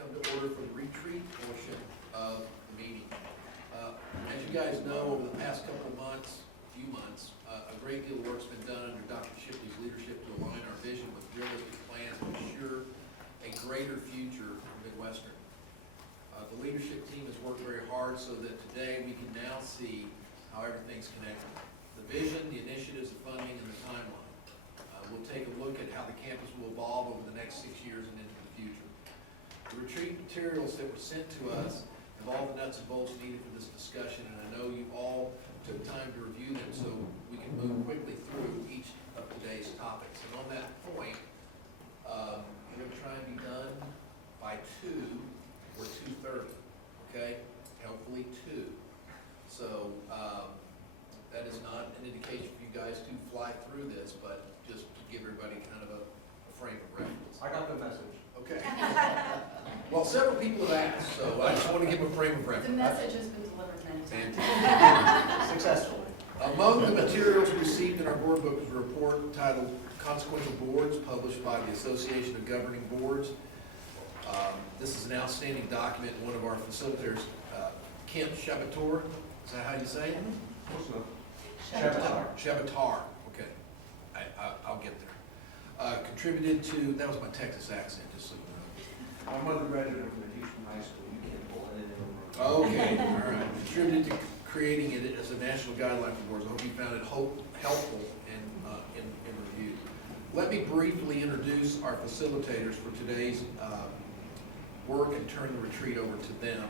come to order for the retreat portion of the meeting. As you guys know, over the past few months, a great deal of work's been done under Dr. Shipley's leadership to align our vision with realistic plans to ensure a greater future for Midwestern. The leadership team has worked very hard so that today we can now see how everything's connected. The vision, the initiatives, the funding, and the timeline. We'll take a look at how the campus will evolve over the next 6 years and into the future. The retreat materials that were sent to us have all the nuts and bolts needed for this discussion, and I know you all took time to review them so we can move quickly through each of today's topics. And on that point, we're going to try and be done by 2 or 2:30, okay? Hopefully 2. So that is not an indication for you guys to fly through this, but just to give everybody kind of a frame of reference. I got the message. Okay. Well, several people have asked, so I just want to give a frame of reference. The message has been delivered many times. Fantastic. Successfully. Among the materials received in our board book is a report titled Consequential Boards, published by the Association of Governing Boards. This is an outstanding document. One of our facilitators, Kent Shabator, is that how you say it? Close enough. Shabatar, okay. I'll get there. Contributed to, that was my Texas accent, just so you know. My mother graduated from the Houston High School. You can't pull it in. Okay, all right. Contributed to creating it as a national guideline for boards. I hope you found it helpful in review. Let me briefly introduce our facilitators for today's work and turn the retreat over to them.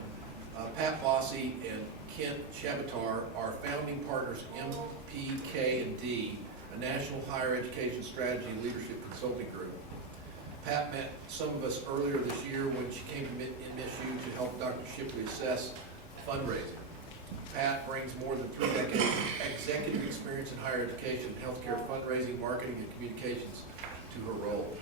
Pat Bossy and Kent Shabatar are founding partners MPK&D, a national higher education strategy and leadership consulting group. Pat met some of us earlier this year when she came to MSU to help Dr. Shipley assess fundraising. Pat brings more than 3 decades of executive experience in higher education, healthcare, fundraising, marketing, and communications to her role.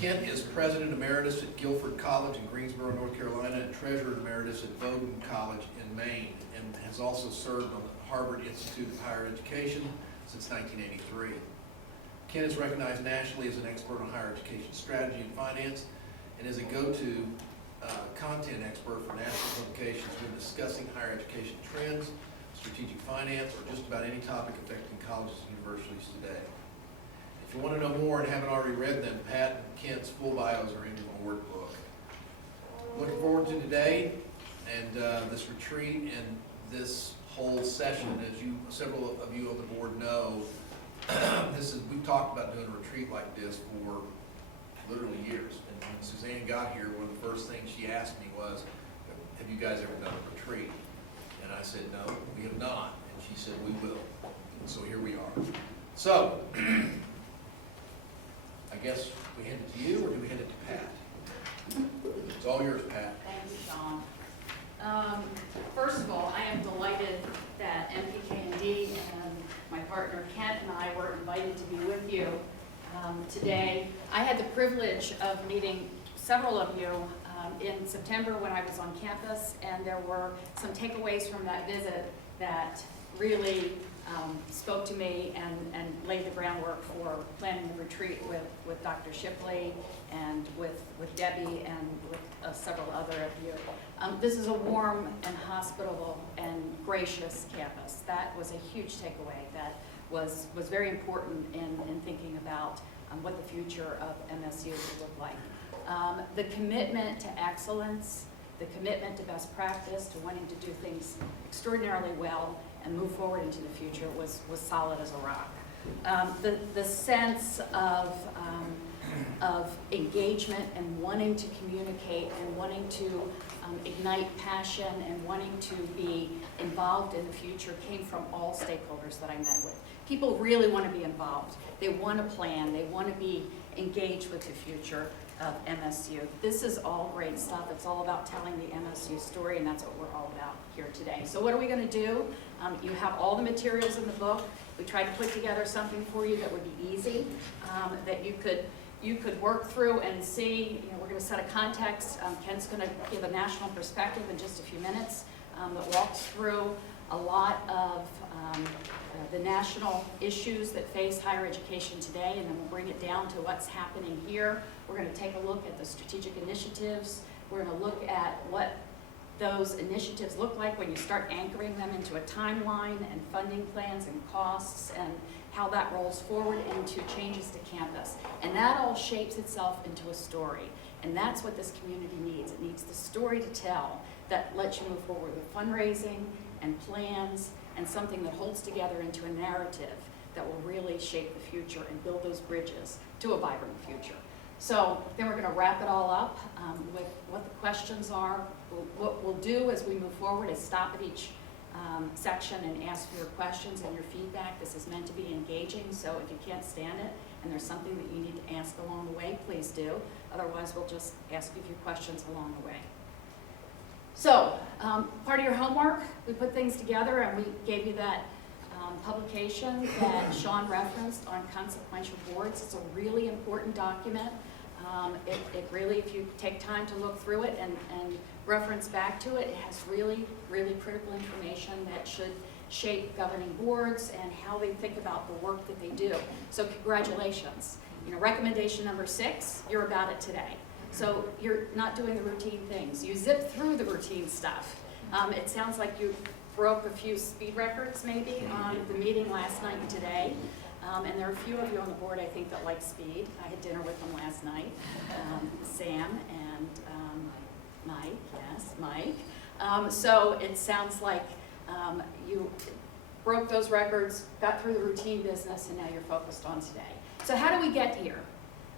Kent is President Emeritus at Guilford College in Greensboro, North Carolina, and Treasurer Emeritus at Bowdoin College in Maine, and has also served on the Harvard Institute of Higher Education since 1983. Kent is recognized nationally as an expert on higher education strategy and finance, and is a go-to content expert for national publications when discussing higher education trends, strategic finance, or just about any topic affecting colleges and universities today. If you want to know more and haven't already read them, Pat and Kent's full bios are in your board book. Looking forward to today and this retreat and this whole session. As several of you on the board know, we've talked about doing a retreat like this for literally years. And when Suzanne got here, one of the first things she asked me was, have you guys ever done a retreat? And I said, no, we have not. And she said, we will. And so here we are. So, I guess we hand it to you, or do we hand it to Pat? It's all yours, Pat. Thank you, Sean. First of all, I am delighted that MPK&D and my partner Kent and I were invited to be with you today. I had the privilege of meeting several of you in September when I was on campus, and there were some takeaways from that visit that really spoke to me and laid the groundwork for planning the retreat with Dr. Shipley and with Debbie and with several other of you. This is a warm and hospitable and gracious campus. That was a huge takeaway that was very important in thinking about what the future of MSU would look like. The commitment to excellence, the commitment to best practice, to wanting to do things extraordinarily well and move forward into the future was solid as a rock. The sense of engagement and wanting to communicate and wanting to ignite passion and wanting to be involved in the future came from all stakeholders that I met with. People really want to be involved. They want to plan. They want to be engaged with the future of MSU. This is all great stuff. It's all about telling the MSU story, and that's what we're all about here today. So what are we going to do? You have all the materials in the book. We tried to put together something for you that would be easy, that you could work through and see. We're going to set a context. Kent's going to give a national perspective in just a few minutes that walks through a lot of the national issues that face higher education today, and then we'll bring it down to what's happening here. We're going to take a look at the strategic initiatives. We're going to look at what those initiatives look like when you start anchoring them into a timeline and funding plans and costs, and how that rolls forward into changes to campus. And that all shapes itself into a story. And that's what this community needs. It needs the story to tell that lets you move forward with fundraising and plans and something that holds together into a narrative that will really shape the future and build those bridges to a vibrant future. So then we're going to wrap it all up with what the questions are. What we'll do as we move forward is stop at each section and ask for your questions and your feedback. This is meant to be engaging, so if you can't stand it and there's something that you need to ask along the way, please do. Otherwise, we'll just ask you a few questions along the way. So, part of your homework, we put things together and we gave you that publication that Sean referenced on consequential boards. It's a really important document. It really, if you take time to look through it and reference back to it, it has really, really critical information that should shape governing boards and how they think about the work that they do. So congratulations. You know, recommendation number 6, you're about it today. So you're not doing the routine things. You zip through the routine stuff. It sounds like you broke a few speed records maybe on the meeting last night and today. And there are a few of you on the board, I think, that like speed. I had dinner with them last night, Sam and Mike, yes, Mike. So it sounds like you broke those records, got through the routine business, and now you're focused on today. So how do we get here?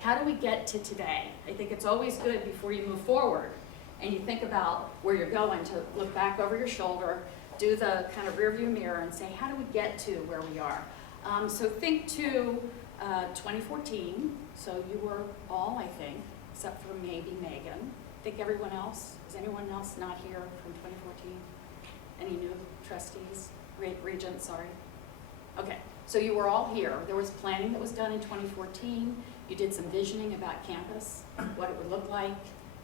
How do we get to today? I think it's always good before you move forward and you think about where you're going to look back over your shoulder, do the kind of rear view mirror and say, how do we get to where we are? So think to 2014. So you were all, I think, except for maybe Megan. I think everyone else, is anyone else not here from 2014? Any new trustees? Regents, sorry. Okay, so you were all here. There was planning that was done in 2014. You did some visioning about campus, what it would look like,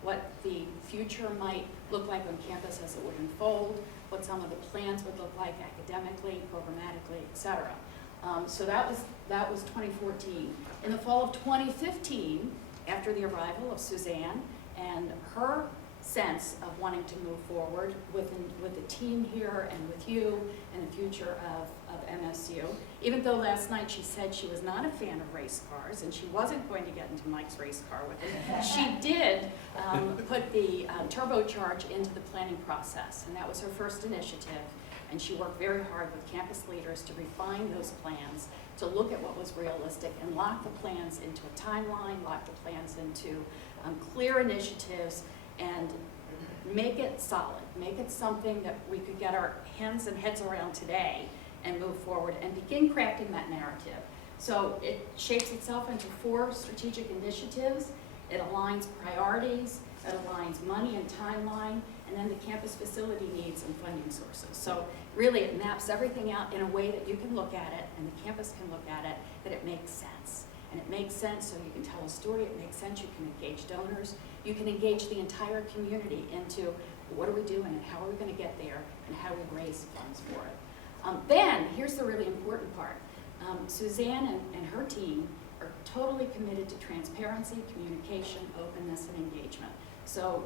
what the future might look like on campus as it would unfold, what some of the plans would look like academically, programmatically, et cetera. So that was 2014. In the fall of 2015, after the arrival of Suzanne and her sense of wanting to move forward with the team here and with you and the future of MSU, even though last night she said she was not a fan of race cars and she wasn't going to get into Mike's race car with him, she did put the turbocharge into the planning process, and that was her first initiative. And she worked very hard with campus leaders to refine those plans, to look at what was realistic and lock the plans into a timeline, lock the plans into clear initiatives, and make it solid, make it something that we could get our hands and heads around today and move forward and begin crafting that narrative. So it shapes itself into 4 strategic initiatives. It aligns priorities, it aligns money and timeline, and then the campus facility needs and funding sources. So really it maps everything out in a way that you can look at it and the campus can look at it, that it makes sense. And it makes sense so you can tell a story, it makes sense, you can engage donors, you can engage the entire community into what are we doing and how are we going to get there and how do we raise funds for it. Then, here's the really important part. Suzanne and her team are totally committed to transparency, communication, openness, and engagement. So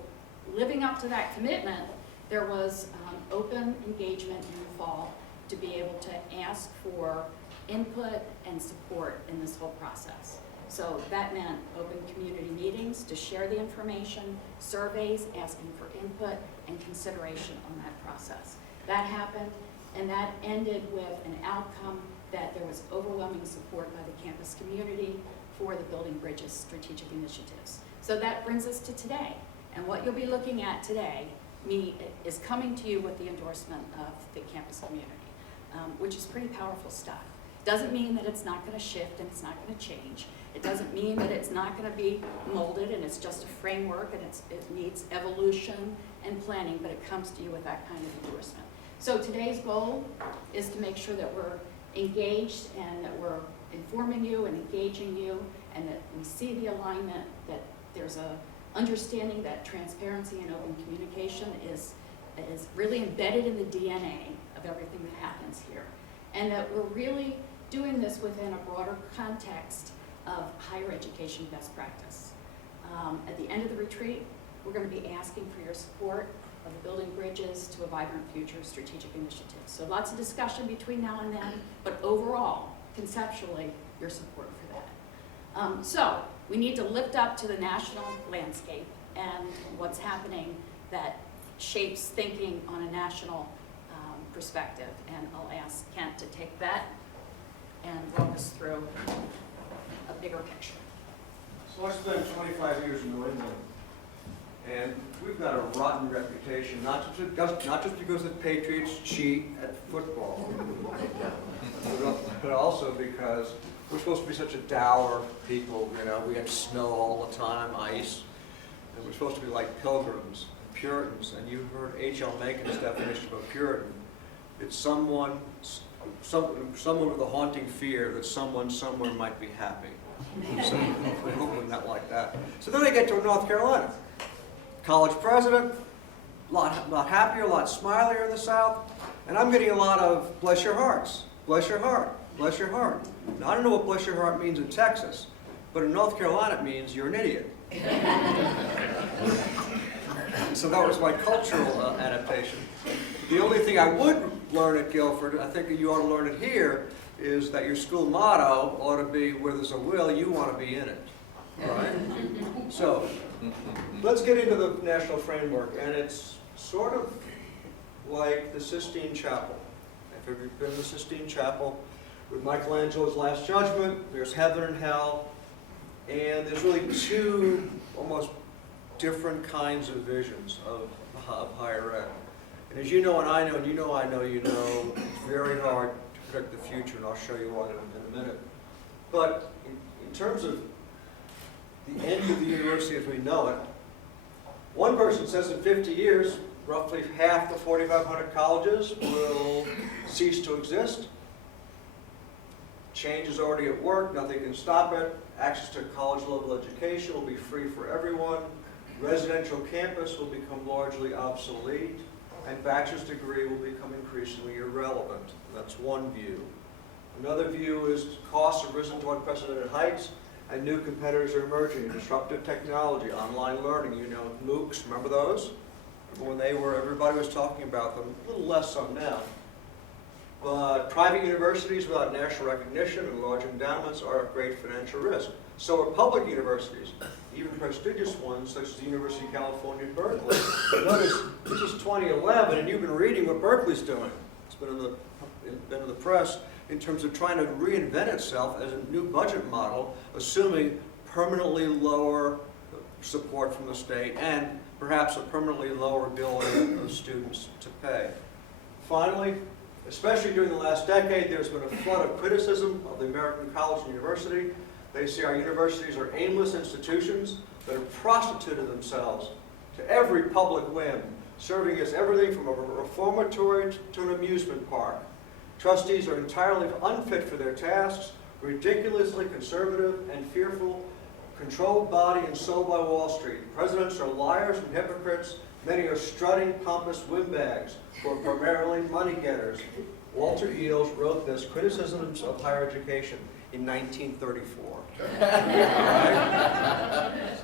living up to that commitment, there was open engagement in the fall to be able to ask for input and support in this whole process. So that meant open community meetings to share the information, surveys, asking for input and consideration on that process. That happened, and that ended with an outcome that there was overwhelming support by the campus community for the Building Bridges strategic initiatives. So that brings us to today. And what you'll be looking at today is coming to you with the endorsement of the campus community, which is pretty powerful stuff. Doesn't mean that it's not going to shift and it's not going to change. It doesn't mean that it's not going to be molded and it's just a framework and it needs evolution and planning, but it comes to you with that kind of endorsement. So today's goal is to make sure that we're engaged and that we're informing you and engaging you and that we see the alignment, that there's a understanding that transparency and open communication is really embedded in the DNA of everything that happens here. and that we're really doing this within a broader context of higher education best practice. At the end of the retreat, we're going to be asking for your support of the Building Bridges to a Vibrant Future strategic initiative. So lots of discussion between now and then, but overall, conceptually, your support for that. So we need to lift up to the national landscape and what's happening that shapes thinking on a national perspective. And I'll ask Kent to take that and walk us through a bigger picture. So I spent 25 years in New England, and we've got a rotten reputation, not just because the Patriots cheat at football, but also because we're supposed to be such a dour people. You know, we have snow all the time, ice, and we're supposed to be like pilgrims, Puritans. And you heard H.L. Mencken's definition of a Puritan. It's someone with a haunting fear that someone somewhere might be happy. So we're hoping not like that. So then I get to North Carolina. College president, a lot happier, a lot smilier in the South, and I'm getting a lot of bless your hearts, bless your heart, bless your heart. Now I don't know what bless your heart means in Texas, but in North Carolina it means you're an idiot. So that was my cultural adaptation. The only thing I would learn at Guilford, I think you ought to learn it here, is that your school motto ought to be, where there's a will, you want to be in it. All right? So, let's get into the national framework, and it's sort of like the Sistine Chapel. If you've been to the Sistine Chapel, with Michelangelo's Last Judgment, there's heaven and hell, and there's really two almost different kinds of visions of higher ed. And as you know, and I know, and you know I know you know, it's very hard to predict the future, and I'll show you why in a minute. But in terms of the end of the university as we know it, one person says in 50 years, roughly half the 4,500 colleges will cease to exist. Change is already at work, nothing can stop it. Access to college-level education will be free for everyone. Residential campus will become largely obsolete, and bachelor's degree will become increasingly irrelevant. That's one view. Another view is costs have risen to unprecedented heights, and new competitors are emerging. Disruptive technology, online learning, you know, MOOCs, remember those? Remember when they were, everybody was talking about them, a little less so now. But private universities without national recognition and large endowments are at great financial risk. So are public universities, even prestigious ones such as the University of California, Berkeley. Notice, this is 2011, and you've been reading what Berkeley's doing. It's been in the press in terms of trying to reinvent itself as a new budget model, assuming permanently lower support from the state and perhaps a permanently lower ability of students to pay. Finally, especially during the last decade, there's been a flood of criticism of the American college and university. They say our universities are aimless institutions that have prostituted themselves to every public whim, serving as everything from a reformatory to an amusement park. Trustees are entirely unfit for their tasks, ridiculously conservative and fearful, controlled body and sold by Wall Street. Presidents are liars and hypocrites. Many are strutting, pompous windbags who are primarily money getters. Walter Eales wrote this, Criticisms of Higher Education, in 1934. Right?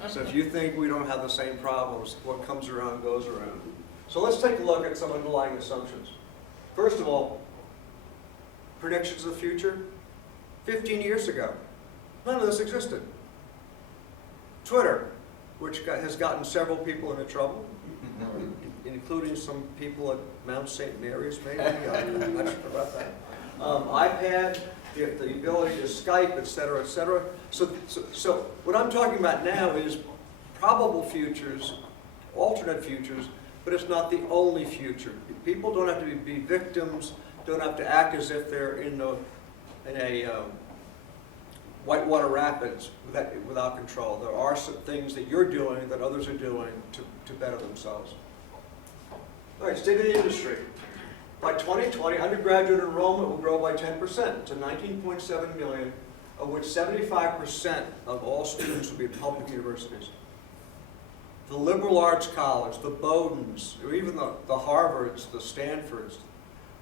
So if you think we don't have the same problems, what comes around goes around. So let's take a look at some underlying assumptions. First of all, predictions of the future. 15 years ago, none of this existed. Twitter, which has gotten several people into trouble, including some people at Mount St. Mary's, maybe. I'm not sure about that. iPad, the ability to Skype, et cetera, et cetera. So what I'm talking about now is probable futures, alternate futures, but it's not the only future. People don't have to be victims, don't have to act as if they're in a whitewater rapids without control. There are some things that you're doing that others are doing to better themselves. All right, state of the industry. By 2020, undergraduate enrollment will grow by 10% to 19.7 million, of which 75% of all students will be at public universities. The liberal arts college, the Bowdens, or even the Harvards, the Stanfords,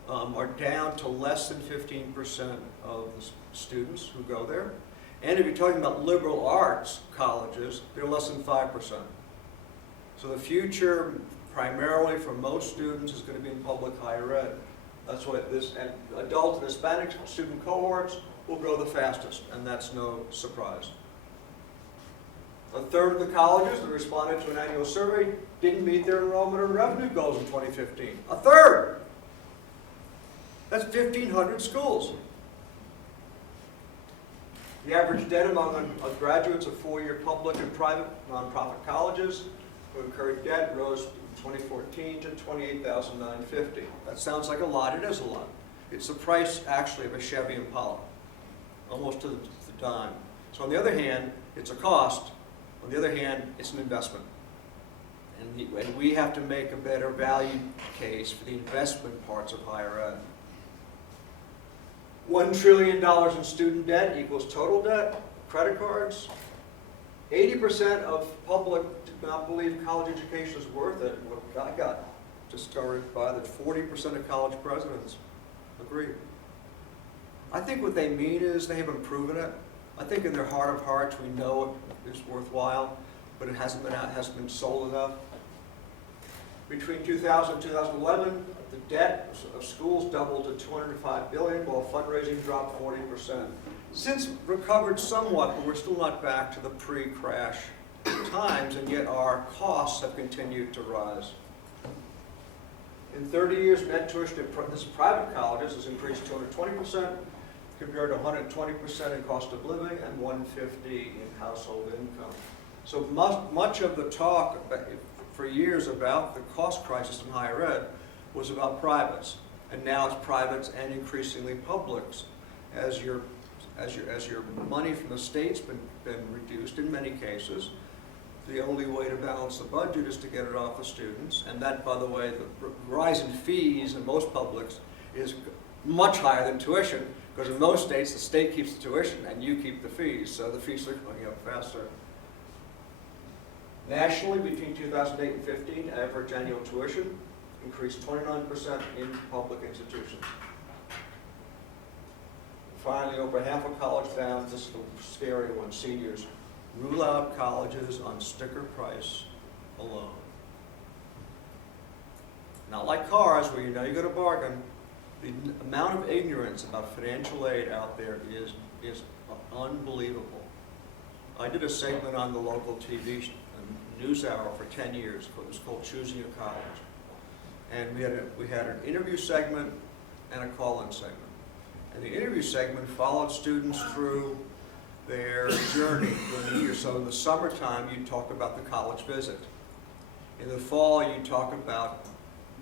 are down to less than 15% of the students who go there. And if you're talking about liberal arts colleges, they're less than 5%. So the future, primarily for most students, is going to be in public higher ed. That's what this, and adult and Hispanic student cohorts will grow the fastest, and that's no surprise. A third of the colleges that responded to an annual survey didn't meet their enrollment and revenue goals in 2015. A third! That's 1,500 schools. The average debt among graduates of four-year public and private nonprofit colleges who incurred debt rose in 2014 to $28,950. That sounds like a lot. It is a lot. It's the price, actually, of a Chevy Impala, almost to the dime. So on the other hand, it's a cost. On the other hand, it's an investment. And we have to make a better value case for the investment parts of higher ed. $1 trillion in student debt equals total debt, credit cards. 80% of public do not believe college education is worth it. What I got discovered by that 40% of college presidents agree. I think what they mean is they haven't proven it. I think in their heart of hearts we know it is worthwhile, but it hasn't been sold enough. Between 2000 and 2011, the debt of schools doubled to $205 billion, while fundraising dropped 40%. Since recovered somewhat, but we're still not back to the pre-crash times, and yet our costs have continued to rise. In 30 years, net tuition in private colleges has increased 220%, compared to 120% in cost of living and 150% in household income. So much of the talk for years about the cost crisis in higher ed was about privates, and now it's privates and increasingly publics. As your money from the state's been reduced in many cases, the only way to balance the budget is to get it off the students. And that, by the way, the rise in fees in most publics is much higher than tuition, because in most states the state keeps the tuition and you keep the fees, so the fees are going up faster. Nationally, between 2008 and 2015, average annual tuition increased 29% in public institutions. Finally, over half of college found, this is the scary one, seniors, rule out colleges on sticker price alone. Not like cars, where you know you got a bargain. The amount of ignorance about financial aid out there is unbelievable. I did a segment on the local TV news hour for 10 years. It was called Choosing a College. And we had an interview segment and a call-in segment. And the interview segment followed students through their journey for the year. So in the summertime, you talk about the college visit. In the fall, you talk about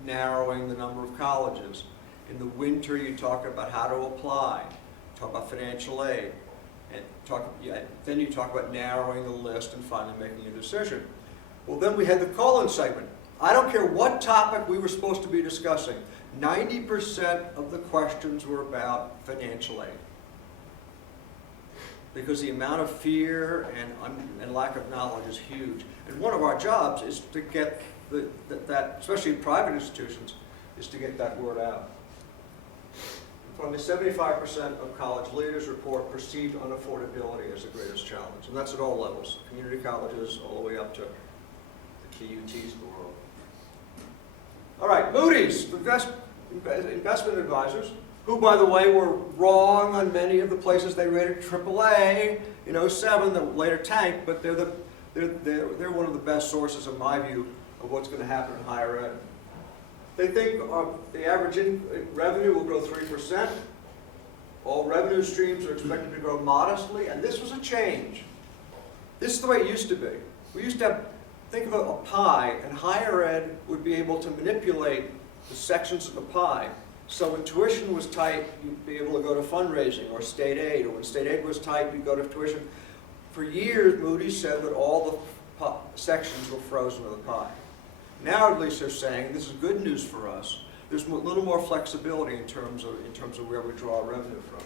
narrowing the number of colleges. In the winter, you talk about how to apply, talk about financial aid, and then you talk about narrowing the list and finally making a decision. Well, then we had the call-in segment. I don't care what topic we were supposed to be discussing, 90% of the questions were about financial aid. Because the amount of fear and lack of knowledge is huge. And one of our jobs is to get that, especially in private institutions, is to get that word out. Probably 75% of college leaders report perceived unaffordability as the greatest challenge. And that's at all levels, community colleges all the way up to the UTs of the world. All right, Moody's, investment advisors, who, by the way, were wrong on many of the places they rated AAA in 2007, that later tanked, but they're one of the best sources, in my view, of what's going to happen in higher ed. They think the average revenue will grow 3%. All revenue streams are expected to grow modestly, and this was a change. This is the way it used to be. We used to think of a pie, and higher ed would be able to manipulate the sections of the pie. So when tuition was tight, you'd be able to go to fundraising or state aid, or when state aid was tight, you'd go to tuition. For years, Moody's said that all the sections were frozen to the pie. Now, at least they're saying, and this is good news for us, there's a little more flexibility in terms of where we draw revenue from.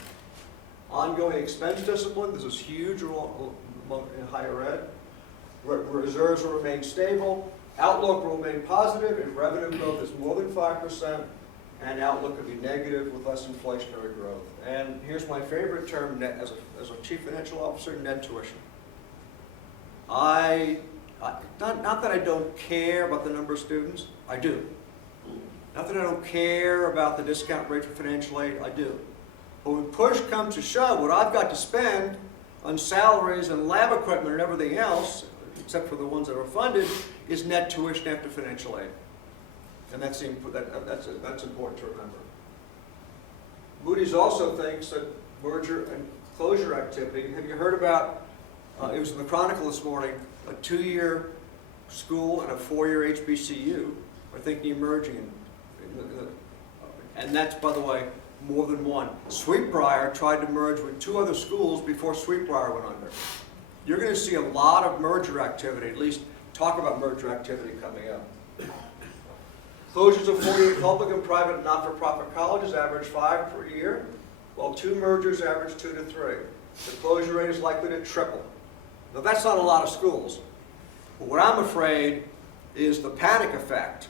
Ongoing expense discipline, this is huge in higher ed. Reserves will remain stable. Outlook will remain positive if revenue growth is more than 5% and outlook could be negative with less inflationary growth. And here's my favorite term as a chief financial officer, net tuition. Not that I don't care about the number of students, I do. Not that I don't care about the discount rate for financial aid, I do. But when push comes to shove, what I've got to spend on salaries and lab equipment and everything else, except for the ones that are funded, is net tuition after financial aid. And that's important to remember. Moody's also thinks that merger and closure activity, have you heard about, it was in the Chronicle this morning, a 2-year school and a 4-year HBCU are thinking of merging. And that's, by the way, more than one. Sweetbriar tried to merge with 2 other schools before Sweetbriar went under. You're going to see a lot of merger activity, at least talk about merger activity coming up. Closures of 48 public and private not-for-profit colleges average 5 per year, while 2 mergers average 2 to 3. The closure rate is likely to triple. Now that's not a lot of schools. But what I'm afraid is the panic effect.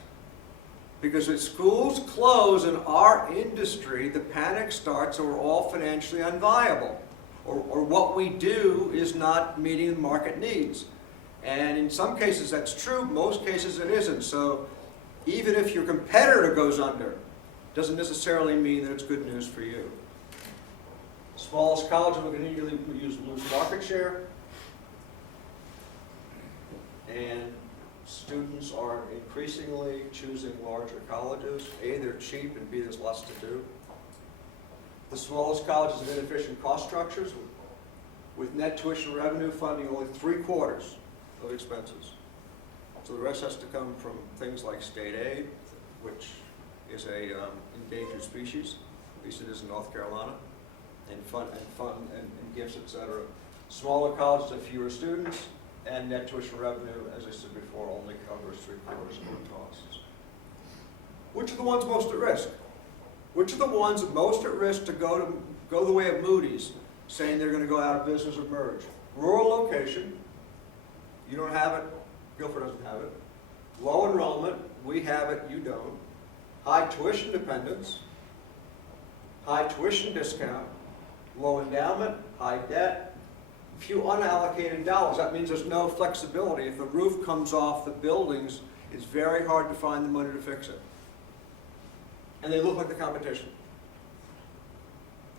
Because as schools close in our industry, the panic starts and we're all financially unviable. Or what we do is not meeting market needs. And in some cases that's true, most cases it isn't. So even if your competitor goes under, doesn't necessarily mean that it's good news for you. Smallest colleges will continue to lose market share. And students are increasingly choosing larger colleges. A, they're cheap, and B, there's less to do. The smallest colleges have inefficient cost structures, with net tuition revenue funding only 3/4 of expenses. So the rest has to come from things like state aid, which is a endangered species, at least it is in North Carolina, and gifts, etc. Smaller colleges have fewer students, and net tuition revenue, as I said before, only covers 3/4 of the costs. Which are the ones most at risk? Which are the ones most at risk to go the way of Moody's, saying they're going to go out of business or merge? Rural location, you don't have it, Guilford doesn't have it. Low enrollment, we have it, you don't. High tuition dependence, high tuition discount, low endowment, high debt, few unallocated dollars. That means there's no flexibility. If the roof comes off the buildings, it's very hard to find the money to fix it. And they look like the competition.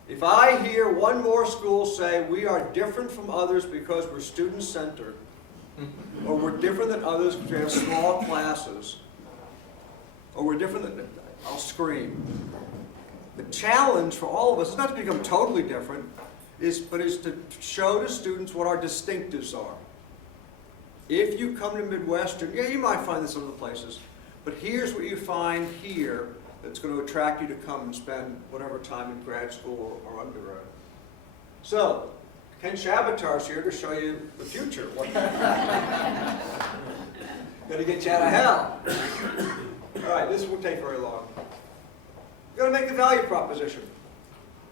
If I hear one more school say we are different from others because we're student-centered, or we're different than others because we have small classes, or we're different than, I'll scream. The challenge for all of us is not to become totally different, but is to show to students what our distinctives are. If you come to Midwestern, yeah, you might find this in other places, but here's what you find here that's going to attract you to come and spend whatever time in grad school or undergrad. So, Ken Shabatar's here to show you the future. Going to get you out of hell. All right, this won't take very long. You've got to make the value proposition.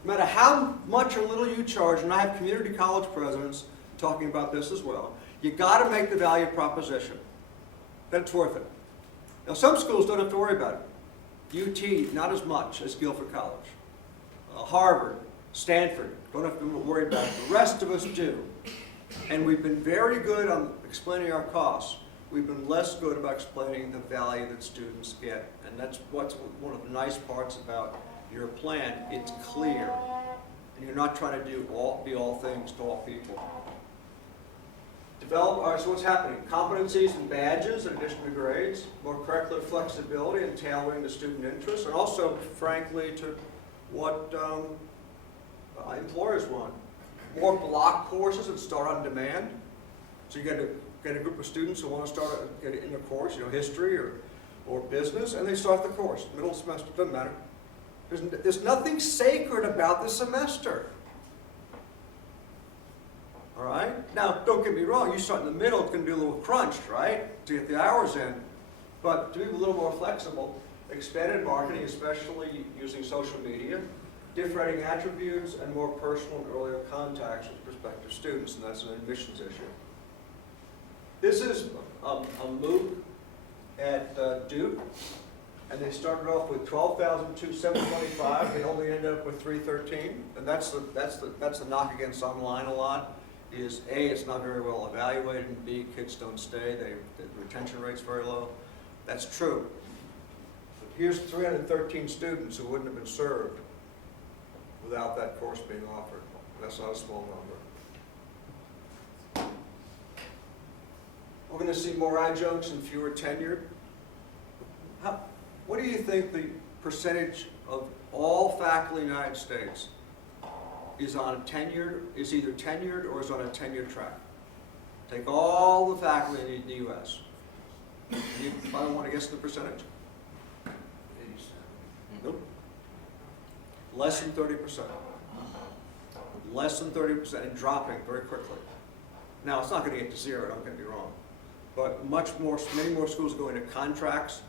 No matter how much or little you charge, and I have community college presidents talking about this as well, you got to make the value proposition. That's worth it. Now, some schools don't have to worry about it. UT, not as much as Guilford College. Harvard, Stanford, don't have to worry about it. The rest of us do. And we've been very good on explaining our costs. We've been less good about explaining the value that students get. And that's what's one of the nice parts about your plan. It's clear. And you're not trying to be all things to all people. All right, so what's happening? Competencies and badges in addition to grades, more curricular flexibility and tailoring to student interests, and also, frankly, to what employers want. More block courses that start on demand. So you get a group of students who want to get in a course, history or business, and they start the course, middle semester, doesn't matter. There's nothing sacred about the semester. All right? Now, don't get me wrong, you start in the middle, it's going to be a little crunched, right, to get the hours in. But to be a little more flexible, expanded marketing, especially using social media, differentiating attributes, and more personal and earlier contacts with prospective students, and that's an admissions issue. This is a MOOC at Duke. and they started off with 12,725, they only ended up with 313, and that's the knock against online a lot, is A, it's not very well evaluated, and B, kids don't stay, the retention rate's very low. That's true. But here's 313 students who wouldn't have been served without that course being offered. That's not a small number. We're going to see more adjuncts and fewer tenured. What do you think the percentage of all faculty in the United States is on a tenured, is either tenured or is on a tenured track? Take all the faculty in the U.S. You probably want to guess the percentage? 87. Nope. Less than 30%. Less than 30% and dropping very quickly. Now, it's not going to get to zero, don't get me wrong. But many more schools are going to contracts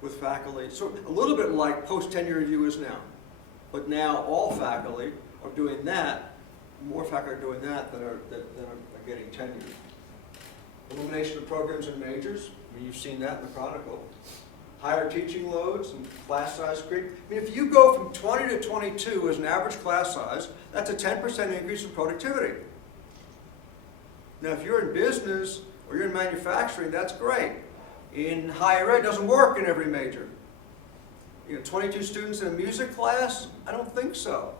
with faculty. So a little bit like post-tenure review is now. But now all faculty are doing that. More faculty are doing that than are getting tenured. Elimination of programs and majors. I mean, you've seen that in the Chronicle. Higher teaching loads and class size creep. I mean, if you go from 20 to 22 as an average class size, that's a 10% increase in productivity. Now, if you're in business or you're in manufacturing, that's great. In higher ed, it doesn't work in every major. 22 students in a music class? I don't think so.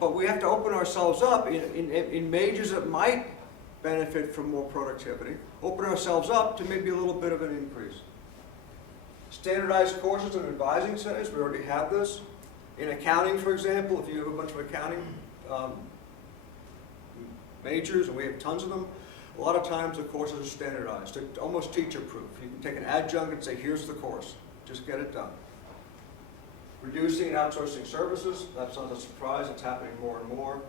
But we have to open ourselves up in majors that might benefit from more productivity, open ourselves up to maybe a little bit of an increase. Standardized courses in advising studies, we already have this. In accounting, for example, if you have a bunch of accounting majors, and we have tons of them, a lot of times the courses are standardized. They're almost teacher-proof. You can take an adjunct and say, here's the course. Just get it done. Reducing and outsourcing services, that's not a surprise, it's happening more and more.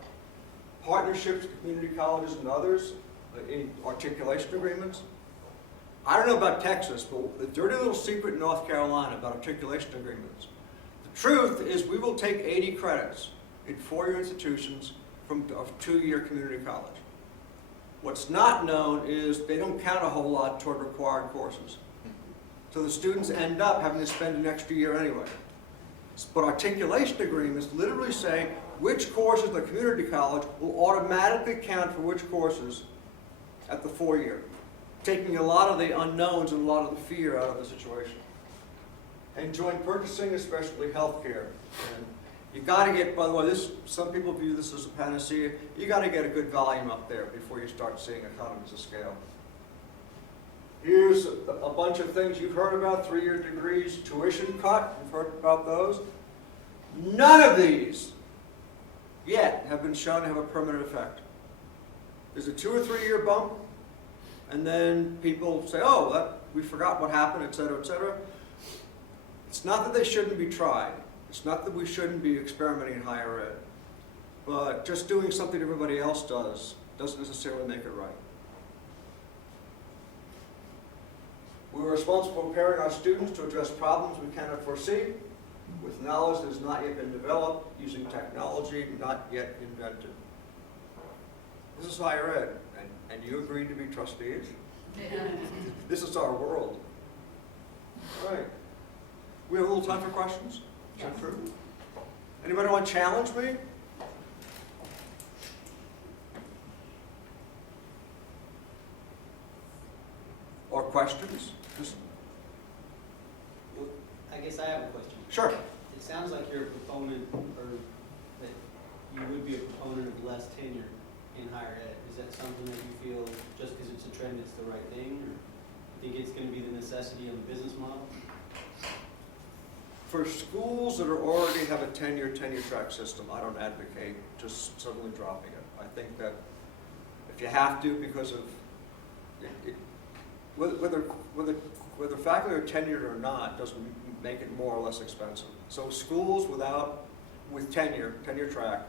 Partnerships with community colleges and others in articulation agreements. I don't know about Texas, but the dirty little secret in North Carolina about articulation agreements. The truth is we will take 80 credits in four-year institutions from a two-year community college. What's not known is they don't count a whole lot toward required courses. So the students end up having to spend an extra year anyway. But articulation agreements literally say which courses in the community college will automatically count for which courses at the four-year, taking a lot of the unknowns and a lot of the fear out of the situation. And joint purchasing, especially healthcare. And you got to get, by the way, some people view this as a panacea. You got to get a good volume up there before you start seeing economies of scale. Here's a bunch of things you've heard about: three-year degrees, tuition cut. You've heard about those. None of these yet have been shown to have a permanent effect. There's a 2 or 3 year bump, and then people say, oh, we forgot what happened, et cetera, et cetera. It's not that they shouldn't be tried. It's not that we shouldn't be experimenting in higher ed. But just doing something everybody else does doesn't necessarily make it right. We're responsible for preparing our students to address problems we cannot foresee, with knowledge that has not yet been developed, using technology not yet invented. This is higher ed, and you agreed to be trustees? Yeah. This is our world. All right. We have a little time for questions? Is that true? Anybody want to challenge me? Or questions? Well, I guess I have a question. Sure. It sounds like you're a proponent, or that you would be a proponent of less tenure in higher ed. Is that something that you feel, just because it's a trend, it's the right thing? Or you think it's going to be the necessity of the business model? For schools that already have a tenure track system, I don't advocate just suddenly dropping it. I think that if you have to, because of whether faculty are tenured or not doesn't make it more or less expensive. So schools with tenure track,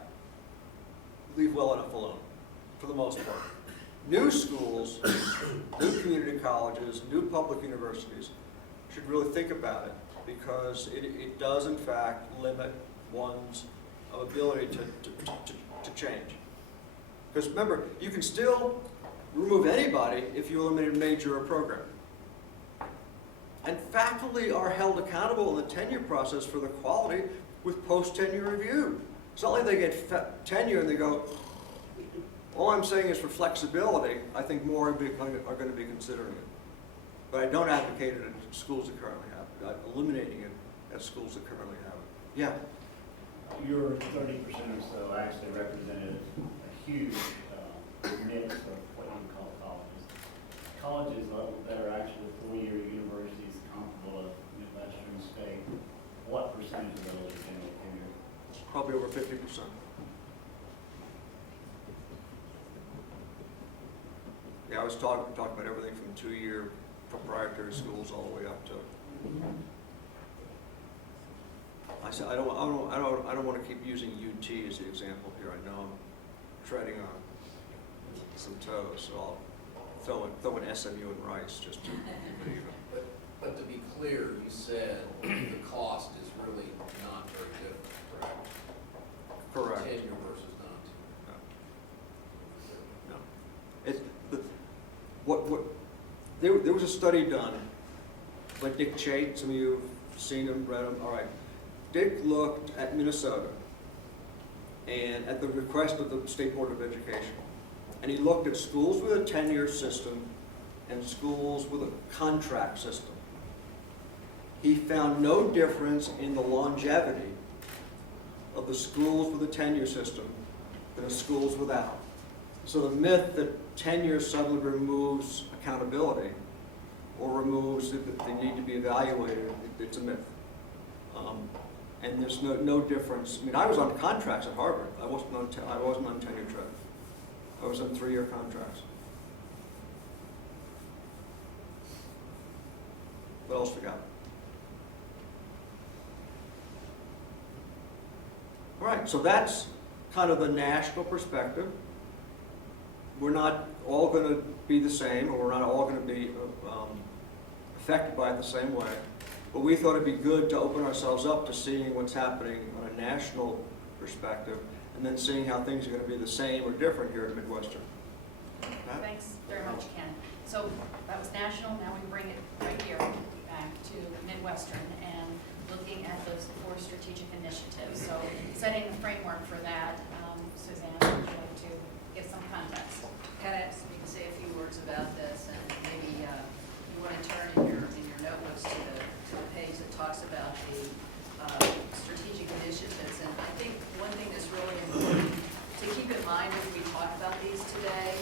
leave well enough alone, for the most part. New schools, new community colleges, new public universities should really think about it, because it does in fact limit one's ability to change. Because remember, you can still remove anybody if you eliminate a major or program. And faculty are held accountable in the tenure process for the quality with post-tenure review. It's not like they get tenure and they go, all I'm saying is for flexibility, I think more are going to be considering it. But I don't advocate it in schools that currently have it. I'm eliminating it at schools that currently have it. Yeah? Your 30% or so actually represented a huge mix of what you call colleges. Colleges that are actually four-year universities comparable of Midwestern State, what percentage of those are general tenure? Probably over 50%. Yeah, I was talking about everything from 2-year proprietary schools all the way up to. I said I don't want to keep using UT as the example here. I know I'm treading on some toes, so I'll throw in SMU and Rice just to be even. But to be clear, you said the cost is really not very different, correct? Correct. Tenure versus non-tenure. No. There was a study done by Dick Chait. Some of you have seen him, read him. All right. Dick looked at Minnesota and at the request of the State Board of Education. And he looked at schools with a tenure system and schools with a contract system. He found no difference in the longevity of the schools with a tenure system than the schools without. So the myth that tenure suddenly removes accountability or removes that they need to be evaluated, it's a myth. And there's no difference. I mean, I was on contracts at Harvard. I wasn't on tenure track. I was on 3-year contracts. What else we got? All right, so that's kind of the national perspective. We're not all going to be the same, or we're not all going to be affected by it the same way. But we thought it'd be good to open ourselves up to seeing what's happening on a national perspective, and then seeing how things are going to be the same or different here at Midwestern. Thanks very much, Ken. So that was national, now we bring it right here back to Midwestern and looking at those 4 strategic initiatives. So setting the framework for that, Suzanne, would you like to give some context? Pat asked me to say a few words about this, and maybe you want to turn in your notebooks to the page that talks about the strategic initiatives. And I think one thing that's really important to keep in mind as we talk about these today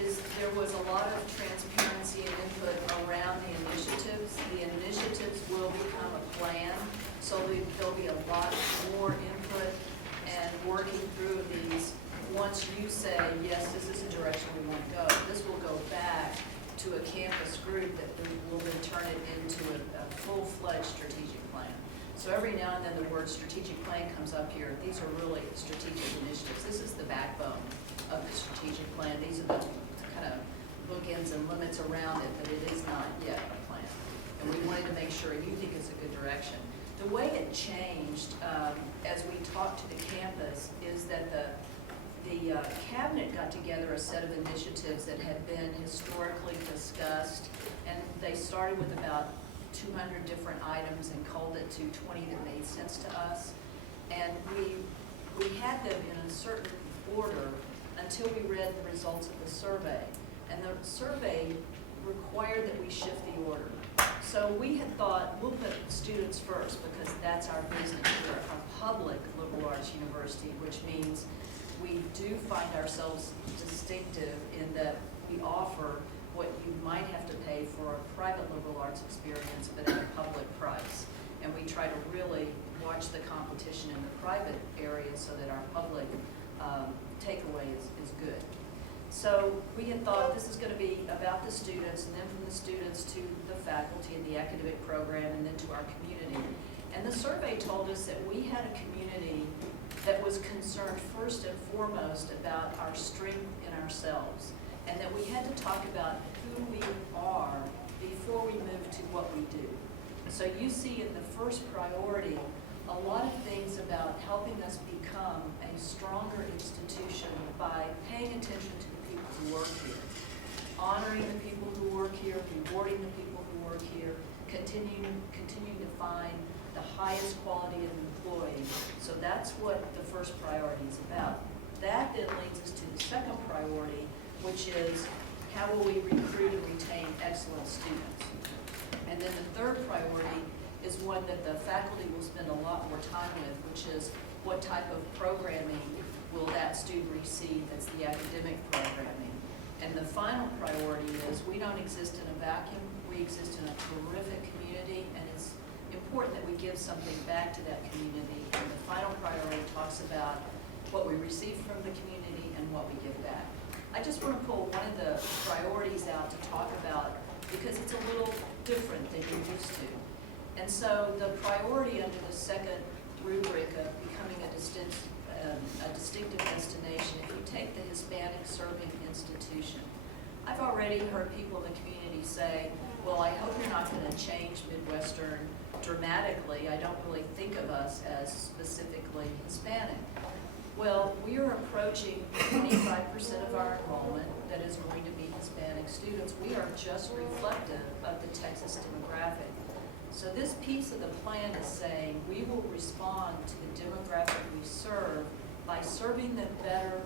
is there was a lot of transparency and input around the initiatives. The initiatives will become a plan, so there'll be a lot more input and working through these. Once you say, yes, this is the direction we want to go, this will go back to a campus group that will then turn it into a full-fledged strategic plan. So every now and then the word strategic plan comes up here. These are really strategic initiatives. This is the backbone of the strategic plan. These are the kind of bookends and limits around it, but it is not yet a plan. And we wanted to make sure you think it's a good direction. The way it changed as we talked to the campus is that the cabinet got together a set of initiatives that had been historically discussed, and they started with about 200 different items and culled it to 20 that made sense to us. And we had them in a certain order until we read the results of the survey. And the survey required that we shift the order. So we had thought we'll put students first because that's our business. We're a public liberal arts university, which means we do find ourselves distinctive in that we offer what you might have to pay for a private liberal arts experience, but at a public price. And we try to really watch the competition in the private area so that our public takeaway is good. So we had thought this is going to be about the students, and then from the students to the faculty and the academic program, and then to our community. And the survey told us that we had a community that was concerned first and foremost about our strength in ourselves, and that we had to talk about who we are before we move to what we do. So you see in the first priority a lot of things about helping us become a stronger institution by paying attention to the people who work here, honoring the people who work here, rewarding the people who work here, continuing to find the highest quality of employee. So that's what the first priority is about. That then leads us to the second priority, which is how will we recruit and retain excellent students? And then the third priority is one that the faculty will spend a lot more time with, which is what type of programming will that student receive that's the academic programming. And the final priority is we don't exist in a vacuum, we exist in a terrific community, and it's important that we give something back to that community. And the final priority talks about what we receive from the community and what we give back. I just want to pull one of the priorities out to talk about because it's a little different than you're used to. And so the priority under the second rubric of becoming a distinctive destination, if you take the Hispanic serving institution, I've already heard people in the community say, well, I hope you're not going to change Midwestern dramatically. I don't really think of us as specifically Hispanic. Well, we are approaching 25% of our enrollment that is going to be Hispanic students. We are just reflective of the Texas demographic. So this piece of the plan is saying we will respond to the demographic we serve by serving them better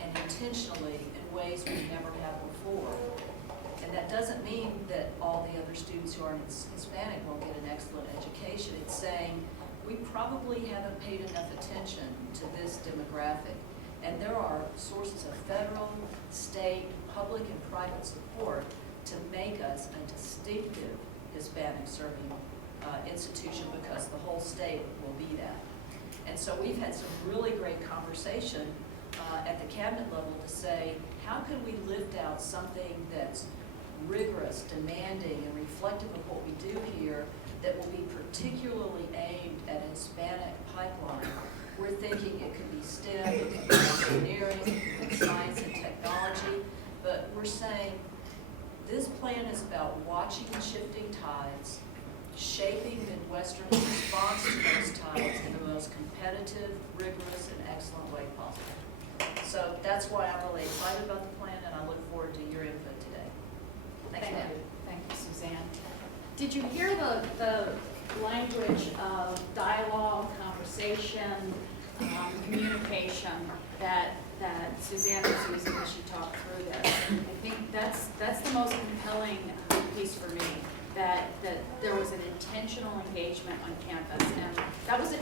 and intentionally in ways we never have before. And that doesn't mean that all the other students who aren't Hispanic won't get an excellent education. It's saying we probably haven't paid enough attention to this demographic. And there are sources of federal, state, public, and private support to make us a distinctive Hispanic serving institution because the whole state will be that. And so we've had some really great conversation at the cabinet level to say, how can we lift out something that's rigorous, demanding, and reflective of what we do here that will be particularly aimed at a Hispanic pipeline. We're thinking it could be STEM, it could be engineering, it could be science and technology, but we're saying this plan is about watching the shifting tides, shaping Midwestern's response to those tides in the most competitive, rigorous, and excellent way possible. So that's why I'm really excited about the plan, and I look forward to your input today. Thanks, Thank ma'am. you. Thank you, Suzanne. Did you hear the language of dialogue, conversation, communication that Suzanne was using as she talked through this? I think that's the most compelling piece for me, that there was an intentional engagement on campus. And that was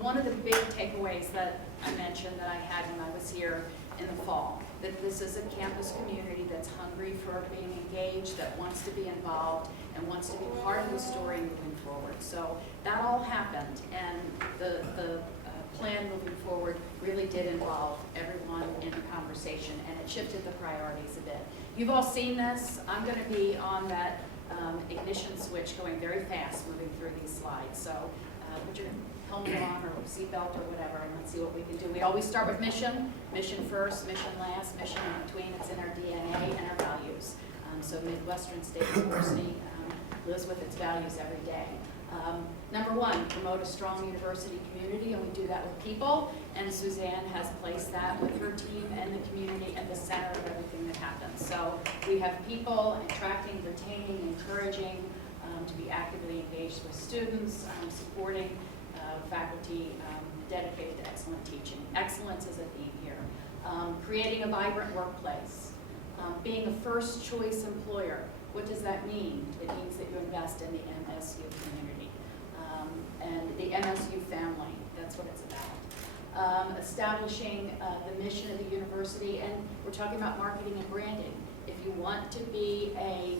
one of the big takeaways that I mentioned that I had when I was here in the fall, that this is a campus community that's hungry for being engaged, that wants to be involved, and wants to be part of the story moving forward. So that all happened, and the plan moving forward really did involve everyone in the conversation, and it shifted the priorities a bit. You've all seen this. I'm going to be on that ignition switch going very fast moving through these slides. So put your helmet on or seatbelt or whatever, and let's see what we can do. We always start with mission. Mission first, mission last, mission in between. It's in our DNA and our values. So Midwestern State University lives with its values every day. Number one, promote a strong university community, and we do that with people. And Suzanne has placed that with her team and the community at the center of everything that happens. So we have people attracting, retaining, encouraging to be actively engaged with students, supporting faculty dedicated to excellent teaching. Excellence is a theme here. Creating a vibrant workplace. Being a first choice employer. What does that mean? It means that you invest in the MSU community and the MSU family. That's what it's about. Establishing the mission of the university, and we're talking about marketing and branding. If you want to be a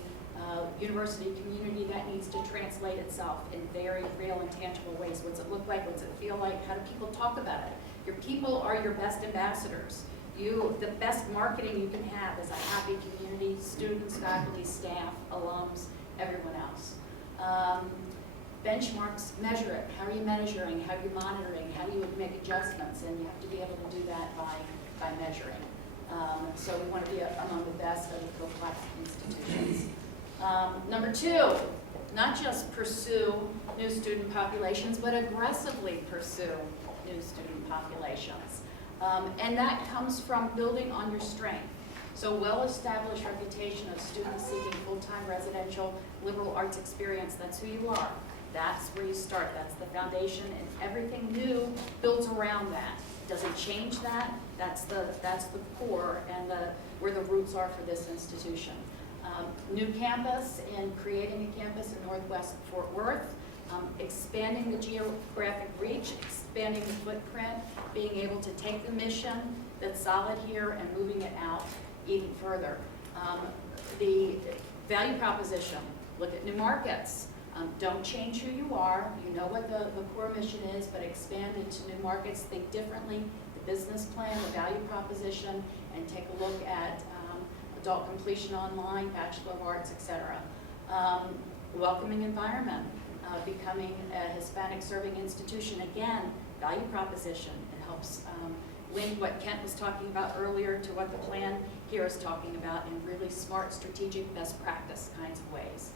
university community, that needs to translate itself in very real and tangible ways. What's it look like? What's it feel like? How do people talk about it? Your people are your best ambassadors. The best marketing you can have is a happy community, students, faculty, staff, alums, everyone else. Benchmarks, measure it. How are you measuring? How are you monitoring? How do you make adjustments? And you have to be able to do that by measuring. So we want to be among the best of the complex institutions. Number two, not just pursue new student populations, but aggressively pursue new student populations. And that comes from building on your strength. So well-established reputation of students seeking full-time residential liberal arts experience, that's who you are. That's where you start, that's the foundation, and everything new builds around that. Doesn't change that, that's the core and where the roots are for this institution. New campus and creating a campus in Northwest Fort Worth, expanding the geographic reach, expanding the footprint, being able to take the mission that's solid here and moving it out even further. The value proposition, look at new markets. Don't change who you are. You know what the core mission is, but expand into new markets. Think differently. The business plan, the value proposition, and take a look at adult completion online, Bachelor of Arts, etc. Welcoming environment, becoming a Hispanic serving institution. Again, value proposition. It helps link what Kent was talking about earlier to what the plan here is talking about in really smart, strategic, best practice kinds of ways.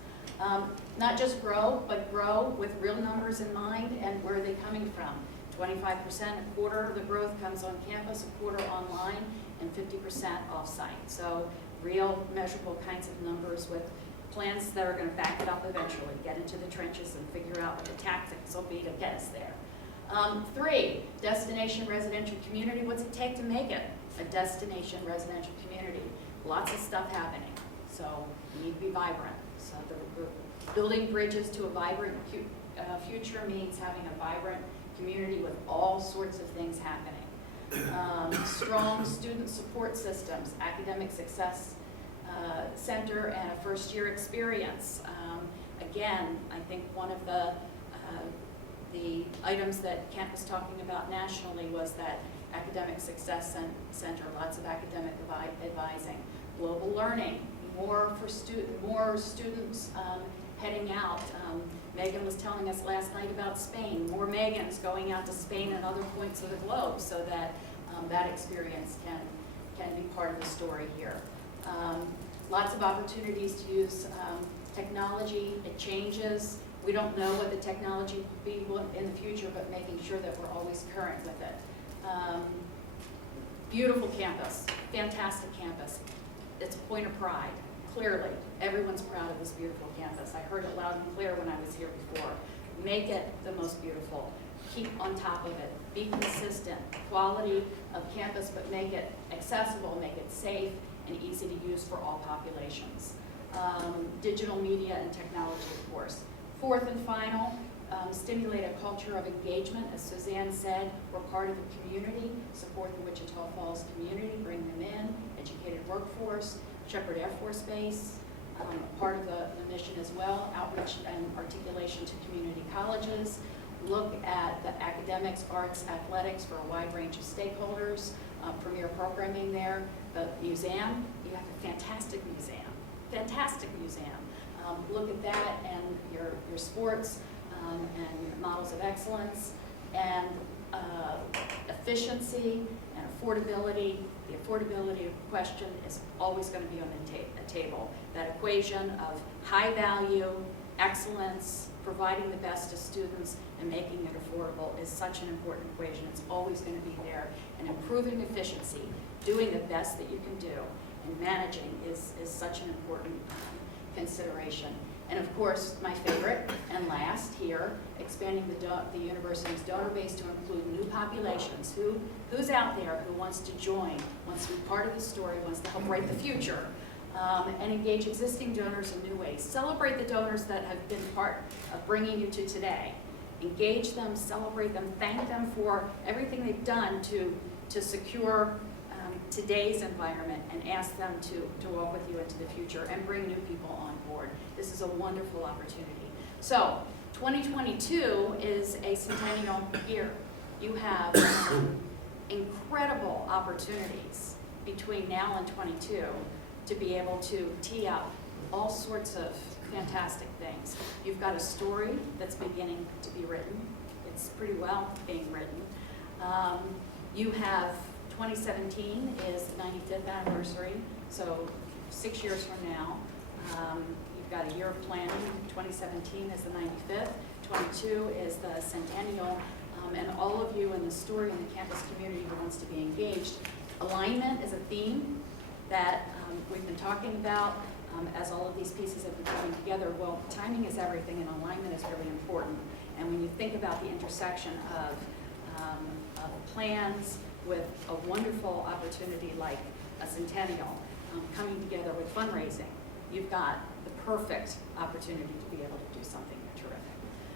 Not just grow, but grow with real numbers in mind and where are they coming from. 25%, a quarter of the growth comes on campus, a quarter online, and 50% off-site. So real measurable kinds of numbers with plans that are going to back it up eventually, get into the trenches and figure out what the tactics will be to get us there. 3, destination residential community. What's it take to make it a destination residential community? Lots of stuff happening, so we need to be vibrant. So the building bridges to a vibrant future means having a vibrant community with all sorts of things happening. Strong student support systems, academic success center, and a first-year experience. Again, I think one of the items that Kent was talking about nationally was that academic success center, lots of academic advising, global learning, more students heading out. Megan was telling us last night about Spain, more Megans going out to Spain and other points of the globe so that that experience can be part of the story here. Lots of opportunities to use technology. It changes. We don't know what the technology will be in the future, but making sure that we're always current with it. Beautiful campus, fantastic campus. It's a point of pride, clearly. Everyone's proud of this beautiful campus. I heard it loud and clear when I was here before. Make it the most beautiful. Keep on top of it. Be consistent. Quality of campus, but make it accessible, make it safe, and easy to use for all populations. Digital media and technology, of course. 4th and final, stimulate a culture of engagement. As Suzanne said, we're part of the community, support the Wichita Falls community, bring them in, educated workforce, Shepherd Air Force Base, part of the mission as well, outreach and articulation to community colleges, look at the academics, arts, athletics for a wide range of stakeholders, premier programming there. The museum, you have a fantastic museum. Look at that and your sports and your models of excellence and efficiency and affordability. The affordability question is always going to be on the table. That equation of high value, excellence, providing the best to students and making it affordable is such an important equation. It's always going to be there. And improving efficiency, doing the best that you can do, and managing is such an important consideration. And of course, my favorite and last here, expanding the university's donor base to include new populations. Who's out there who wants to join, wants to be part of the story, wants to help write the future, and engage existing donors in new ways. Celebrate the donors that have been part of bringing you to today. Engage them, celebrate them, thank them for everything they've done to secure today's environment, and ask them to walk with you into the future and bring new people on board. This is a wonderful opportunity. So 2022 is a centennial year. You have incredible opportunities between now and 22 to be able to tee up all sorts of fantastic things. You've got a story that's beginning to be written. It's pretty well being written. You have 2017 is the 95th anniversary, so 6 years from now. You've got a year of planning. 2017 is the 95th. 22 is the centennial. And all of you in the story in the campus community who wants to be engaged. Alignment is a theme that we've been talking about as all of these pieces have been coming together. Well, timing is everything and alignment is really important. And when you think about the intersection of plans with a wonderful opportunity like a centennial coming together with fundraising, you've got the perfect opportunity to be able to do something terrific.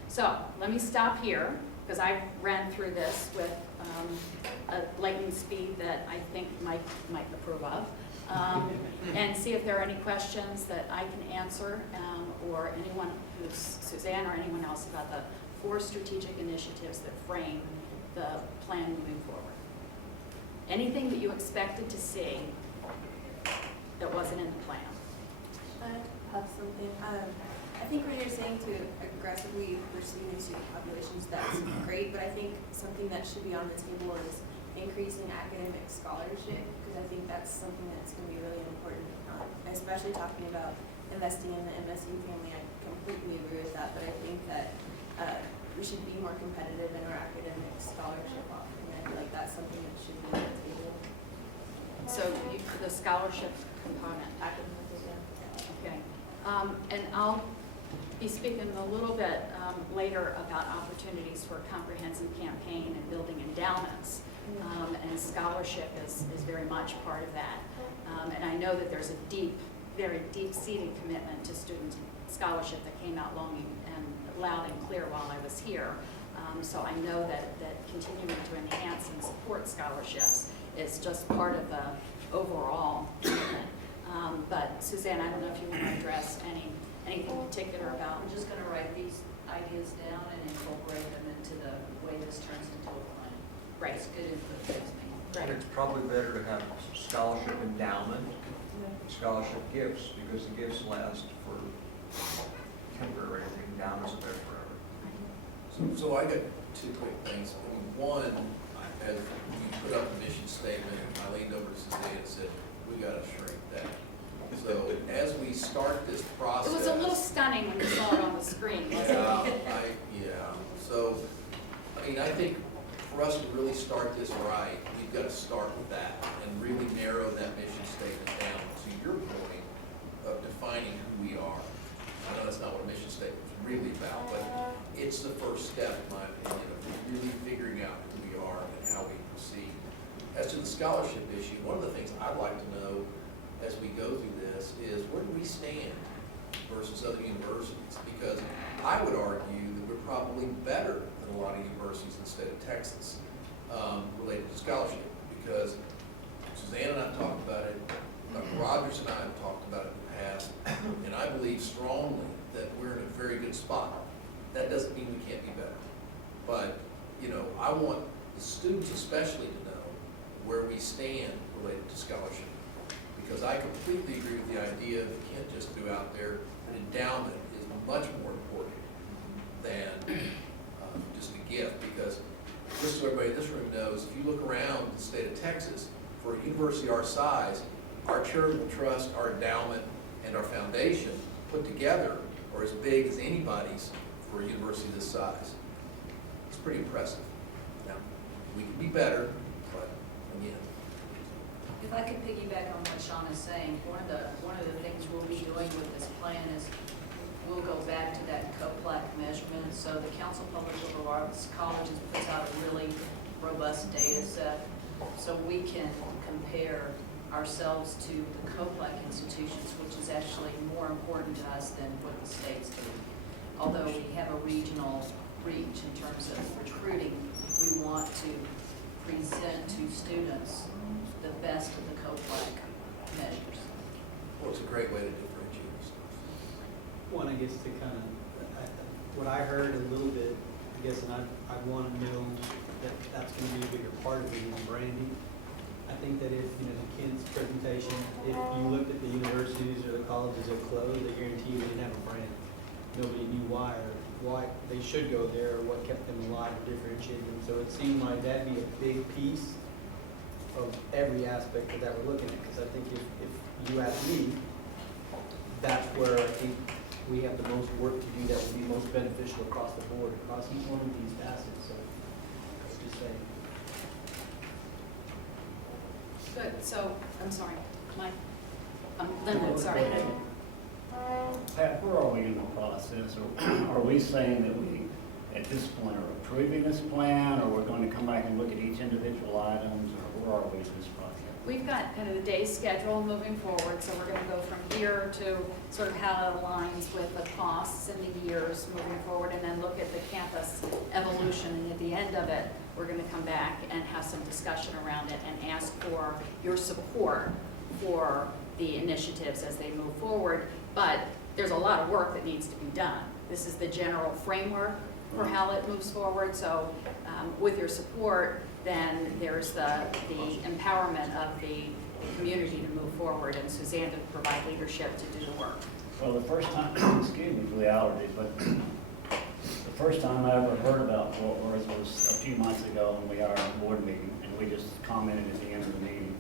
So let me stop here, because I ran through this with a lightning speed that I think Mike might approve of, and see if there are any questions that I can answer, or anyone who's, Suzanne or anyone else, about the 4 strategic initiatives that frame the plan moving forward. Anything that you expected to see that wasn't in the plan? I have something. I think what you're saying to aggressively pursue new student populations, that's great, but I think something that should be on the table is increasing academic scholarship, because I think that's something that's going to be really important, especially talking about investing in the MSU family. I completely agree with that, but I think that we should be more competitive in our academic scholarship offering. I feel like that's something that should be on the table. So the scholarship component. Okay. And I'll be speaking a little bit later about opportunities for a comprehensive campaign and building endowments. And scholarship is very much part of that. And I know that there's a very deep-seated commitment to student scholarship that came out long and loud and clear while I was here. So I know that continuing to enhance and support scholarships is just part of the overall commitment. But Suzanne, I don't know if you want to address anything particular about. I'm just gonna write these ideas down and incorporate them into the way this turns into a plan. Right. It's good input, thanks, me. Right. It's probably better to have scholarship endowment, scholarship gifts, because the gifts last for temporary, the endowments are there forever. So I got 2 quick things. I mean, one, as you put up the mission statement, I leaned over to Suzanne and said, we gotta shrink that. So as we start this process. It was a little stunning when you saw it on the screen, wasn't it? Yeah. So, I mean, I think for us to really start this right, we've got to start with that and really narrow that mission statement down to your point of defining who we are. I know that's not what a mission statement is really about, but it's the first step, in my opinion, of really figuring out who we are and how we proceed. As to the scholarship issue, one of the things I'd like to know as we go through this is where do we stand versus other universities? Because I would argue that we're probably better than a lot of universities in the state of Texas related to scholarship, because Suzanne and I have talked about it, Dr. Rogers and I have talked about it in the past, and I believe strongly that we're in a very good spot. That doesn't mean we can't be better. But, you know, I want the students especially to know where we stand related to scholarship. Because I completely agree with the idea that you can't just do out there, an endowment is much more important than just a gift. Because just so everybody in this room knows, if you look around the state of Texas, for a university our size, our charitable trust, our endowment, and our foundation put together are as big as anybody's for a university this size. It's pretty impressive. Now, we can be better, but again. If I could piggyback on what Sean is saying, one of the things we'll be doing with this plan is we'll go back to that COPLAC measurement. So the Council of Public Liberal Arts Colleges puts out a really robust data set, so we can compare ourselves to the COPLAC institutions, which is actually more important to us than what the states do. Although we have a regional reach in terms of recruiting, we want to present to students the best of the COPLAC measures. Well, it's a great way to differentiate yourself. One, I guess, to kind of, what I heard a little bit, I guess, and I want to know that that's going to be a bigger part of it in branding. I think that if, you know, the kids' presentation, if you looked at the universities or the colleges that closed, I guarantee you they didn't have a brand. Nobody knew why or why they should go there or what kept them alive or differentiated them. So it seemed like that'd be a big piece of every aspect of that we're looking at. Because I think if you ask me, that's where I think we have the most work to do that will be most beneficial across the board, across each one of these facets. So let's just say. Good, so, I'm sorry, Mike? Linwood, sorry. Pat, where are we in the process? Are we saying that we, at this point, are approving this plan, or we're going to come back and look at each individual items, or where are we in this process? We've got kind of the day schedule moving forward, so we're gonna go from here to sort of how it aligns with the costs and the years moving forward, and then look at the campus evolution, and at the end of it, we're gonna come back and have some discussion around it and ask for your support for the initiatives as they move forward. But there's a lot of work that needs to be done. This is the general framework for how it moves forward, so with your support, then there's the empowerment of the community to move forward, and Suzanne to provide leadership to do the work. Well, the first time, excuse me for the allergies, but the first time I ever heard about Fort Worth was a few months ago when we had our board meeting, and we just commented at the end of the meeting.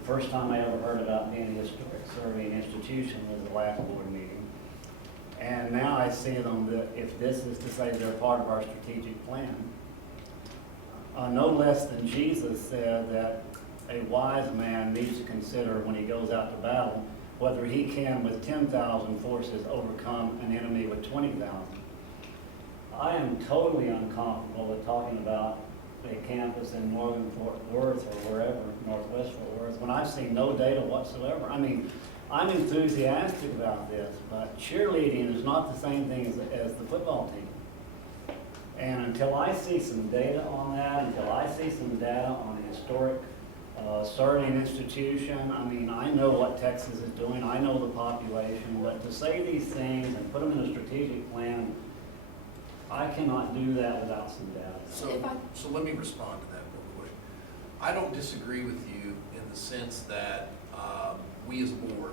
The first time I ever heard about being a historic serving institution was the last board meeting. And now I see them that if this is to say they're part of our strategic plan, no less than Jesus said that a wise man needs to consider when he goes out to battle whether he can with 10,000 forces overcome an enemy with 20,000. I am totally uncomfortable with talking about a campus in northern Fort Worth or wherever, northwest Fort Worth, when I've seen no data whatsoever. I mean, I'm enthusiastic about this, but cheerleading is not the same thing as the football team. And until I see some data on that, until I see some data on a historic serving institution, I mean, I know what Texas is doing, I know the population, but to say these things and put them in a strategic plan, I cannot do that without some data. So let me respond to that real quick. I don't disagree with you in the sense that we as a board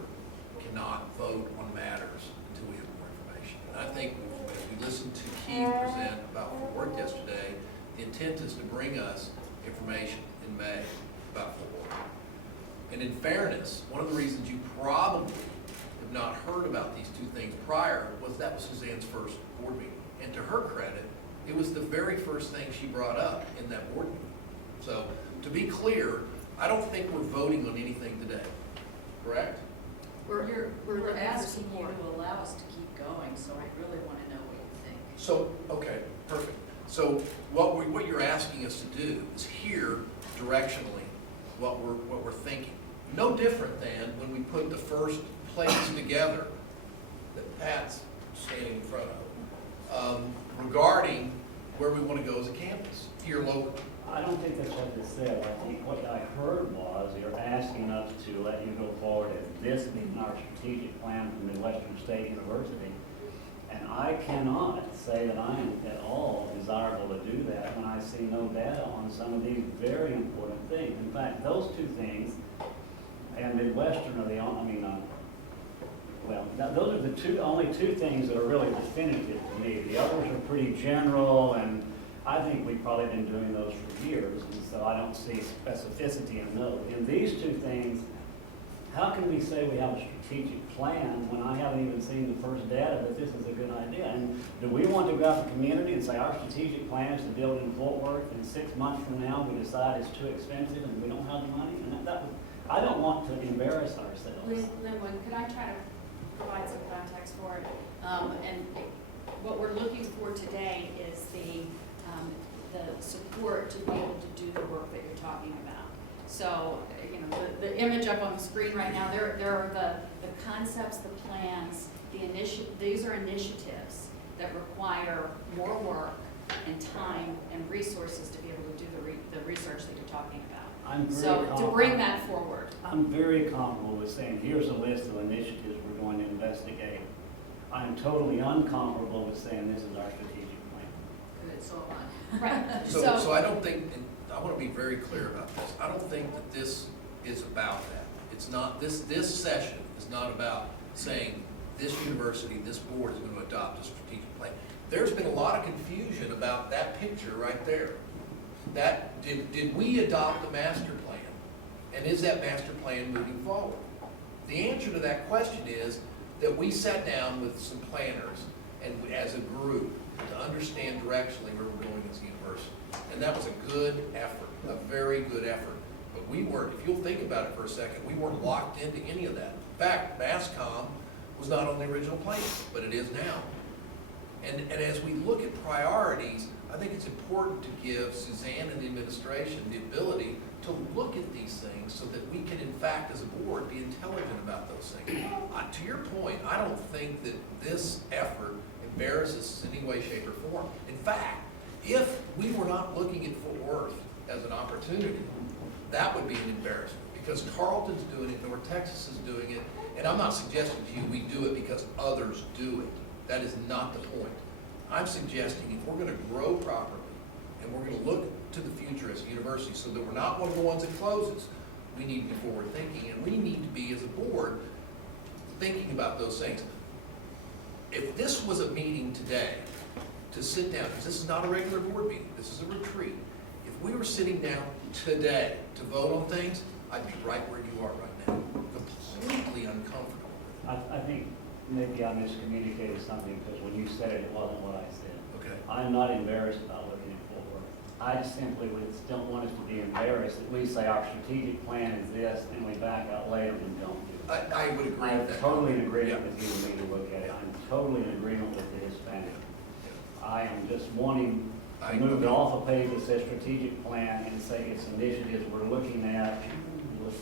cannot vote on matters until we have more information. And I think as we listened to Keith present about Fort Worth yesterday, the intent is to bring us information in May about Fort Worth. And in fairness, one of the reasons you probably have not heard about these two things prior was that was Suzanne's first board meeting. And to her credit, it was the very first thing she brought up in that board meeting. So to be clear, I don't think we're voting on anything today, correct? We're looking for asking you support. to allow us to keep going, so I really want to know what you think. So, okay, perfect. So what you're asking us to do is hear directionally what we're thinking. No different than when we put the first plays together that Pat's standing in front of, regarding where we want to go as a campus, here locally. I don't think that's what they said. I think what I heard was you're asking us to let you go forward at this being our strategic plan for Midwestern State University. And I cannot say that I am at all desirable to do that when I see no data on some of these very important things. In fact, those two things and Midwestern are the only, well, those are the only two things that are really definitive to me. The others are pretty general, and I think we've probably been doing those for years, and so I don't see specificity in those. In these two things, how can we say we have a strategic plan when I haven't even seen the first data that this is a good idea? And do we want to go out to the community and say our strategic plan is to build in Fort Worth, and 6 months from now we decide it's too expensive and we don't have the money? And I don't want to embarrass ourselves. Linwood, could I try to provide some context for it? And what we're looking for today is the support to be able to do the work that you're talking about. So, you know, the image up on the screen right now, there are the concepts, the plans, these are initiatives that require more work and time and resources to be able to do the research that you're talking about. So to bring that forward. I'm very comfortable with saying, here's a list of initiatives we're going to investigate. I'm totally uncomfortable with saying this is our strategic plan. Good, so am I. Right. So I don't think, and I want to be very clear about this, I don't think that this is about that. It's not, this session is not about saying this university, this board is going to adopt a strategic plan. There's been a lot of confusion about that picture right there. That, did we adopt the master plan? And is that master plan moving forward? The answer to that question is that we sat down with some planners and as a group to understand directionally where we're going as a university. And that was a good effort, a very good effort. But we weren't, if you'll think about it for a second, we weren't locked into any of that. In fact, MASCOM was not on the original plan, but it is now. And as we look at priorities, I think it's important to give Suzanne and the administration the ability to look at these things so that we can, in fact, as a board, be intelligent about those things. To your point, I don't think that this effort embarrasses us in any way, shape, or form. In fact, if we were not looking at Fort Worth as an opportunity, that would be an embarrassment, because Carlton's doing it, North Texas is doing it, and I'm not suggesting to you we do it because others do it. That is not the point. I'm suggesting if we're gonna grow properly, and we're gonna look to the future as a university, so that we're not one of the ones that closes, we need to be forward thinking, and we need to be, as a board, thinking about those things. If this was a meeting today, to sit down, because this is not a regular board meeting, this is a retreat. If we were sitting down today to vote on things, I'd be right where you are right now, completely uncomfortable. I think maybe I miscommunicated something, because when you said it, it wasn't what I said. Okay. I'm not embarrassed about looking at Fort Worth. I just simply don't want us to be embarrassed that we say our strategic plan is this, and we back out later and don't do it. I would agree with I'm that. totally in agreement Yeah. with you and me to look at it. I'm totally in agreement with the Hispanic. I am just wanting to move it off a page that says strategic plan and say it's initiatives we're looking at.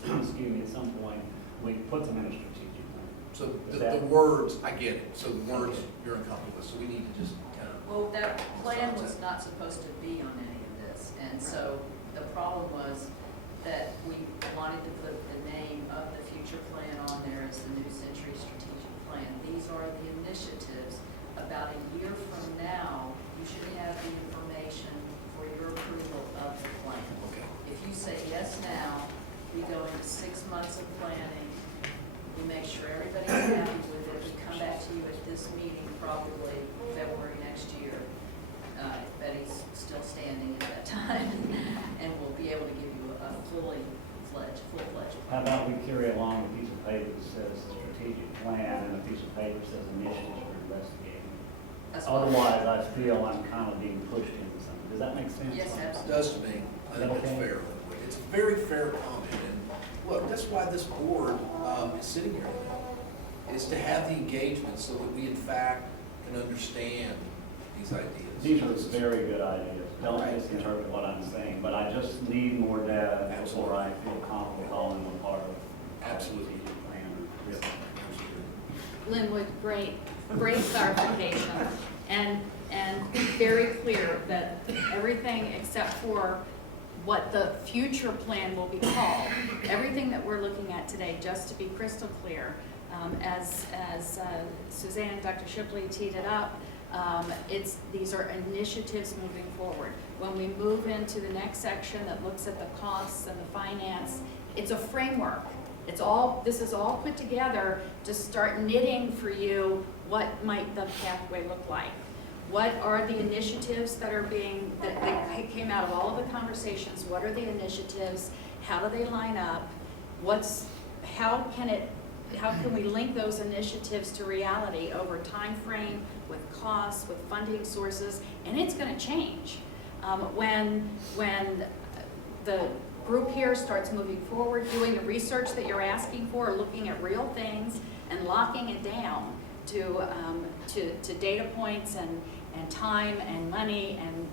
Excuse me, at some point, we put them in a strategic plan. So the words, I get it, so the words you're uncomfortable with, so we need to just kind of. Well, that plan was not supposed to be on any of this, and so the problem was that we wanted to put the name of the future plan on there as the New Century Strategic Plan. These are the initiatives. About a year from now, you should have the information for your approval of the plan. Okay. If you say yes now, we go into 6 months of planning, we make sure everybody's happy with it, we come back to you at this meeting probably February next year, if Betty's still standing at that time, and we'll be able to give you a full-fledged plan. How about we carry along a piece of paper that says strategic plan and a piece of paper that says initiatives we're investigating? That's what- Otherwise, I feel I'm kind of being pushed into something. Does that make sense? Yes, It absolutely. does to me. I think it's Okay. fair. It's a very fair comment, and look, that's why this board is sitting here today, is to have the engagement so that we in fact can understand these ideas. These are very good ideas. Don't Right. misinterpret what I'm saying, but I just need more data before I feel comfortable calling them a part of our Absolutely. strategic plan. Yes. Linwood, great clarification, and very clear that everything except for what the future plan will be called, everything that we're looking at today, just to be crystal clear, as Suzanne and Dr. Shipley teed it up, these are initiatives moving forward. When we move into the next section that looks at the costs and the finance, it's a framework. This is all put together to start knitting for you what might the pathway look like. What are the initiatives that came out of all of the conversations? What are the initiatives? How do they line up? How can we link those initiatives to reality over time frame, with costs, with funding sources? And it's going to change. When the group here starts moving forward, doing the research that you're asking for, looking at real things and locking it down to data points and time and money and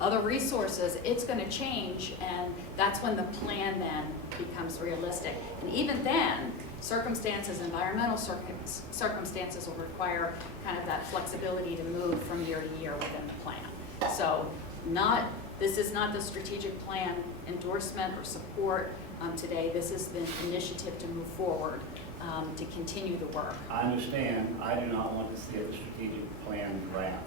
other resources, it's going to change, and that's when the plan then becomes realistic. And even then, environmental circumstances will require kind of that flexibility to move from year to year within the plan. So this is not the strategic plan endorsement or support today. This is the initiative to move forward, to continue the work. I understand. I do not want to see a strategic plan draft.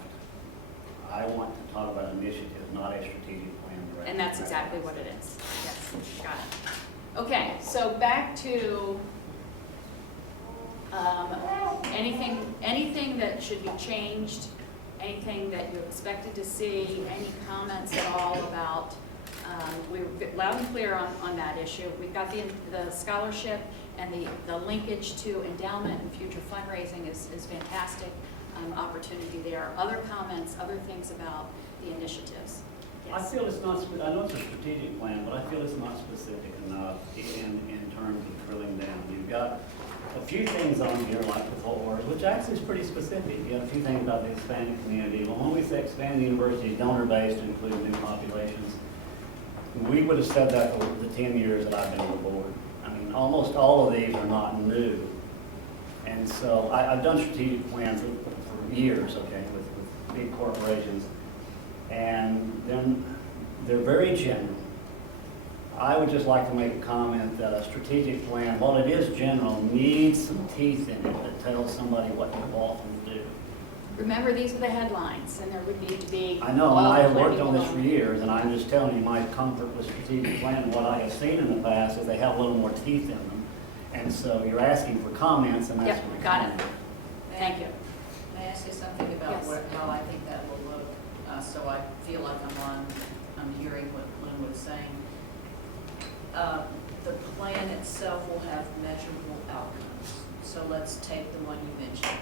I want to talk about initiatives, not a strategic plan draft. And that's exactly what it is. Yes, got it. Okay, so back to anything that should be changed, anything that you expected to see, any comments at all about, we're loud and clear on that issue. We've got the scholarship and the linkage to endowment and future fundraising is fantastic opportunity there. Other comments, other things about the initiatives? I Yes. feel it's not, I know it's a strategic plan, but I feel it's not specific enough in terms terms of drilling down. You've got a few things on here like the Fort Worth, which actually is pretty specific. You got a few things about the expanding community. Well, when we say expand the university's donor base to include new populations, we would have said that for the 10 years that I've been on the board. I mean, almost all of these are not new. And so I've done strategic plans for years, okay, with big corporations. And then they're very general. I would just like to make a comment that a strategic plan, while it is general, needs some teeth in it that tells somebody what to go off and do. Remember, these are the headlines, and there would need to be. I know, and I have worked on this for planning years, and I'm just telling you my comfort with strategic plan. What I have seen in the past is they have a little more teeth in them. And so you're asking for comments, and that's Yep, what got it. Thank you. May I ask you something about Yes. how I think that will look? So I feel like I'm hearing what Lynn was saying. The plan itself will have measurable outcomes. So let's take the one you mentioned.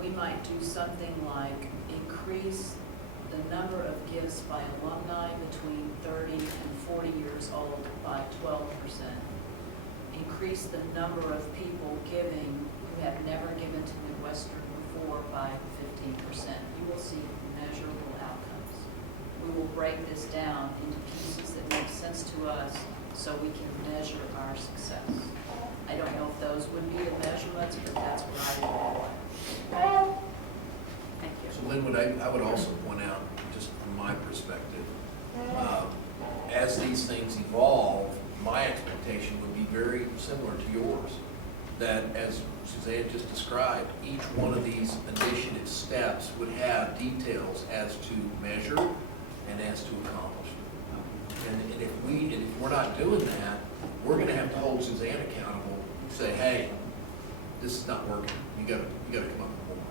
We might do something like increase the number of gifts by alumni between 30 and 40 years old by 12%. Increase the number of people giving who have never given to Midwestern before by 15%. You will see measurable outcomes. We will break this down into pieces that make sense to us so we can measure our success. I don't know if those would be the measurements, but that's what I would. Thank you. So Lynn, I would also point out, just from my perspective, as these things evolve, my expectation would be very similar to yours. That, as Suzanne just described, each one of these initiative steps would have details as to measure and as to accomplish. And if we're not doing that, we're gonna have to hold Suzanne accountable, say, hey, this is not working, you gotta come up with more.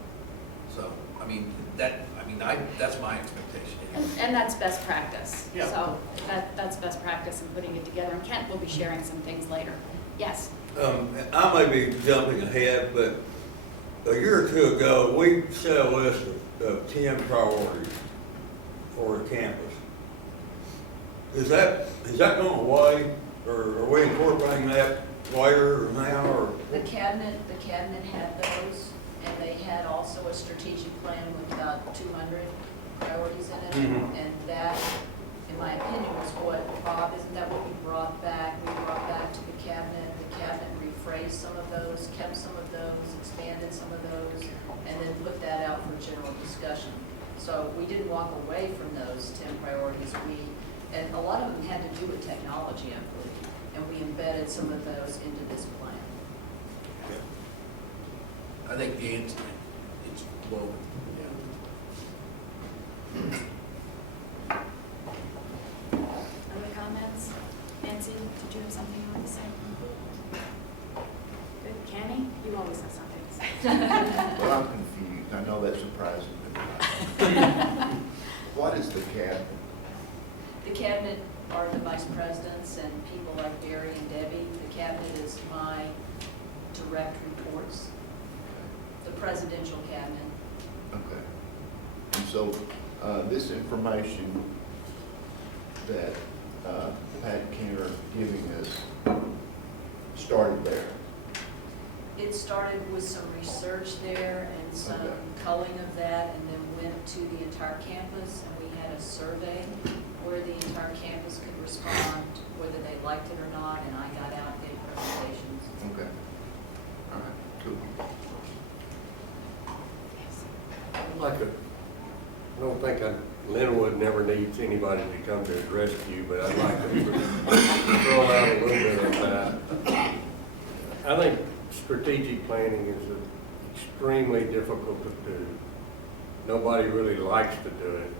So, that's my expectation. And that's best practice. Yeah. So that's best practice in putting it together. And Kent will be sharing some things later. Yes. I may be jumping ahead, but a year or two ago, we set a list of 10 priorities for the campus. Is that going away, or are we incorporating that later or now, or? The cabinet had those, and they had also a strategic plan with about 200 priorities in it. Mhm. And that, in my opinion, was what, Bob, isn't that what we brought back? We brought back to the cabinet rephrased some of those, kept some of those, expanded some of those, and then put that out for general discussion. So we didn't walk away from those 10 priorities. And a lot of them had to do with technology, I believe, and we embedded some of those into this plan. I think the answer, it's woven, Other comments? Nancy, did you have something you wanted to say? Good. Kenny, you always have something to say. Well, I'm confused. I know that surprises me. What is the cabinet? The cabinet are the vice presidents and people like Barry and Debbie. The cabinet is my direct reports, the presidential cabinet. Okay. And so, this information that Pat and Ken are giving us started there. It started with some research there and some Okay. culling of that, and then went to the entire campus, and we had a survey where the entire campus could respond, whether they liked it or not, and I got out and gave presentations. Okay. All right, cool. I don't think Linwood never needs anybody to come to his rescue, but I'd like to throw out a little bit of that. I think strategic planning is extremely difficult to do. Nobody really likes to do it,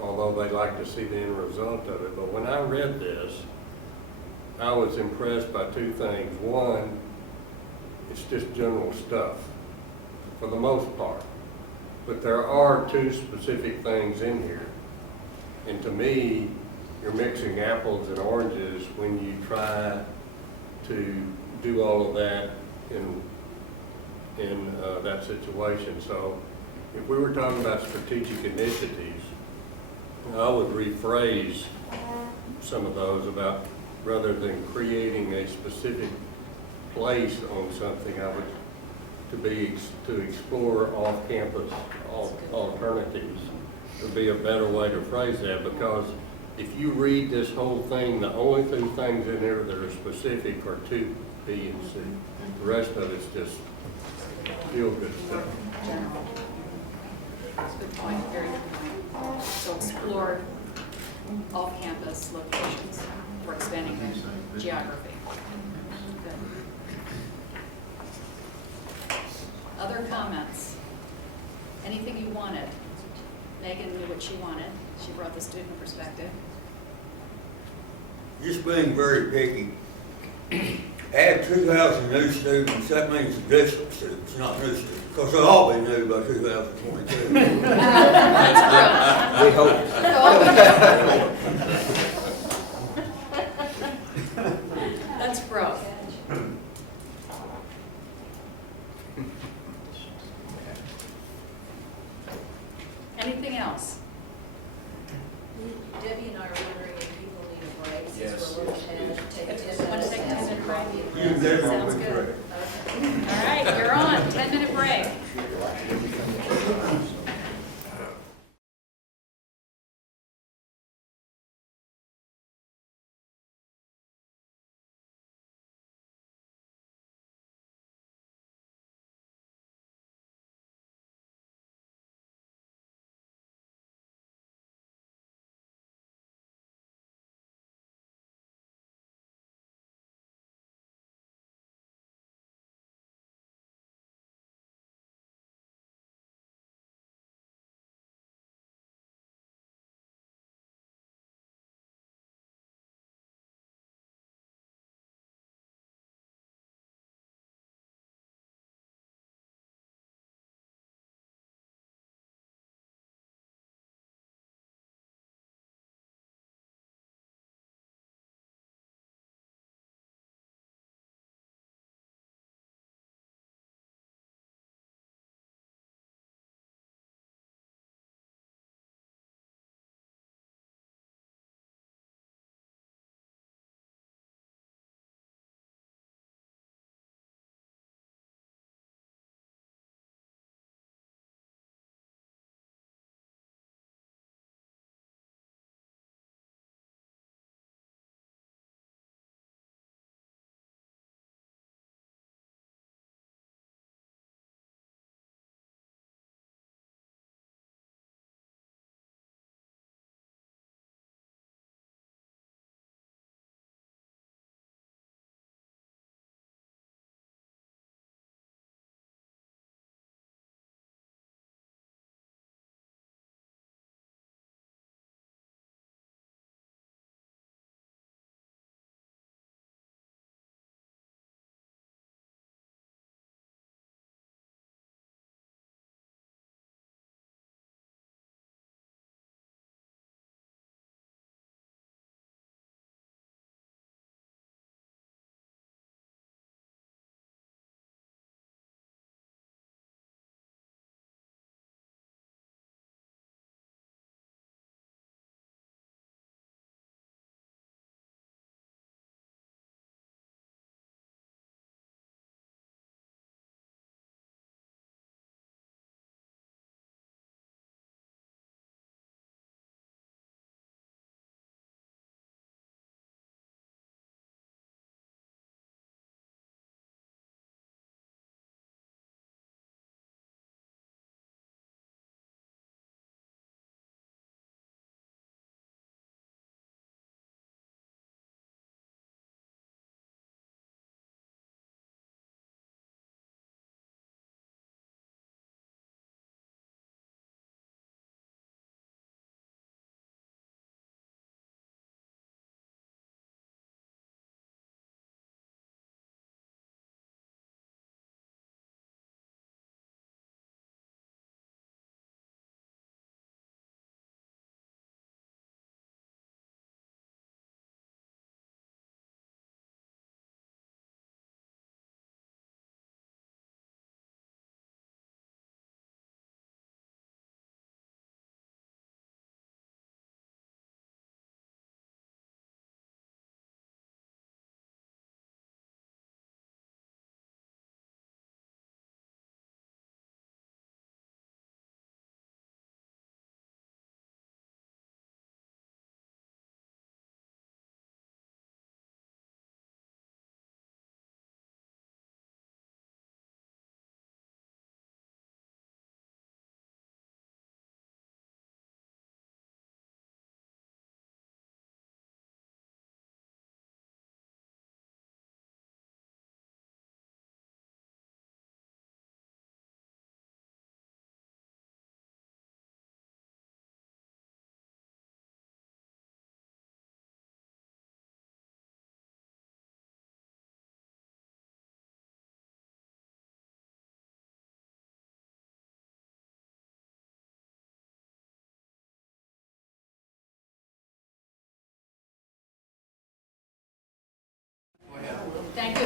although they like to see the end result of it. But when I read this, I was impressed by two things. One, it's just general stuff, for the most part. But there are two specific things in here. And to me, you're mixing apples and oranges when you try to do all of that in that situation. So if we were talking about strategic initiatives, I would rephrase some of those about rather than creating a specific place on something, to explore off-campus alternatives would be a better way to phrase that, because if you read this whole thing, the only two things in there that are specific are 2B and C. The rest of it's just feel-good stuff. General. That's a good point, very good point. So explore off-campus locations for expanding the geography. Good. Other comments? Anything you wanted? Megan knew what she wanted. She brought the student perspective. Just being very picky. Add 2,000 new students, that means additional students, not new students, because they'll all be new by 2022. That's We hope. That's growth. Anything else? Debbie and I are wondering if people need a break, Yes, since we're a little ahead, take a 10 Want to minutes. take a 10-minute break? You never Sounds been good. correct. All right, you're on, 10-minute break.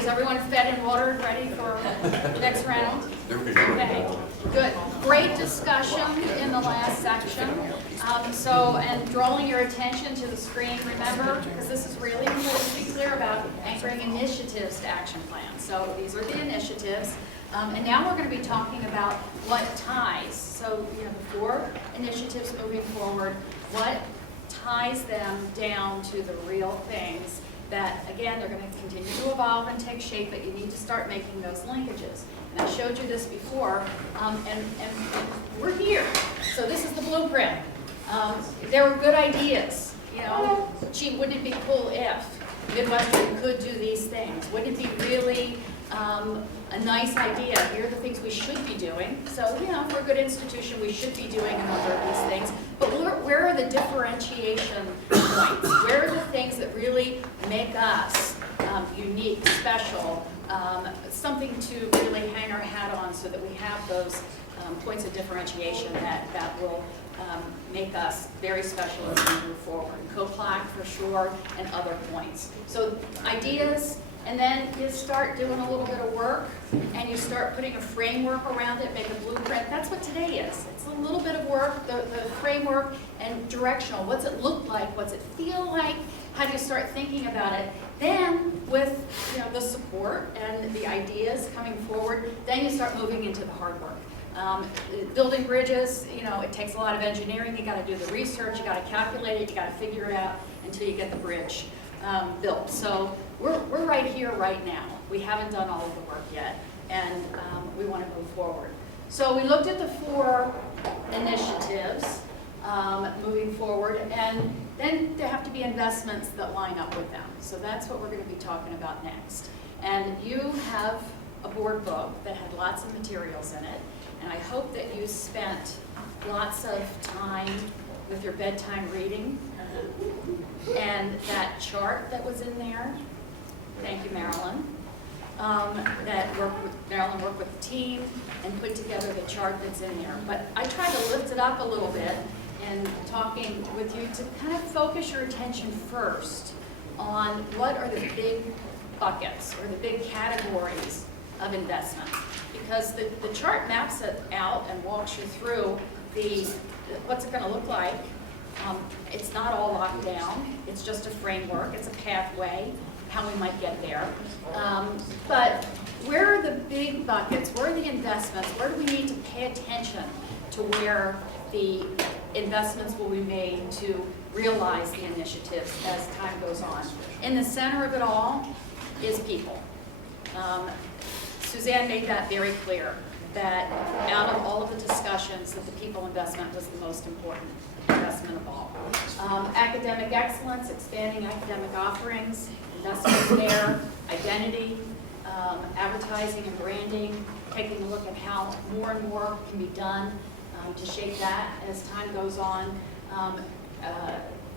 is everyone fed and watered, ready for the next round? Okay, good. Great discussion in the last section. And drawing your attention to the screen, remember, because this is really important to be clear about anchoring initiatives to action plans. So these are the initiatives. And now we're going to be talking about what ties. So, the 4 initiatives moving forward, what ties them down to the real things that, again, they're going to continue to evolve and take shape, but you need to start making those linkages. And I showed you this before, and we're here. So this is the blueprint. There were good ideas, Gee, wouldn't it be cool if Midwestern could do these things? Wouldn't it be really a nice idea? Here are the things we should be doing. So, for a good institution, we should be doing a number of these things. But where are the differentiation points? Where are the things that really make us unique, special, something to really hang our hat on so that we have those points of differentiation that will make us very special as we move forward. CoPlac for sure, and other points. So ideas, and then you start doing a little bit of work, and you start putting a framework around it, make a blueprint. That's what today is. It's a little bit of work, the framework and directional. What's it look like? What's it feel like? How do you start thinking about it? Then with the support and the ideas coming forward, then you start moving into the hard work. Building bridges, it takes a lot of engineering. You got to do the research, you got to calculate it, you got to figure it out until you get the bridge built. So we're right here, right now. We haven't done all of the work yet, and we want to move forward. So we looked at the 4 initiatives moving forward, and then there have to be investments that line up with them. So that's what we're going to be talking about next. And you have a board book that had lots of materials in it, and I hope that you spent lots of time with your bedtime reading and that chart that was in there. Thank you, Marilyn. Marilyn worked with the team and put together the chart that's in there. But I tried to lift it up a little bit in talking with you to kind of focus your attention first on what are the big buckets or the big categories of investment. Because the chart maps it out and walks you through what's it going to look like. It's not all locked down. It's just a framework. It's a pathway, how we might get there. But where are the big buckets? Where are the investments? Where do we need to pay attention to where the investments will be made to realize the initiatives as time goes on? In the center of it all is people. Suzanne made that very clear, that out of all of the discussions, that the people investment was the most important investment of all. Academic excellence, expanding academic offerings, investments there, identity, advertising and branding, taking a look at how more and more can be done to shape that as time goes on.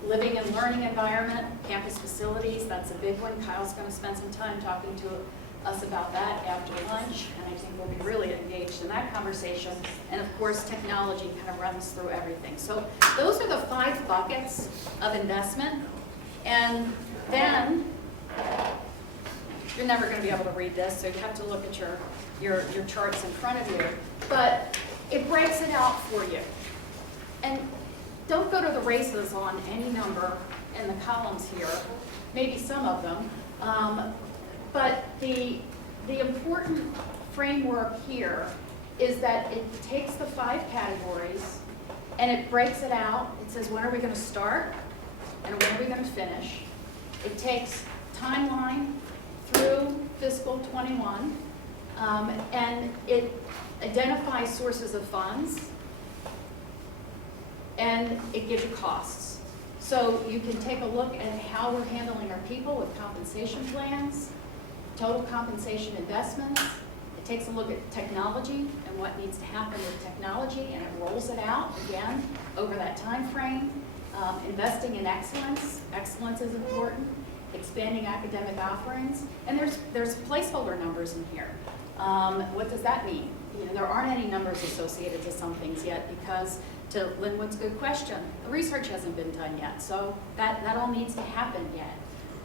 Living and learning environment, campus facilities, that's a big one. Kyle's going to spend some time talking to us about that after lunch, and I think we'll be really engaged in that conversation. And of course, technology kind of runs through everything. So those are the 5 buckets of investment. And then, you're never going to be able to read this, so you have to look at your charts in front of you. But it breaks it out for you. And don't go to the races on any number in the columns here, maybe some of them. But the important framework here is that it takes the 5 categories and it breaks it out. It says, when are we going to start and when are we going to finish? It takes timeline through fiscal 21, and it identifies sources of funds, and it gives you costs. So you can take a look at how we're handling our people with compensation plans, total compensation investments. It takes a look at technology and what needs to happen with technology, and it rolls it out again over that time frame. Investing in excellence. Excellence is important. Expanding academic offerings. And there's placeholder numbers in here. What does that mean? There aren't any numbers associated to some things yet because, to Linwood's good question, the research hasn't been done yet. So that all needs to happen yet.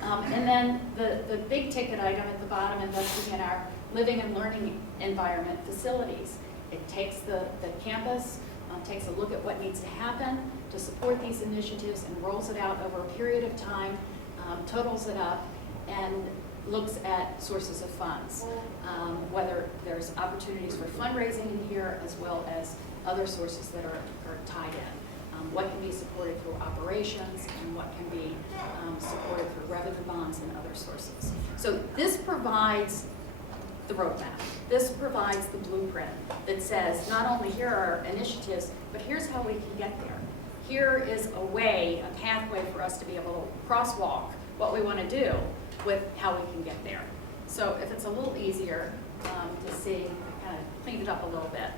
And then the big ticket item at the bottom, investing in our living and learning environment facilities. It takes the campus, takes a look at what needs to happen to support these initiatives and rolls it out over a period of time, totals it up, and looks at sources of funds, whether there's opportunities for fundraising in here as well as other sources that are tied in. What can be supported through operations and what can be supported through revenue bonds and other sources. So this provides the roadmap. This provides the blueprint that says not only here are our initiatives, but here's how we can get there. Here is a way, a pathway for us to be able to crosswalk what we want to do with how we can get there. So if it's a little easier to see, I kind of cleaned it up a little bit.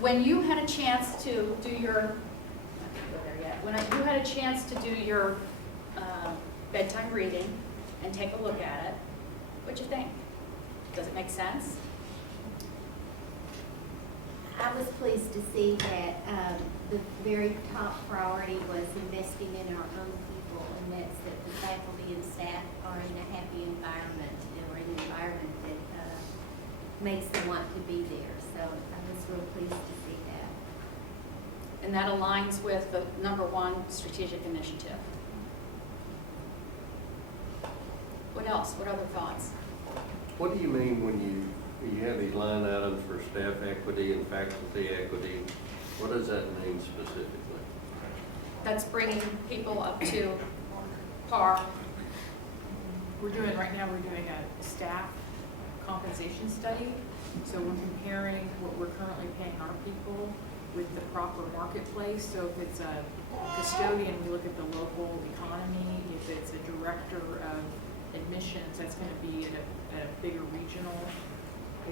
When you had a chance to do your, I can't go there yet, when you had a chance to do your bedtime reading and take a look at it, what'd you think? Does it make sense? I was pleased to see that the very top priority was investing in our own people, and that's that the faculty and staff are in a happy environment, or an environment that makes them want to be there. So I was real pleased to see that. And that aligns with the #1 strategic initiative. What else? What other thoughts? What do you mean when you have these line items for staff equity and faculty equity? What does that mean specifically? That's bringing people up to par. Right now we're doing a staff compensation study. So we're comparing what we're currently paying our people with the proper marketplace. So if it's a custodian, we look at the local economy. If it's a director of admissions, that's going to be at a bigger regional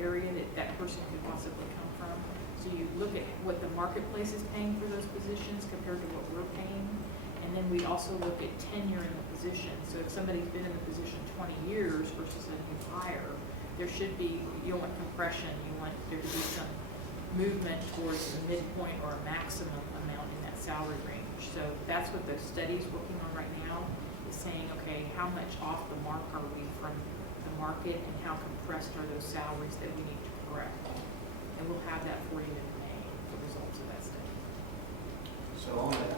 area that person could possibly come from. So you look at what the marketplace is paying for those positions compared to what we're paying. And then we also look at tenure in the position. So if somebody's been in the position 20 years versus a new hire, there should be, you don't want compression, you want there to be some movement towards the midpoint or a maximum amount in that salary range. So that's what the study's working on right now, is saying, okay, how much off the mark are we from the market and how compressed are those salaries that we need to correct? And we'll have that for you in May, the results of that study. So on that,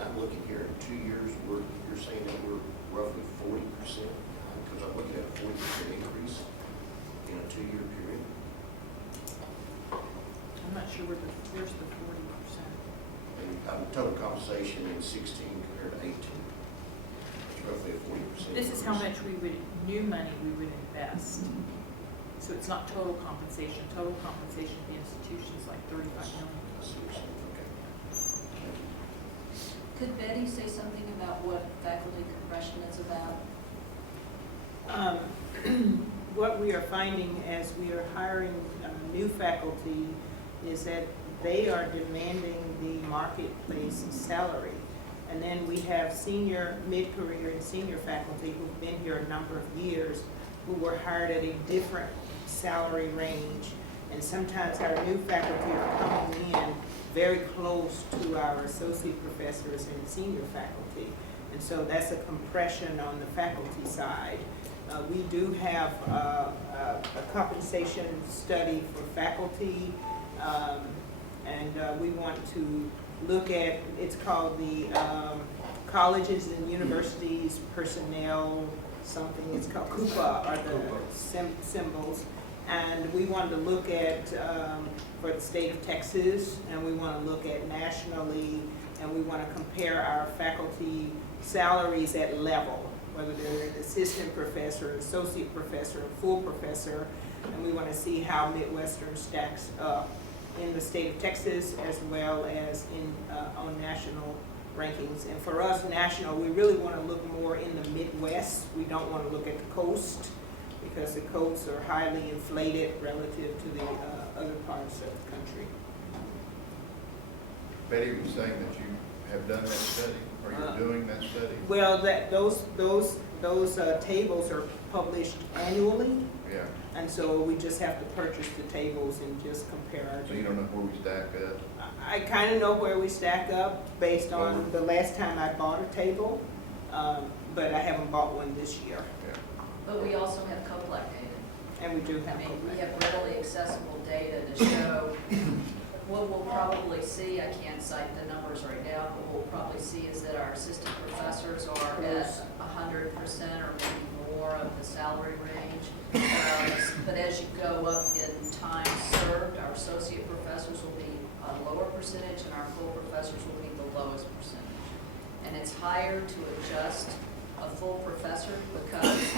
I'm looking here, in 2 years, you're saying that we're roughly 40%, because I'm looking at a 40% increase in a 2-year period. I'm not sure where's the 40%. And total compensation in 16 compared to 18. It's roughly a 40%. This is how much new money we would invest. So it's not total compensation. Total compensation of the institution is like $35 million. I see what you're saying. Okay. Thank you. Could Betty say something about what faculty compression is about? What we are finding as we are hiring new faculty is that they are demanding the marketplace salary. And then we have senior, mid-career, and senior faculty who've been here a number of years who were hired at a different salary range. And sometimes our new faculty are coming in very close to our associate professors and senior faculty. And so that's a compression on the faculty side. We do have a compensation study for faculty, and we want to look at, it's called the Colleges and Universities Personnel something, it's called CUPA, are the symbols. And we wanted to look at, for the state of Texas, and we want to look at nationally, and we want to compare our faculty salaries at level, whether they're an assistant professor, associate professor, or full professor, and we want to see how Midwestern stacks up in the state of Texas as well as in on national rankings. And for us, national, we really want to look more in the Midwest. We don't want to look at the coast, because the coasts are highly inflated relative to the other parts of the country. Betty, are you saying that you have done that study, or you're doing that study? Well, those tables are published annually, Yeah, and so we just have to purchase the tables and just compare our. so you don't know where we stack up? I kind of know where we stack up based on the last time I bought a table, but I haven't bought one this year, Yeah. But we also have COPLAC data. and we do I have. mean, we have readily accessible data to show what we'll probably see. I can't cite the numbers right now, but what we'll probably see is that our assistant professors are at 100% or maybe more of the salary range. But as you go up in time served, our associate professors will be a lower percentage and our full professors will be the lowest percentage. And it's higher to adjust a full professor because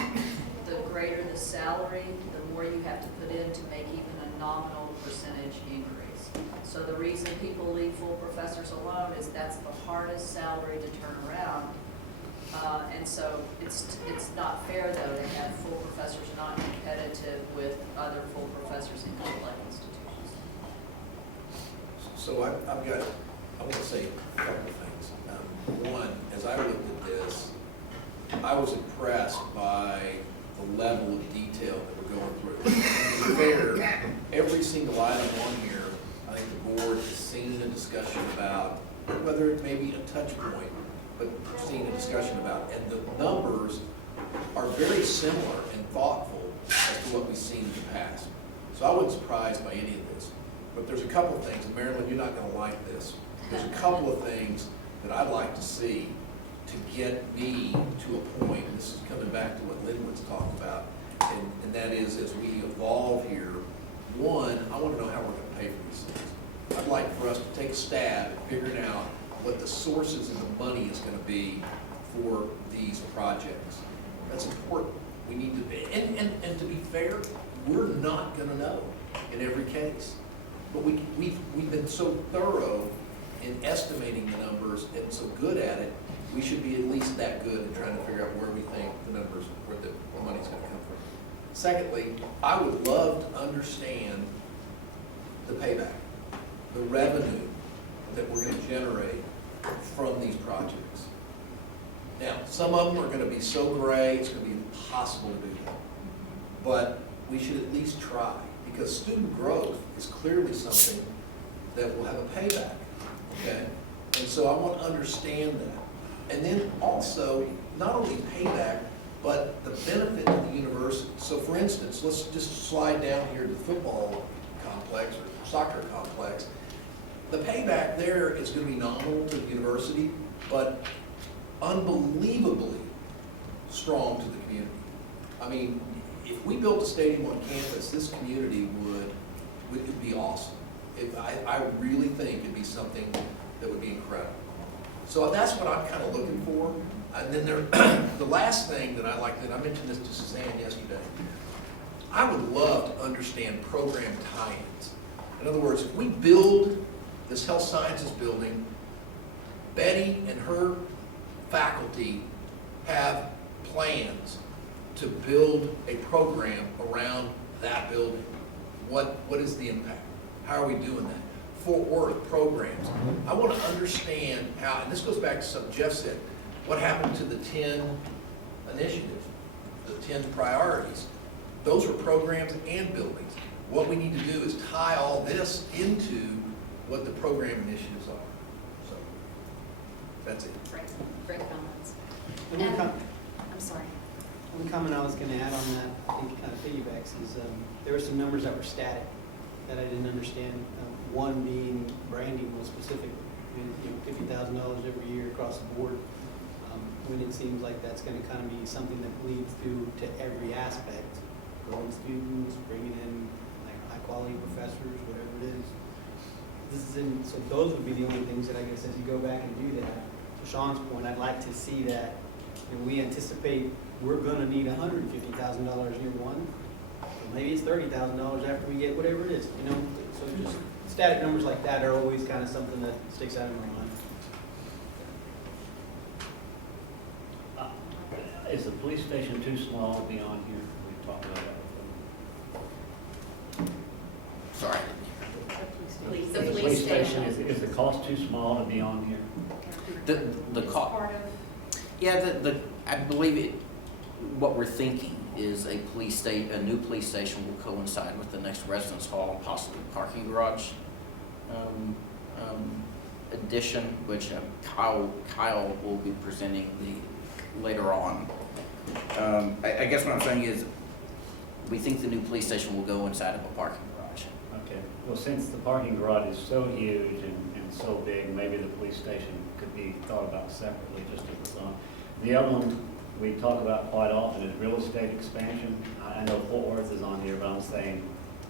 the greater the salary, the more you have to put in to make even a nominal percentage increase. So the reason people leave full professors alone is that's the hardest salary to turn around. And so it's not fair, though, to have full professors not competitive with other full professors in COPLAC institutions. So I've got, I want to say a couple of things. One, as I looked at this, I was impressed by the level of detail that we're going through. To be fair, every single item on here, I think the board has seen a discussion about, whether it may be a touch point, but seen a discussion about, and the numbers are very similar and thoughtful as to what we've seen in the past. So I wasn't surprised by any of this. But there's a couple of things, and Marilyn, you're not gonna like this. There's a couple of things that I'd like to see to get me to a point, and this is coming back to what Linwood's talked about, and that is as we evolve here, one, I wanna know how we're gonna pay for these things. I'd like for us to take a stab at figuring out what the sources of the money is gonna be for these projects. That's important. We need to, and to be fair, we're not gonna know in every case. But we've been so thorough in estimating the numbers and so good at it, we should be at least that good in trying to figure out where we think the numbers, where the money's gonna come from. Secondly, I would love to understand the payback, the revenue that we're gonna generate from these projects. Now, some of them are gonna be so gray, it's gonna be impossible to do that. But we should at least try, because student growth is clearly something that will have a payback, okay? And so I want to understand that. And then also, not only payback, but the benefit to the university. So for instance, let's just slide down here to the football complex or soccer complex. The payback there is going to be nominal to the university, but unbelievably strong to the community. I mean, if we built a stadium on campus, this community would be awesome. I really think it'd be something that would be incredible. So that's what I'm kind of looking for. And then the last thing that I like, that I mentioned this to Suzanne yesterday, I would love to understand program tie-ins. In other words, if we build this health sciences building, Betty and her faculty have plans to build a program around that building. What is the impact? How are we doing that? Fort Worth programs. I want to understand how, and this goes back to something Jeff said, what happened to the 10 initiatives, the 10 priorities? Those were programs and buildings. What we need to do is tie all this into what the program initiatives are. So, that's it. Great comments. And one com- I'm sorry. One comment I was gonna add on that, I think kind of piggybacks, is there were some numbers that were static that I didn't understand. One being branding was specific, $50,000 every year across the board. When it seems like that's gonna kind of be something that leads through to every aspect, growing students, bringing in like high quality professors, whatever it is. So those would be the only things that I guess as you go back and do that. To Sean's point, I'd like to see that we anticipate we're gonna need $150,000 year one. Maybe it's $30,000 after we get whatever it is, So just static numbers like that are always kind of something that sticks out in my mind. Is the police station too small to be on here? We talked about that. Sorry. The The police station, is the cost too small to be on here? The It's cost, part of, yeah, I believe what we're thinking is a new police station will coincide with the next residence hall, and possibly parking garage addition, which Kyle will be presenting later on. I guess what I'm saying is, we think the new police station will go inside of a parking garage. Okay, well, since the parking garage is so huge and so big, maybe the police station could be thought about separately, just as it's on. The other one we talk about quite often is real estate expansion. I know Fort Worth is on here, but I'm saying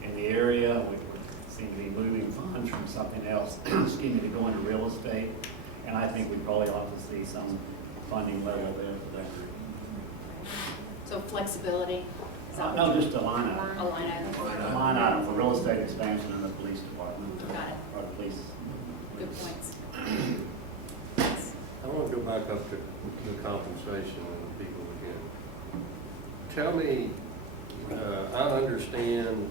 in the area, we seem to be moving funds from something else, excuse me, to go into real estate. And I think we probably ought to see some funding level there for that. So flexibility? Is that No, what just a line item. A line item? A line item for real estate expansion in the police department. Got it. Or police. Good points. I want to go back up to the compensation of the people again. Tell me, I understand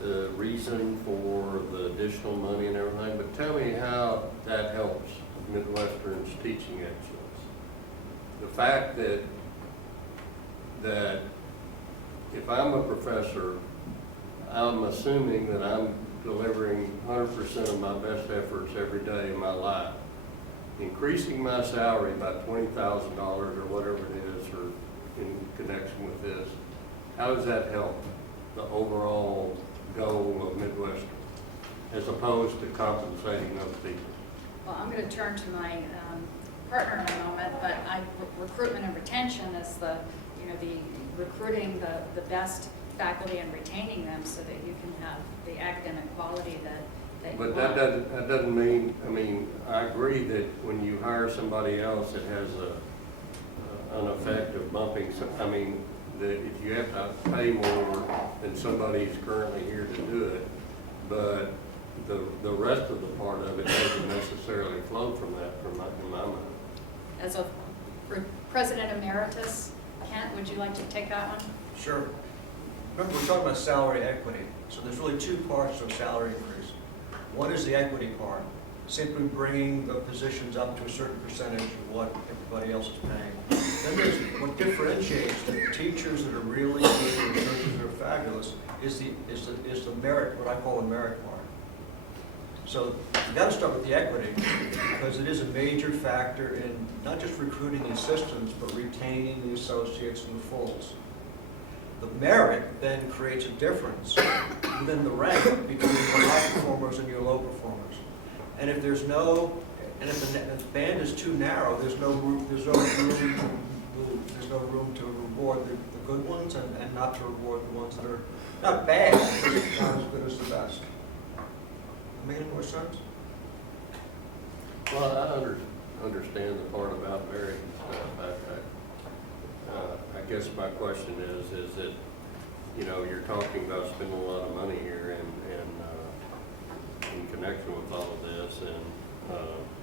the reason for the additional money and everything, but tell me how that helps Midwestern's teaching excellence. The fact that if I'm a professor, I'm assuming that I'm delivering 100% of my best efforts every day of my life. Increasing my salary by $20,000 or whatever it is, or in connection with this, how does that help the overall goal of Midwestern, as opposed to compensating those people? Well, I'm going to turn to my partner in a moment, but recruitment and retention is the recruiting the best faculty and retaining them so that you can have the academic quality that you But want. that doesn't mean, I mean, I agree that when you hire somebody else, it has an effect of bumping, I mean, that if you have to pay more than somebody who's currently here to do it, but the rest of the part of it doesn't necessarily flow from that, in my mind. As a President Emeritus, Kent, would you like to take that one? Sure. Remember, we're talking about salary equity, so there's really two parts to a salary increase. One is the equity part, simply bringing the positions up to a certain percentage of what everybody else is paying. Then there's what differentiates the teachers that are really good and the nurses that are fabulous is the merit, what I call the merit part. So you got to start with the equity because it is a major factor in not just recruiting the assistants, but retaining the associates and the fulls. The merit then creates a difference within the rank between your high performers and your low performers. And if there's no, and if the band is too narrow, there's no room to reward the good ones and not to reward the ones that are not bad, but not as good as the best. Make any more sense? Well, I understand the part about merit and stuff. I guess my question is that, you know, you're talking about spending a lot of money here and in connection with all of this, and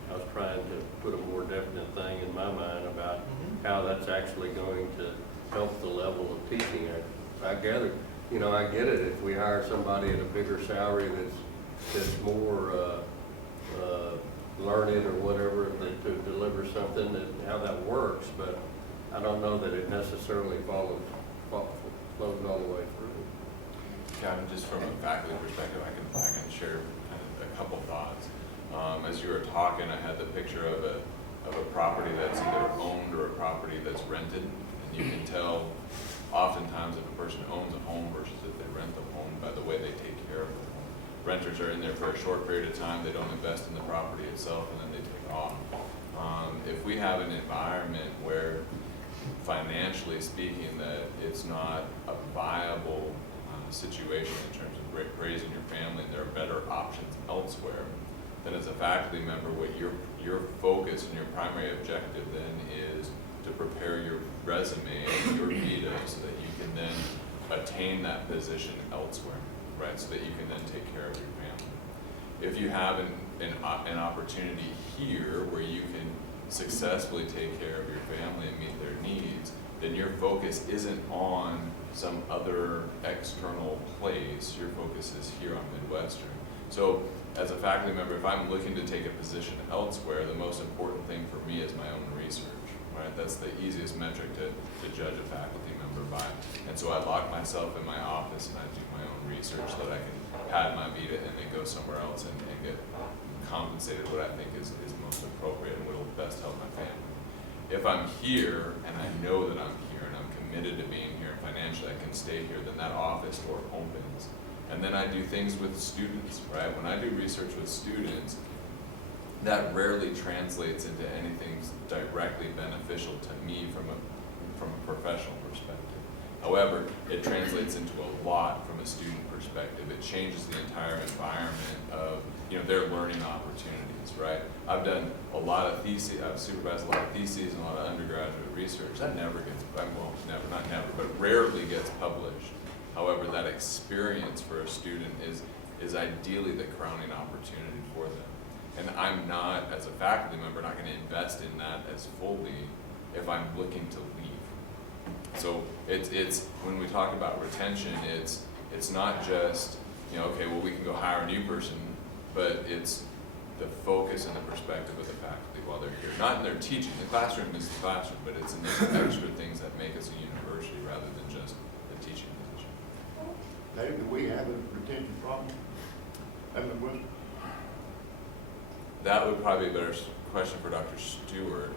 I was trying to put a more definite thing in my mind about how that's actually going to help the level of teaching. I gather, you know, I get it if we hire somebody at a bigger salary that's more learned or whatever to deliver something, that how that works, but I don't know that it necessarily flows all the way through. Kevin, just from a faculty perspective, I can share kind of a couple thoughts. As you were talking, I had the picture of a property that's either owned or a property that's rented, and you can tell oftentimes if a person owns a home versus if they rent the home by the way they take care of the home. Renters are in there for a short period of time, they don't invest in the property itself, and then they take off. If we have an environment where financially speaking that it's not a viable situation in terms of raising your family and there are better options elsewhere, then as a faculty member, what your focus and your primary objective then is to prepare your resume and your vita so that you can then attain that position elsewhere, right? So that you can then take care of your family. If you have an opportunity here where you can successfully take care of your family and meet their needs, then your focus isn't on some other external place. Your focus is here on Midwestern. So as a faculty member, if I'm looking to take a position elsewhere, the most important thing for me is my own research. right? That's the easiest metric to judge a faculty member by. And so I lock myself in my office and I do my own research so that I can pad my Vita and then go somewhere else and get compensated what I think is most appropriate and what will best help my family. If I'm here and I know that I'm here and I'm committed to being here and financially I can stay here, then that office door opens. And then I do things with students, right? When I do research with students, that rarely translates into anything directly beneficial to me from a professional perspective. However, it translates into a lot from a student perspective. It changes the entire environment of, their learning opportunities, right? I've done a lot of theses, I've supervised a lot of theses and a lot of undergraduate research. That never gets, not never, but rarely gets published. However, that experience for a student is ideally the crowning opportunity for them. And I'm not, as a faculty member, not gonna invest in that as fully if I'm looking to leave. So it's when we talk about retention, it's not just, okay, well, we can go hire a new person, but it's the focus and the perspective of the faculty while they're here. Not in their teaching, the classroom is the classroom, but it's in those extra things that make us a university rather than just the teaching position. Dave, do we have a retention problem? That would probably be a better question for Dr. Stewart.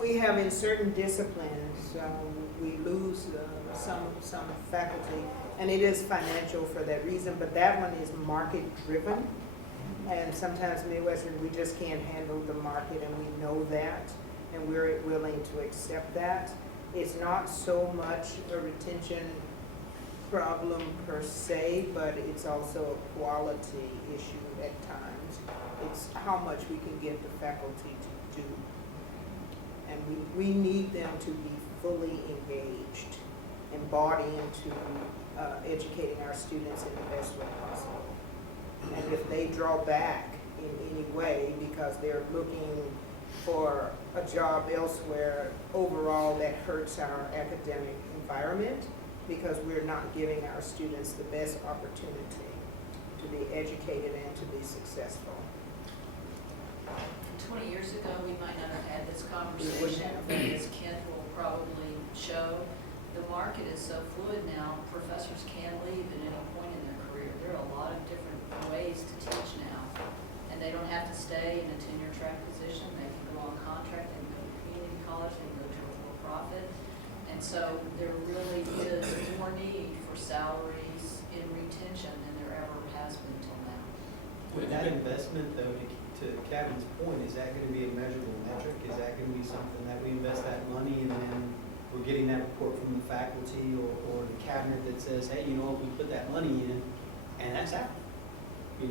We have in certain disciplines, we lose some faculty, and it is financial for that reason, but that one is market driven. And sometimes Midwestern, we just can't handle the market, and we know that, and we're willing to accept that. It's not so much a retention problem per se, but it's also a quality issue at times. It's how much we can get the faculty to do. And we need them to be fully engaged and bought into educating our students in the best way possible. And if they draw back in any way because they're looking for a job elsewhere, overall that hurts our academic environment because we're not giving our students the best opportunity to be educated and to be successful. 20 years ago, we might not have had this conversation, but as Kent will probably show, the market is so fluid now, professors can leave at any point in their career. There are a lot of different ways to teach now, and they don't have to stay in a tenure track position. They can go on contract, they can go to community college, they can go to a for-profit. And so there really is more need for salaries in retention than there ever has been until now. With that investment, though, to Kevin's point, is that gonna be a measurable metric? Is that gonna be something that we invest that money and then we're getting that report from the faculty or the cabinet that says, hey, we put that money in and that's out? To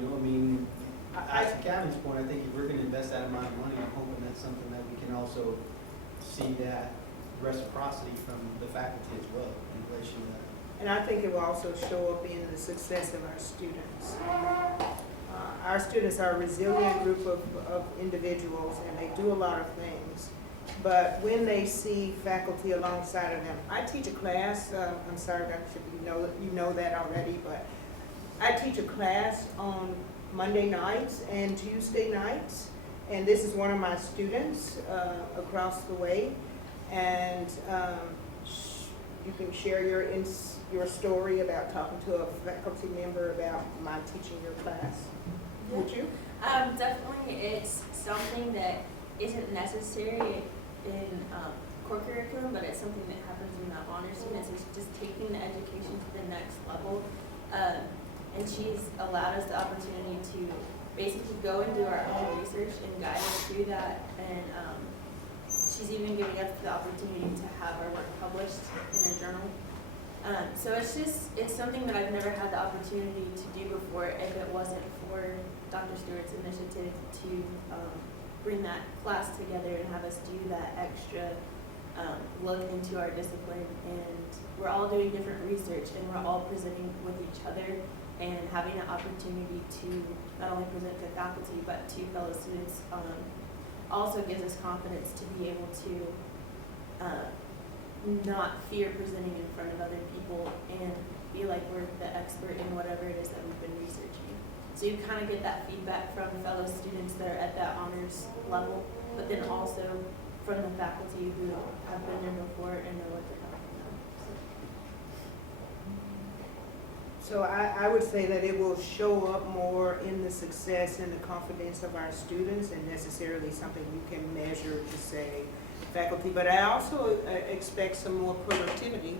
Kevin's point, I think if we're gonna invest that amount of money, I'm hoping that's something that we can also see that reciprocity from the faculty as well in relation to that. And I think it will also show up in the success of our students. Our students are a resilient group of individuals, and they do a lot of things. But when they see faculty alongside of them, I teach a class, I'm sorry, Dr. Shipp, you know that already, but I teach a class on Monday nights and Tuesday nights, and this is one of my students across the way. And you can share your story about talking to a faculty member about my teaching your class. Would you? Definitely, it's something that isn't necessary in core curriculum, but it's something that happens in the honor students. It's just taking the education to the next level. And she's allowed us the opportunity to basically go and do our own research and guide us through that. And she's even giving us the opportunity to have our work published in a journal. So it's something that I've never had the opportunity to do before if it wasn't for Dr. Stewart's initiative to bring that class together and have us do that extra look into our discipline. And we're all doing different research and we're all presenting with each other and having an opportunity to not only present to faculty but to fellow students also gives us confidence to be able to not fear presenting in front of other people and feel like we're the expert in whatever it is that we've been researching. So you kind of get that feedback from fellow students that are at that honors level, but then also from the faculty who have been there before and know what they're talking about. So I would say that it will show up more in the success and the confidence of our students and necessarily something you can measure to say faculty. But I also expect some more productivity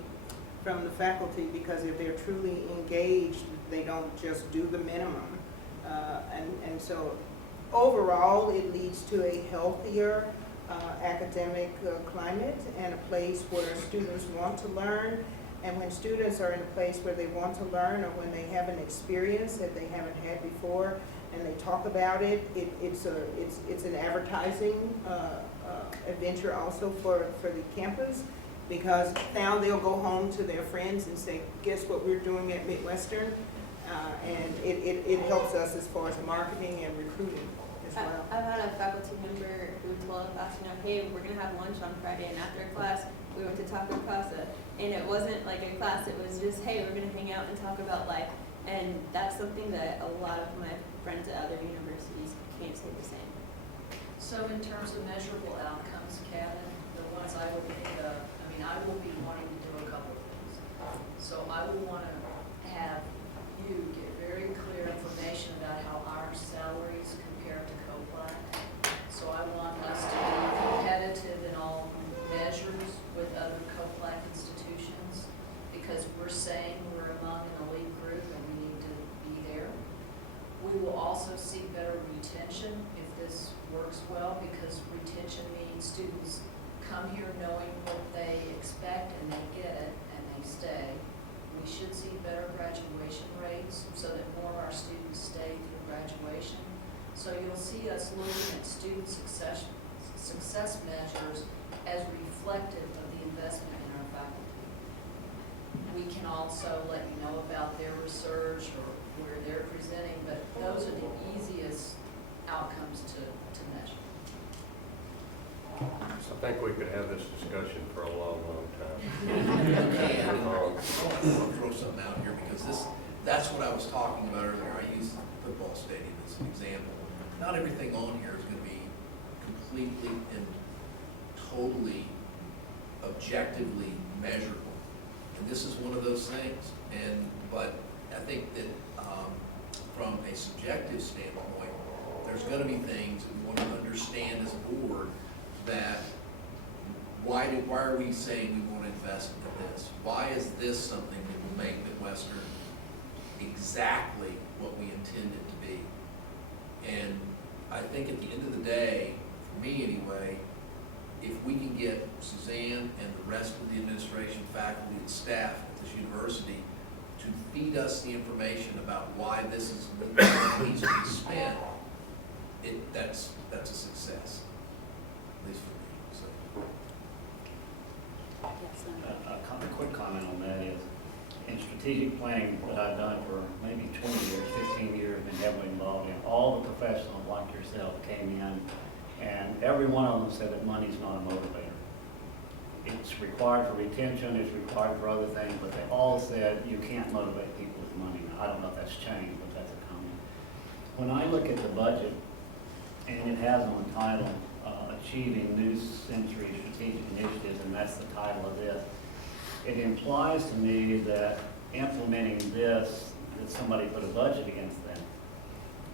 from the faculty, because if they're truly engaged, they don't just do the minimum. And so overall, it leads to a healthier academic climate and a place where students want to learn. And when students are in a place where they want to learn, or when they have an experience that they haven't had before and they talk about it, it's an advertising adventure also for the campus, because now they'll go home to their friends and say, guess what we're doing at Midwestern? And it helps us as far as marketing and recruiting as well. I've had a faculty member who told us, hey, we're gonna have lunch on Friday, and after class, we went to Taco Casa, and it wasn't like a class, it was just, hey, we're gonna hang out and talk about life, and that's something that a lot of my friends at other universities can't say the same. So in terms of measurable outcomes, Kevin, the ones I would think of, I mean, I will be wanting to do a couple of things. So I will want to have you get very clear information about how our salaries compare to COPLAC. So I want us to be competitive in all measures with other COPLAC institutions, because we're saying we're among an elite group and we need to be there. We will also seek better retention if this works well, because retention means students come here knowing what they expect and they get it and they stay. We should see better graduation rates so that more of our students stay through graduation. So you'll see us looking at student success measures as reflective of the investment in our faculty. We can also let you know about their research or where they're presenting, but those are the easiest outcomes to measure. I think we could have this discussion for a long, long time. Okay, I want to throw something out here, because that's what I was talking about earlier. I used the football stadium as an example. Not everything on here is going to be completely and totally objectively measurable. And this is one of those things. But I think that from a subjective standpoint, there's going to be things that we want to understand as a board, that why are we saying we want to invest in this? Why is this something that will make Midwestern exactly what we intend it to be? And I think at the end of the day, for me anyway, if we can get Suzanne and the rest of the administration, faculty, and staff at this university to feed us the information about why this is needs to be spent, that's a success, at least for me. So. A quick comment on that is, in strategic planning, what I've done for maybe 20 years, 15 years, been heavily involved in, all the professionals like yourself came in, and every one of them said that money's not a motivator. It's required for retention, it's required for other things, but they all said you can't motivate people with money. Now, I don't know if that's changed, but that's a comment. When I look at the budget, and it has on the title, Achieving New Century Strategic Initiatives, and that's the title of this, it implies to me that implementing this, that somebody put a budget against them,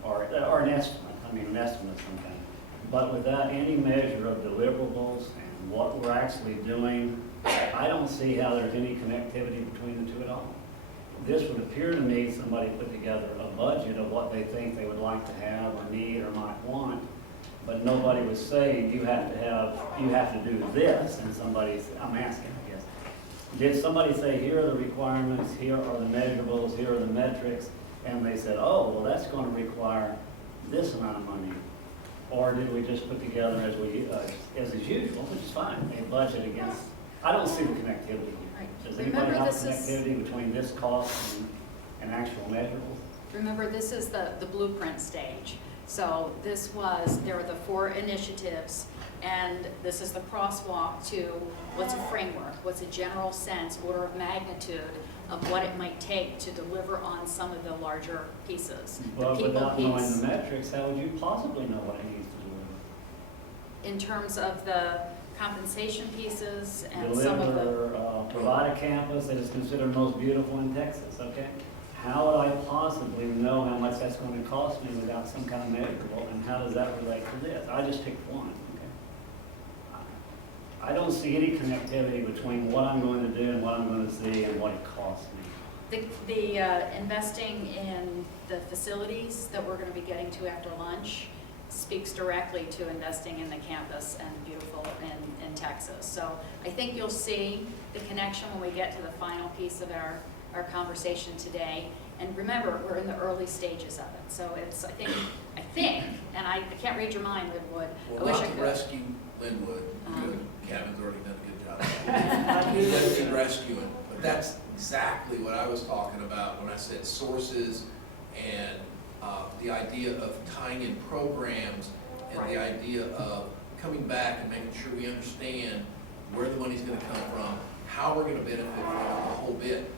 or an estimate, an estimate of some kind. But without any measure of deliverables and what we're actually doing, I don't see how there's any connectivity between the two at all. This would appear to me somebody put together a budget of what they think they would like to have or need or might want, but nobody was saying you have to do this, and I'm asking, I guess. Did somebody say, here are the requirements, here are the measurables, here are the metrics, and they said, oh, well, that's going to require this amount of money? Or did we just put together, as is usual, which is fine, a budget against, I don't see the connectivity here. Does anybody Remember, have this connectivity between this cost and actual measurables? Remember, this is the blueprint stage. So there were the 4 initiatives, and this is the crosswalk to what's a framework, what's a general sense, order of magnitude of what it might take to deliver on some of the larger pieces. Well, the people without piece, knowing the metrics, how would you possibly know what it needs to deliver? in terms of the compensation pieces and some of the. Deliver, provide a campus that is considered most beautiful in Texas, okay? How would I possibly know how much that's going to cost me without some kind of measurable, and how does that relate to this? I just picked one, okay? I don't see any connectivity between what I'm going to do and what I'm going to see and what it costs me. The investing in the facilities that we're gonna be getting to after lunch speaks directly to investing in the campus and beautiful in Texas. So I think you'll see the connection when we get to the final piece of our conversation today. And remember, we're in the early stages of it. So it's, I think, and I can't read your mind, Linwood. I Well, wish I not to could. rescue Linwood, good, Kevin's already done a good job. He doesn't need rescuing, but that's exactly what I was talking about when I said sources and the idea of tying in programs and the idea of coming back and making sure we understand where the money's gonna come from, how we're gonna benefit from it, the whole bit.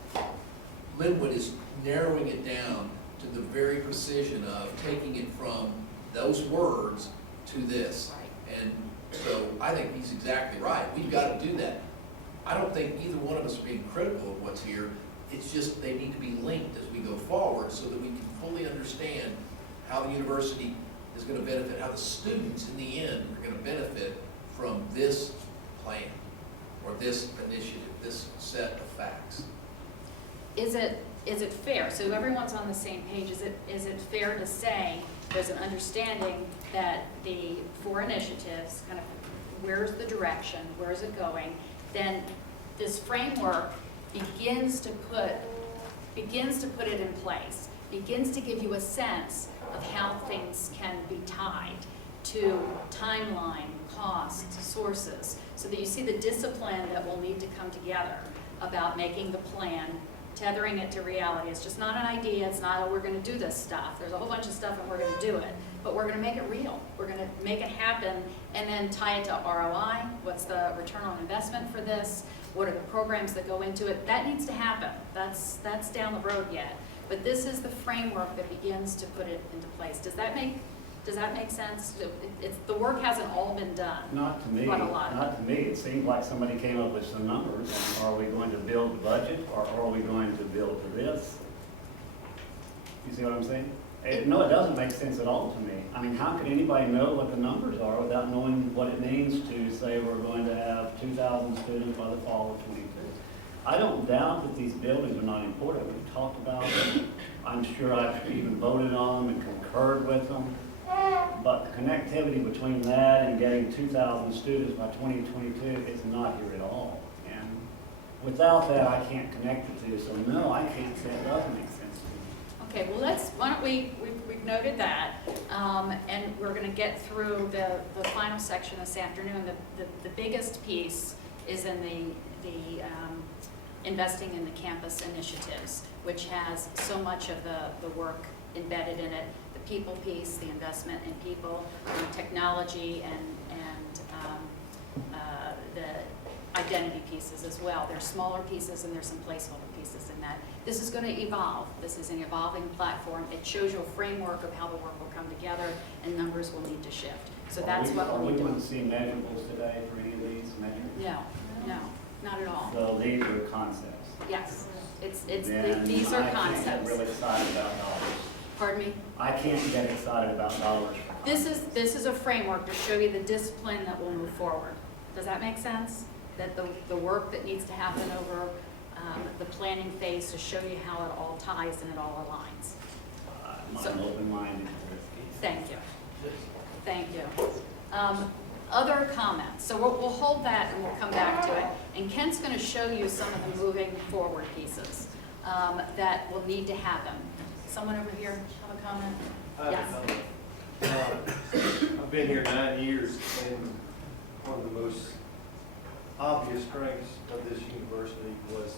Linwood is narrowing it down to the very precision of taking it from those words to this. And so I think he's exactly right. We've got to do that. I don't think either one of us are being critical of what's here. It's just they need to be linked as we go forward so that we can fully understand how the university is going to benefit, how the students in the end are going to benefit from this plan or this initiative, this set of facts. Is it fair, so everyone's on the same page, is it fair to say there's an understanding that the 4 initiatives, kind of where's the direction, where is it going, then this framework begins to put it in place, begins to give you a sense of how things can be tied to timeline, cost, sources, so that you see the discipline that will need to come together about making the plan, tethering it to reality. It's just not an idea, it's not, oh, we're gonna do this stuff. There's a whole bunch of stuff and we're gonna do it, but we're gonna make it real. We're gonna make it happen and then tie it to ROI. What's the return on investment for this? What are the programs that go into it? That needs to happen. That's down the road yet. But this is the framework that begins to put it into place. Does that make sense? The work hasn't all been done. Not to me, But a lot. not to me. It seems like somebody came up with some numbers. And are we going to build the budget or are we going to build to this? You see what I'm saying? No, it doesn't make sense at all to me. I mean, how could anybody know what the numbers are without knowing what it means to say we're going to have 2,000 students by the fall of 22? I don't doubt that these buildings are not important. We've talked about them. I'm sure I've even voted on them and concurred with them. But the connectivity between that and getting 2,000 students by 2022 is not here at all. And without that, I can't connect the two. So no, I can't say it doesn't make sense to me. Okay, well, why don't we've noted that, and we're gonna get through the final section this afternoon. The biggest piece is in the investing in the campus initiatives, which has so much of the work embedded in it. The people piece, the investment in people, the technology, and the identity pieces as well. There's smaller pieces and there's some placeholder pieces in that. This is going to evolve. This is an evolving platform. It shows you a framework of how the work will come together and numbers will need to shift. So that's what we'll need to do. Are we going to see measurables today for any of these measures? No, not at all. So these are concepts. Yes, Then these are I can't get concepts. really excited about dollars. Pardon me? I can't get excited about dollars. This is a framework to show you the discipline that will move forward. Does that make sense? That the work that needs to happen over the planning phase to show you how it all ties and it all aligns. I'm open-minded. Thank you. Thank you. Other comments? So we'll hold that and we'll come back to it. And Kent's going to show you some of the moving forward pieces that will need to happen. Someone over here have a comment? Yes. I've been here 9 years, and one of the most obvious strengths of this university was,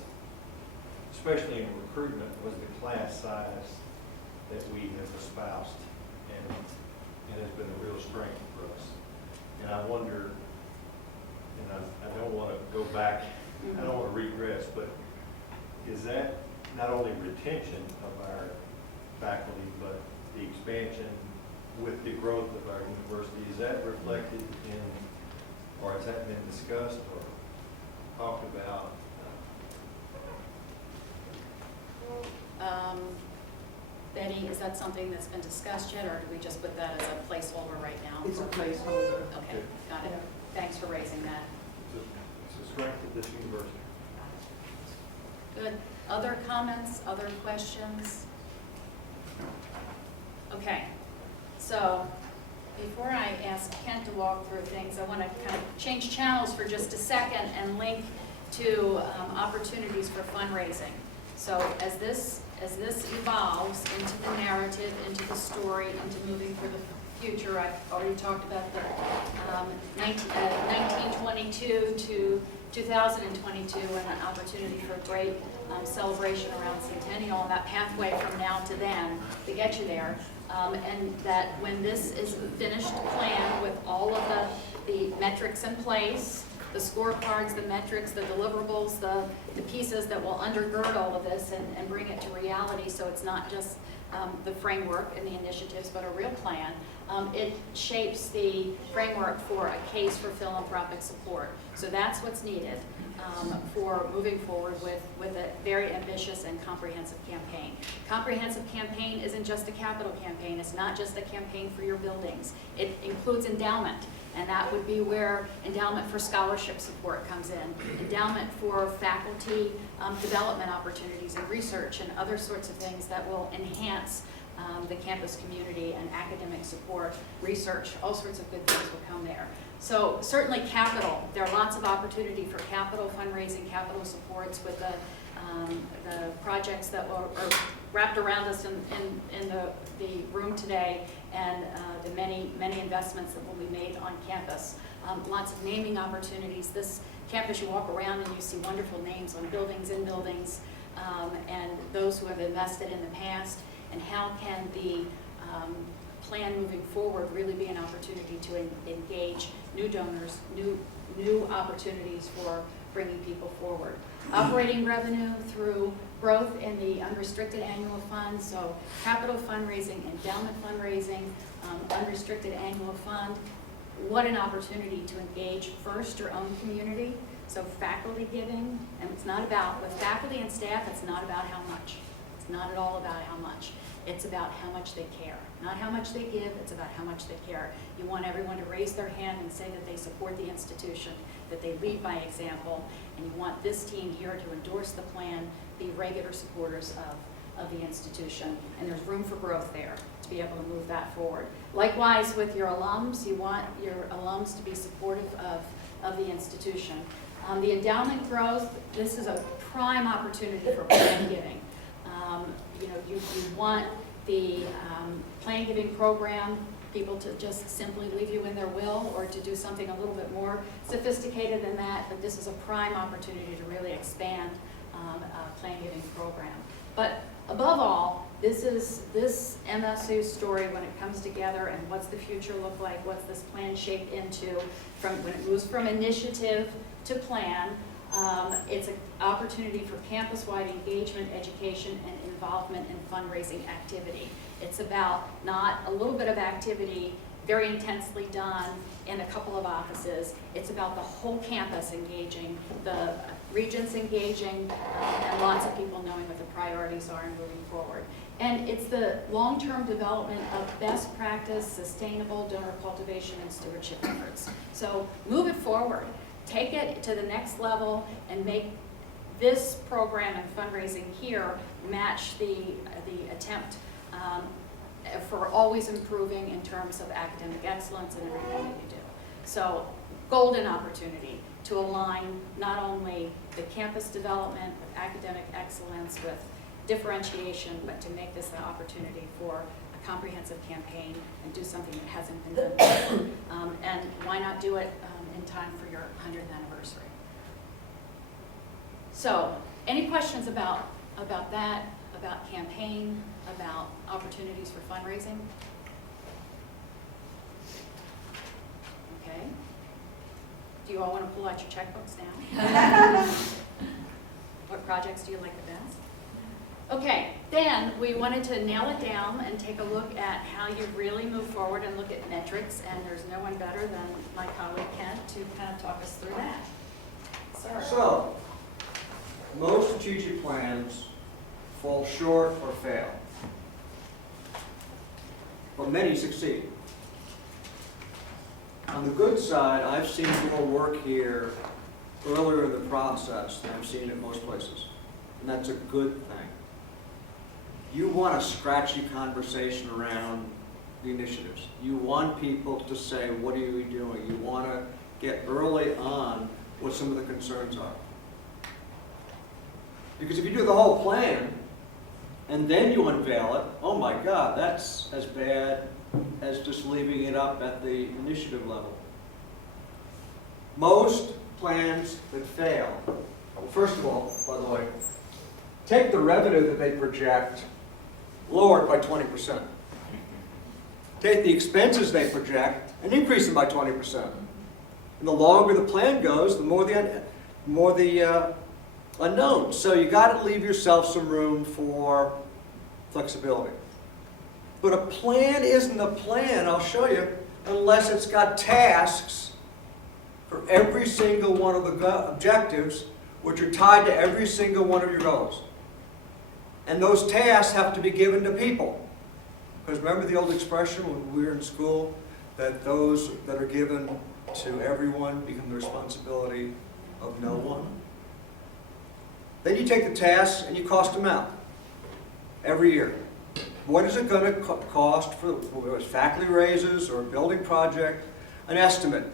especially in recruitment, was the class size that we have espoused, and has been a real strength for us. And I wonder, and I don't want to go back, I don't want to regress, but is that not only retention of our faculty, but the expansion with the growth of our university, is that reflected in or has that been discussed or talked about? Betty, is that something that's been discussed yet, or do we just put that as a placeholder right now? It's a placeholder. Okay, got it. Thanks for raising that. It's a strength of this university. Good. Other comments, other questions? Okay, so before I ask Kent to walk through things, I want to kind of change channels for just a second and link to opportunities for fundraising. So as this evolves into the narrative, into the story, into moving for the future, I've already talked about the 1922 to 2022 and an opportunity for a great celebration around Centennial, and that pathway from now to then to get you there. And that when this is a finished plan with all of the metrics in place, the scorecards, the metrics, the deliverables, the pieces that will undergird all of this and bring it to reality, so it's not just the framework and the initiatives, but a real plan. It shapes the framework for a case for philanthropic support. So that's what's needed for moving forward with a very ambitious and comprehensive campaign. Comprehensive campaign isn't just a capital campaign. It's not just a campaign for your buildings. It includes endowment. And that would be where endowment for scholarship support comes in, endowment for faculty development opportunities and research and other sorts of things that will enhance the campus community and academic support, research, all sorts of good things will come there. So certainly capital, there are lots of opportunity for capital fundraising, capital supports with the projects that are wrapped around us in the room today, and the many investments that will be made on campus. Lots of naming opportunities. This campus, you walk around and you see wonderful names on buildings and buildings, and those who have invested in the past, and how can the plan moving forward really be an opportunity to engage new donors, new opportunities for bringing people forward. Operating revenue through growth in the unrestricted annual fund, so capital fundraising, endowment fundraising, unrestricted annual fund. What an opportunity to engage first your own community, so faculty giving, and it's not about, with faculty and staff, it's not about how much. It's not at all about how much. It's about how much they care. Not how much they give, it's about how much they care. You want everyone to raise their hand and say that they support the institution, that they lead by example, and you want this team here to endorse the plan, be regular supporters of the institution, and there's room for growth there to be able to move that forward. Likewise with your alums, you want your alums to be supportive of the institution. The endowment growth, this is a prime opportunity for plan giving. You want the plan giving program, people to just simply leave you in their will, or to do something a little bit more sophisticated than that, but this is a prime opportunity to really expand a plan giving program. But above all, this MSU story, when it comes together, and what's the future look like, what's this plan shaped into, from when it moves from initiative to plan. It's an opportunity for campus-wide engagement, education, and involvement in fundraising activity. It's about not a little bit of activity very intensely done in a couple of offices. It's about the whole campus engaging, the regents engaging, and lots of people knowing what the priorities are and moving forward. And it's the long-term development of best practice, sustainable donor cultivation and stewardship efforts. So move it forward. Take it to the next level and make this program and fundraising here match the attempt for always improving in terms of academic excellence in everything that you do. So golden opportunity to align not only the campus development with academic excellence, with differentiation, but to make this an opportunity for a comprehensive campaign and do something that hasn't been done before. And why not do it in time for your 100th anniversary? So, any questions about that, about campaign, about opportunities for fundraising? Okay. Do you all want to pull out your checkbooks now? What projects do you like the best? Okay, then we wanted to nail it down and take a look at how you really move forward and look at metrics, and there's no one better than my colleague Kent to kind of talk us through that. Sorry. So, most strategic plans fall short or fail, but many succeed. On the good side, I've seen more work here earlier in the process than I've seen at most places, and that's a good thing. You want a scratchy conversation around the initiatives. You want people to say, what are you doing? You want to get early on what some of the concerns are. Because if you do the whole plan, and then you unveil it, oh my God, that's as bad as just leaving it up at the initiative level. Most plans that fail, first of all, by the way, take the revenue that they project, lower it by 20%. Take the expenses they project and increase them by 20%. And the longer the plan goes, the more the unknown. So you got to leave yourself some room for flexibility. But a plan isn't a plan, I'll show you, unless it's got tasks for every single one of the objectives, which are tied to every single one of your goals. And those tasks have to be given to people. Because remember the old expression when we were in school, that those that are given to everyone become the responsibility of no one? Then you take the tasks and you cost them out every year. What is it going to cost for whether it's faculty raises or a building project? An estimate,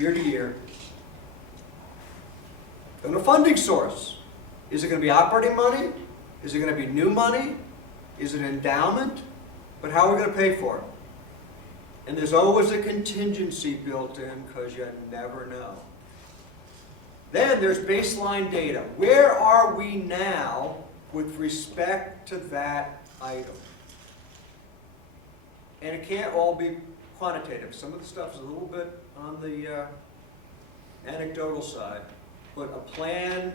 year to year. And a funding source. Is it going to be operating money? Is it going to be new money? Is it an endowment? But how are we going to pay for it? And there's always a contingency built in because you never know. Then there's baseline data. Where are we now with respect to that item? And it can't all be quantitative. Some of the stuff is a little bit on the anecdotal side. But a plan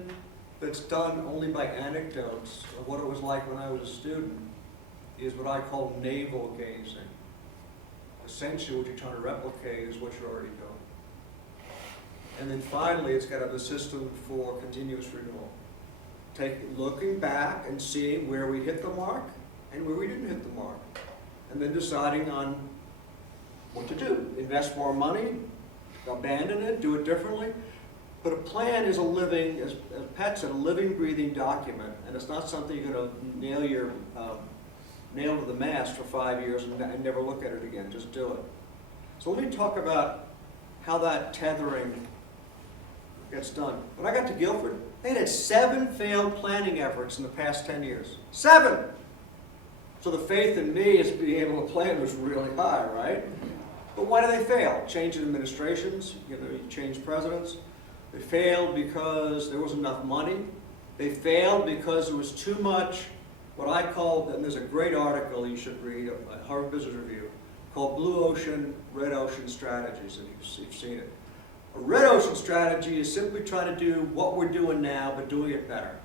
that's done only by anecdotes of what it was like when I was a student is what I call navel gazing. Essentially what you're trying to replicate is what you're already doing. And then finally, it's got to have a system for continuous renewal. Looking back and seeing where we hit the mark and where we didn't hit the mark. And then deciding on what to do. Invest more money, abandon it, do it differently. But a plan is a living, as Pat said, a living, breathing document. And it's not something you're going to nail to the mast for 5 years and never look at it again. Just do it. So let me talk about how that tethering gets done. When I got to Guilford, they had 7 failed planning efforts in the past 10 years. 7! So the faith in me as being able to plan was really high, right? But why do they fail? Change in administrations, you change presidents. They failed because there wasn't enough money. They failed because there was too much, what I call, and there's a great article you should read, a Harvard Business Review, called Blue Ocean, Red Ocean Strategies, if you've seen it. A red ocean strategy is simply trying to do what we're doing now, but doing it better.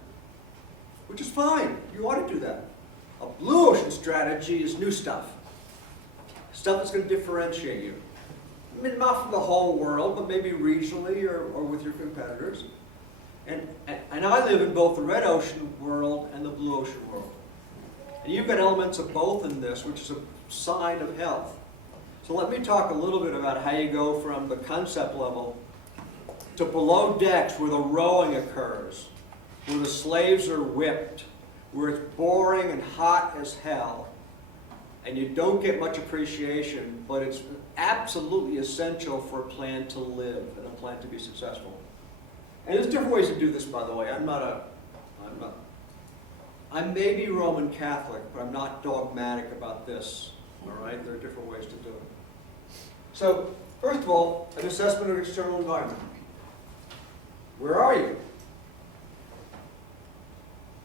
Which is fine. You ought to do that. A blue ocean strategy is new stuff. Stuff that's going to differentiate you. I mean, not from the whole world, but maybe regionally or with your competitors. And I live in both the red ocean world and the blue ocean world. And you've got elements of both in this, which is a sign of health. So let me talk a little bit about how you go from the concept level to below decks where the rowing occurs, where the slaves are whipped, where it's boring and hot as hell, and you don't get much appreciation, but it's absolutely essential for a plan to live and a plan to be successful. And there's different ways to do this, by the way. I may be Roman Catholic, but I'm not dogmatic about this, all right? There are different ways to do it. So, first of all, an assessment of external environment. Where are you?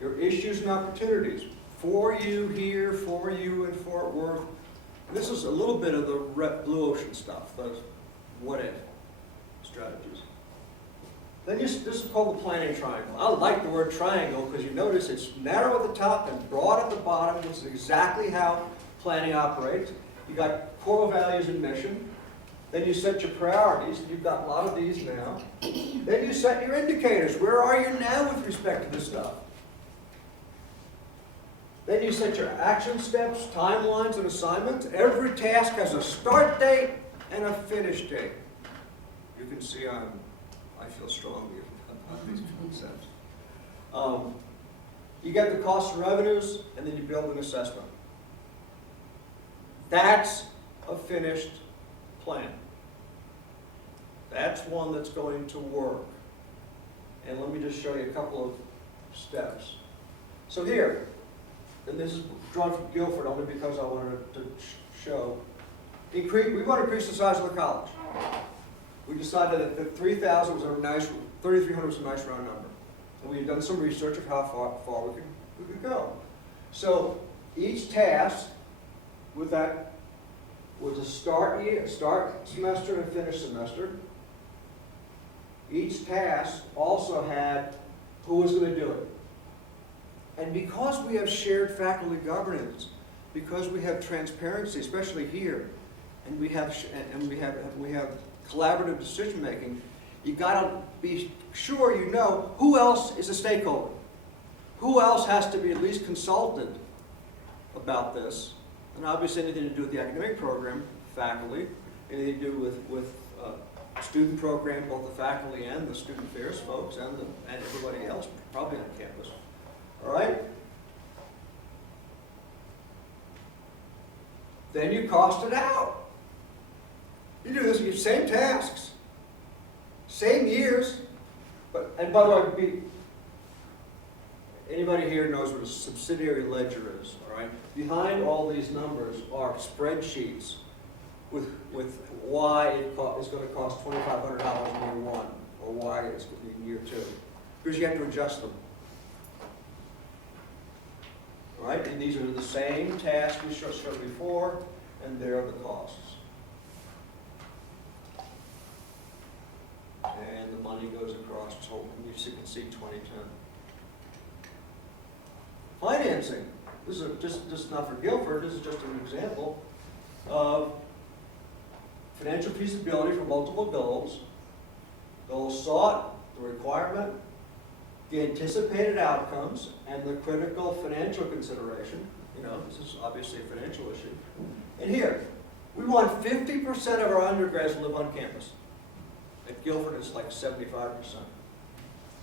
Your issues and opportunities. For you here, for you in Fort Worth. And this is a little bit of the blue ocean stuff, those what if strategies. Then this is called the planning triangle. I like the word triangle because you notice it's narrow at the top and broad at the bottom, which is exactly how planning operates. You got core values and mission. Then you set your priorities. You've got a lot of these now. Then you set your indicators. Where are you now with respect to this stuff? Then you set your action steps, timelines, and assignments. Every task has a start date and a finish date. You can see I feel strongly about these concepts. You get the costs and revenues, and then you build an assessment. That's a finished plan. That's one that's going to work. And let me just show you a couple of steps. So here, and this is drawn from Guilford only because I wanted to show, we want to increase the size of the college. We decided that the 3,000 was a nice, 3,300 was a nice round number. And we've done some research of how far we could go. So each task with that was a start semester and a finish semester. Each task also had who was going to do it. And because we have shared faculty governance, because we have transparency, especially here, and we have collaborative decision making, you got to be sure you know who else is a stakeholder, who else has to be at least consulted about this, and obviously anything to do with the academic program, faculty, anything to do with student program, both the faculty and the student affairs folks and everybody else, probably on campus. All right? Then you cost it out. You do this, you have same tasks, same years, and by the way, anybody here knows what a subsidiary ledger is, all right? Behind all these numbers are spreadsheets with why it is going to cost $2,500 in year one, or why it's going to be in year two, because you have to adjust them. All right, and these are the same tasks we showed before, and there are the costs. And the money goes across, so you can see 2010. Financing. This is just not for Guilford, this is just an example of financial feasibility for multiple goals, goals sought, the requirement, the anticipated outcomes, and the critical financial consideration. You know, this is obviously a financial issue. And here, we want 50% of our undergrads to live on campus. At Guilford, it's like 75%.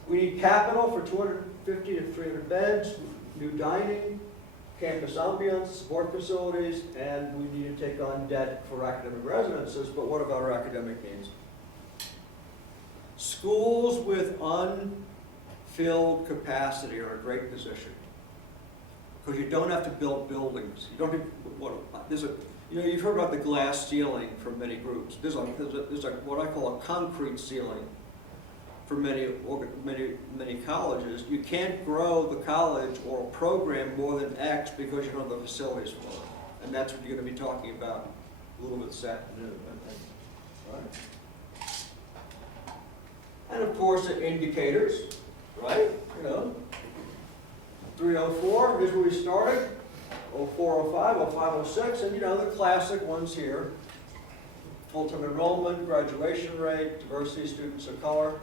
We need capital for 250 to 300 beds, new dining, campus ambience, support facilities, and we need to take on debt for academic residences, but what about our academic needs? Schools with unfilled capacity are in a great position because you don't have to build buildings. You don't have, you've heard about the glass ceiling from many groups. There's what I call a concrete ceiling for many colleges. You can't grow the college or a program more than X because you don't have the facilities for it. And that's what you're going to be talking about a little bit this afternoon, I think. Right? And of course, the indicators, right? 304, here's where we started. 04, 05, 05, 06, and the classic ones here. Full-time enrollment, graduation rate, diversity, students of color,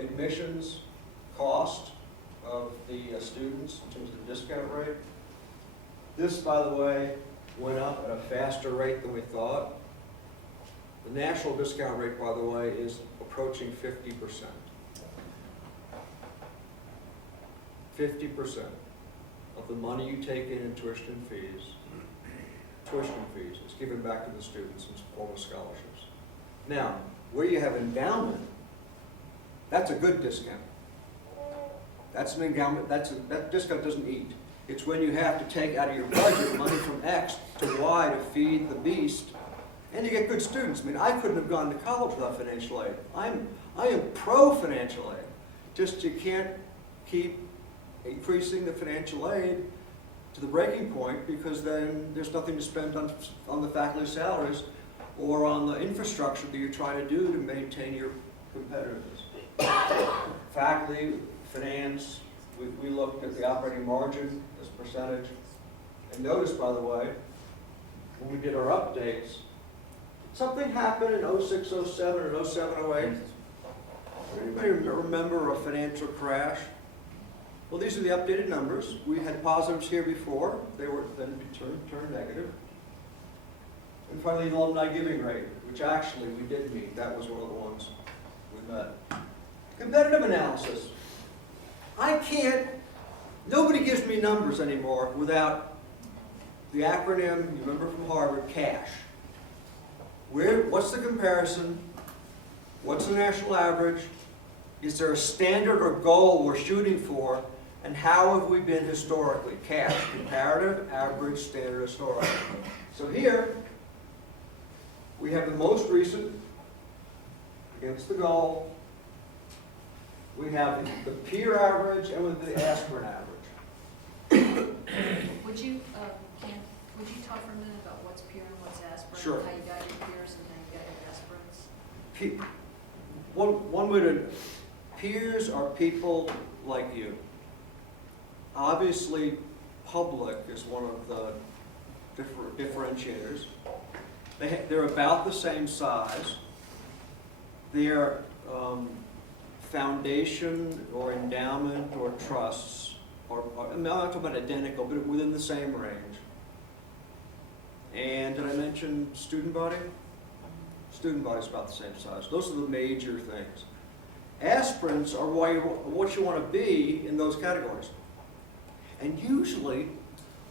admissions, cost of the students in terms of the discount rate. This, by the way, went up at a faster rate than we thought. The national discount rate, by the way, is approaching 50%. 50% of the money you take in tuition fees is given back to the students in the form of scholarships. Now, where you have endowment, that's a good discount. That's an endowment, that discount doesn't eat. It's when you have to take out of your budget money from X to Y to feed the beast, and you get good students. I mean, I couldn't have gone to college without financial aid. I am pro financial aid. Just you can't keep increasing the financial aid to the breaking point because then there's nothing to spend on the faculty salaries or on the infrastructure that you're trying to do to maintain your competitiveness. Faculty, finance, we looked at the operating margin as a percentage. And notice, by the way, when we did our updates, something happened in 06, 07, or 07, 08. Anybody remember a financial crash? Well, these are the updated numbers. We had positives here before. They were then turned negative. And finally, the alumni giving rate, which actually we did meet. That was one of the ones we met. Competitive analysis. Nobody gives me numbers anymore without the acronym, you remember from Harvard, CASH. What's the comparison? What's the national average? Is there a standard or goal we're shooting for? And how have we been historically? CASH, comparative, average, standard, historical. So here, we have the most recent against the goal. We have the peer average and with the aspirant average. Would you, Ken, would you talk for a minute about what's peer and what's aspirant? Sure. How you got your peers and how you got your aspirants? One way to, peers are people like you. Obviously, public is one of the differentiators. They're about the same size. Their foundation or endowment or trusts I'm not talking about identical, but within the same range. And did I mention student body? Student body is about the same size. Those are the major things. Aspirants are what you want to be in those categories. And usually,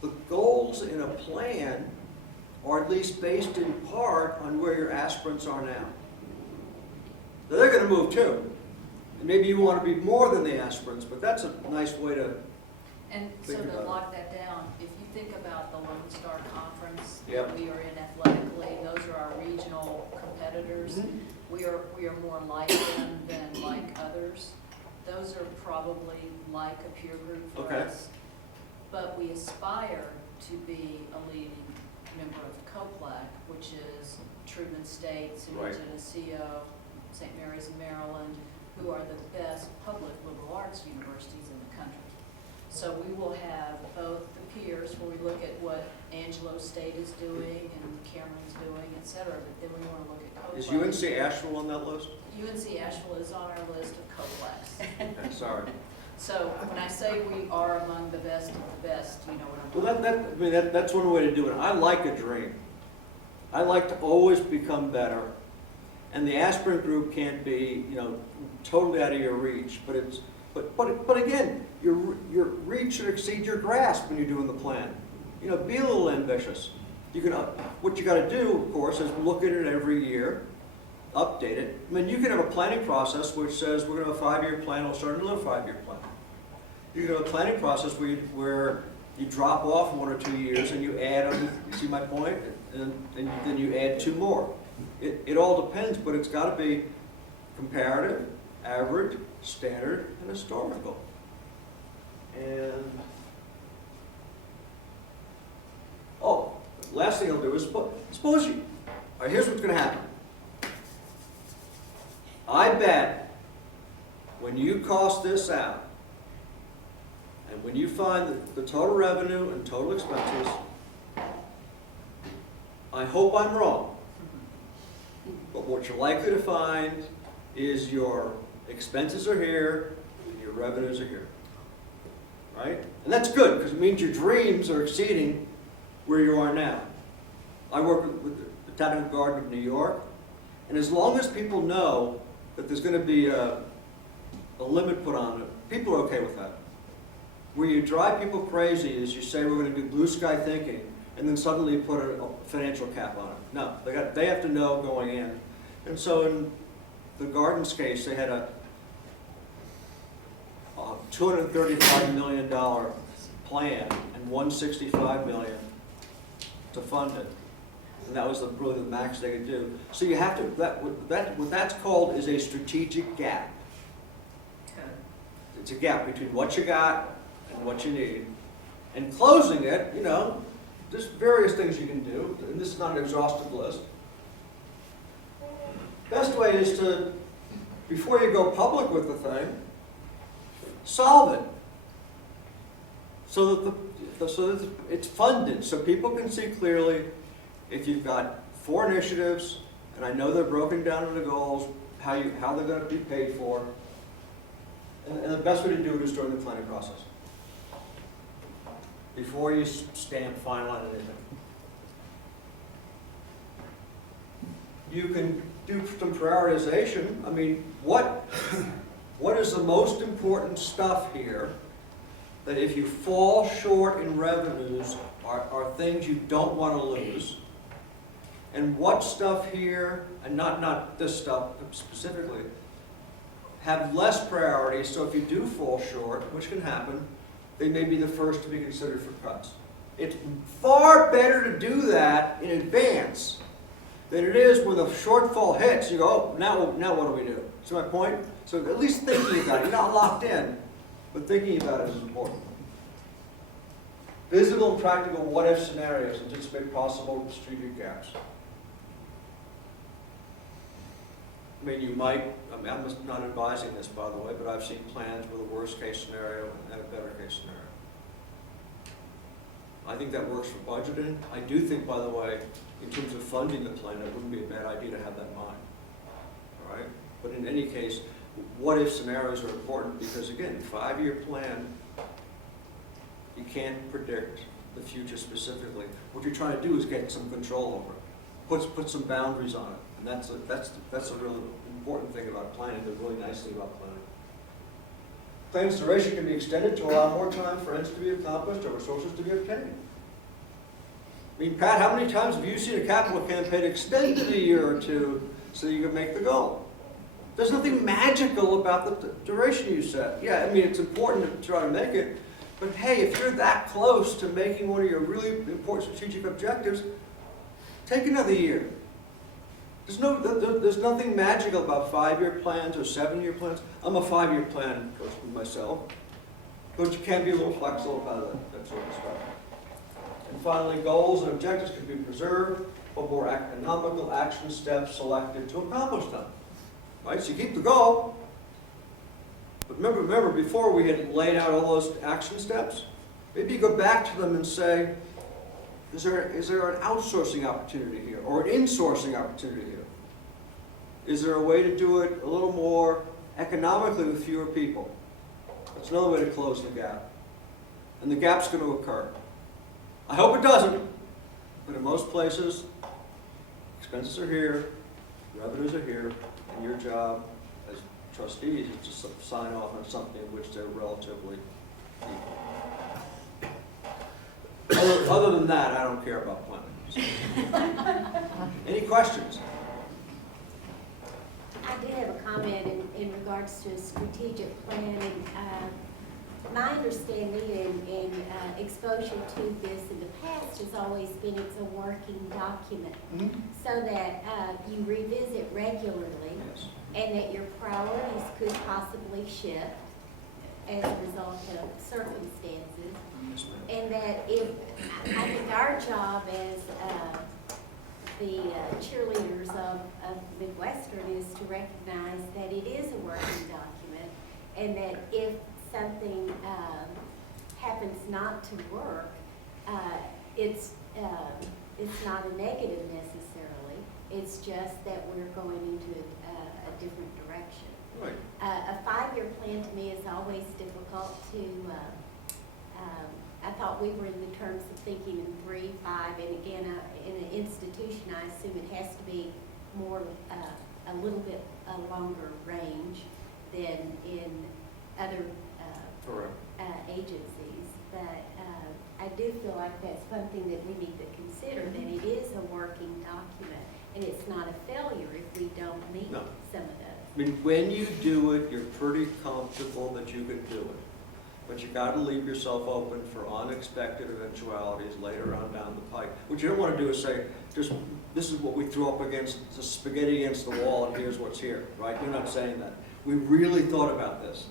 the goals in a plan are at least based in part on where your aspirants are now. Now, they're going to move too. And maybe you want to be more than the aspirants, but that's a nice way to And so think to about it. lock that down, if you think about the Lone Star Conference Yep. that we are in athletically, those are our regional competitors. We are more like them than like others. Those are probably like a peer group for Okay. us. But we aspire to be a leading member of COPLAC, which is Truman State, Right. Geneseo, St. Mary's in Maryland, who are the best public liberal arts universities in the country. So we will have both the peers where we look at what Angelo State is doing and Cameron's doing, et cetera, but then we want to look at COPLAC. Is UNC Asheville on that list? UNC Asheville is on our list of COPLACs. Sorry. So when I say we are among the best of the best, you know what I'm Well, talking about. that's one way to do it. I like a dream. I like to always become better. And the aspirant group can't be, totally out of your reach. But again, your reach should exceed your grasp when you're doing the plan. Be a little ambitious. What you got to do, of course, is look at it every year, update it. I mean, you can have a planning process which says we're going to have a 5-year plan. We'll start another 5-year plan. You can have a planning process where you drop off 1 or 2 years and you add on. You see my point? And then you add 2 more. It all depends, but it's got to be comparative, average, standard, and historical. And last thing I'll do is suppose you. All right, here's what's going to happen. I bet when you cost this out, and when you find the total revenue and total expenses, I hope I'm wrong. But what you're likely to find is your expenses are here and your revenues are here. Right? And that's good because it means your dreams are exceeding where you are now. I work with the Botanical Garden of New York, and as long as people know that there's going to be a limit put on it, people are okay with that. Where you drive people crazy is you say we're going to do blue sky thinking, and then suddenly put a financial cap on it. No, they have to know going in. And so in the Gardens case, they had a $235 million plan and $165 million to fund it. And that was really the max they could do. So you have to, what that's called is a strategic gap. It's a gap between what you got and what you need. And closing it, there's various things you can do, and this is not an exhaustive list. Best way is to before you go public with the thing, solve it. So that it's funded, so people can see clearly if you've got 4 initiatives, and I know they're broken down into goals, how they're gonna be paid for. And the best way to do it is during the planning process. Before you stamp final on anything. You can do some prioritization. I mean, what is the most important stuff here that if you fall short in revenues are things you don't want to lose? And what stuff here, and not this stuff specifically, have less priority, so if you do fall short, which can happen, they may be the first to be considered for cuts. It's far better to do that in advance than it is when the shortfall hits, you go, oh, now what do we do? See my point? So at least thinking about it, you're not locked in, but thinking about it is important. Visible and practical what-if scenarios anticipate possible strategic gaps. I mean, you might, I'm not advising this, by the way, but I've seen plans with a worst-case scenario and a better-case scenario. I think that works for budgeting. I do think, by the way, in terms of funding the plan, it wouldn't be a bad idea to have that in mind. All right? But in any case, what-if scenarios are important because, again, 5-year plan, you can't predict the future specifically. What you're trying to do is get some control over it. Put some boundaries on it. And that's a really important thing about planning. They're really nicely about planning. Plan's duration can be extended to allow more time for ends to be accomplished or resources to be obtained. I mean, Pat, how many times have you seen a capital campaign extended a year or two so you can make the goal? There's nothing magical about the duration you set. Yeah, I mean, it's important to try to make it, but hey, if you're that close to making one of your really important strategic objectives, take another year. There's nothing magical about 5-year plans or 7-year plans. I'm a 5-year plan person myself, but you can be a little flexible about that sort of stuff. And finally, goals and objectives can be preserved, but more economical action steps selected to accomplish them. Right? So you keep the goal, but remember, before we had laid out all those action steps, maybe you go back to them and say, is there an outsourcing opportunity here or an insourcing opportunity here? Is there a way to do it a little more economically with fewer people? That's another way to close the gap. And the gap's going to occur. I hope it doesn't, but in most places, expenses are here, revenues are here, and your job as trustees is to sign off on something in which they're relatively equal. Other than that, I don't care about planning. Any questions? I did have a comment in regards to strategic planning. My understanding and exposure to this in the past has always been it's a working document, so that you revisit regularly, and that your priorities could possibly shift as a result of circumstances, and that I think our job as the cheerleaders of Midwestern is to recognize that it is a working document, and that if something happens not to work, it's not a negative necessarily. It's just that we're going into a different direction. Right. A 5-year plan to me is always difficult to. I thought we were in the terms of thinking in 3, 5, and again, in an institution, I assume it has to be more, a little bit a longer range than in other agencies. But I do feel like that's something that we need to consider, that it is a working document, and it's not a failure if we don't meet some of those. I mean, when you do it, you're pretty comfortable that you can do it. But you got to leave yourself open for unexpected eventualities later on down the pike. What you don't want to do is say, just this is what we threw up against the spaghetti against the wall, and here's what's here. Right? You're not saying that. We really thought about this,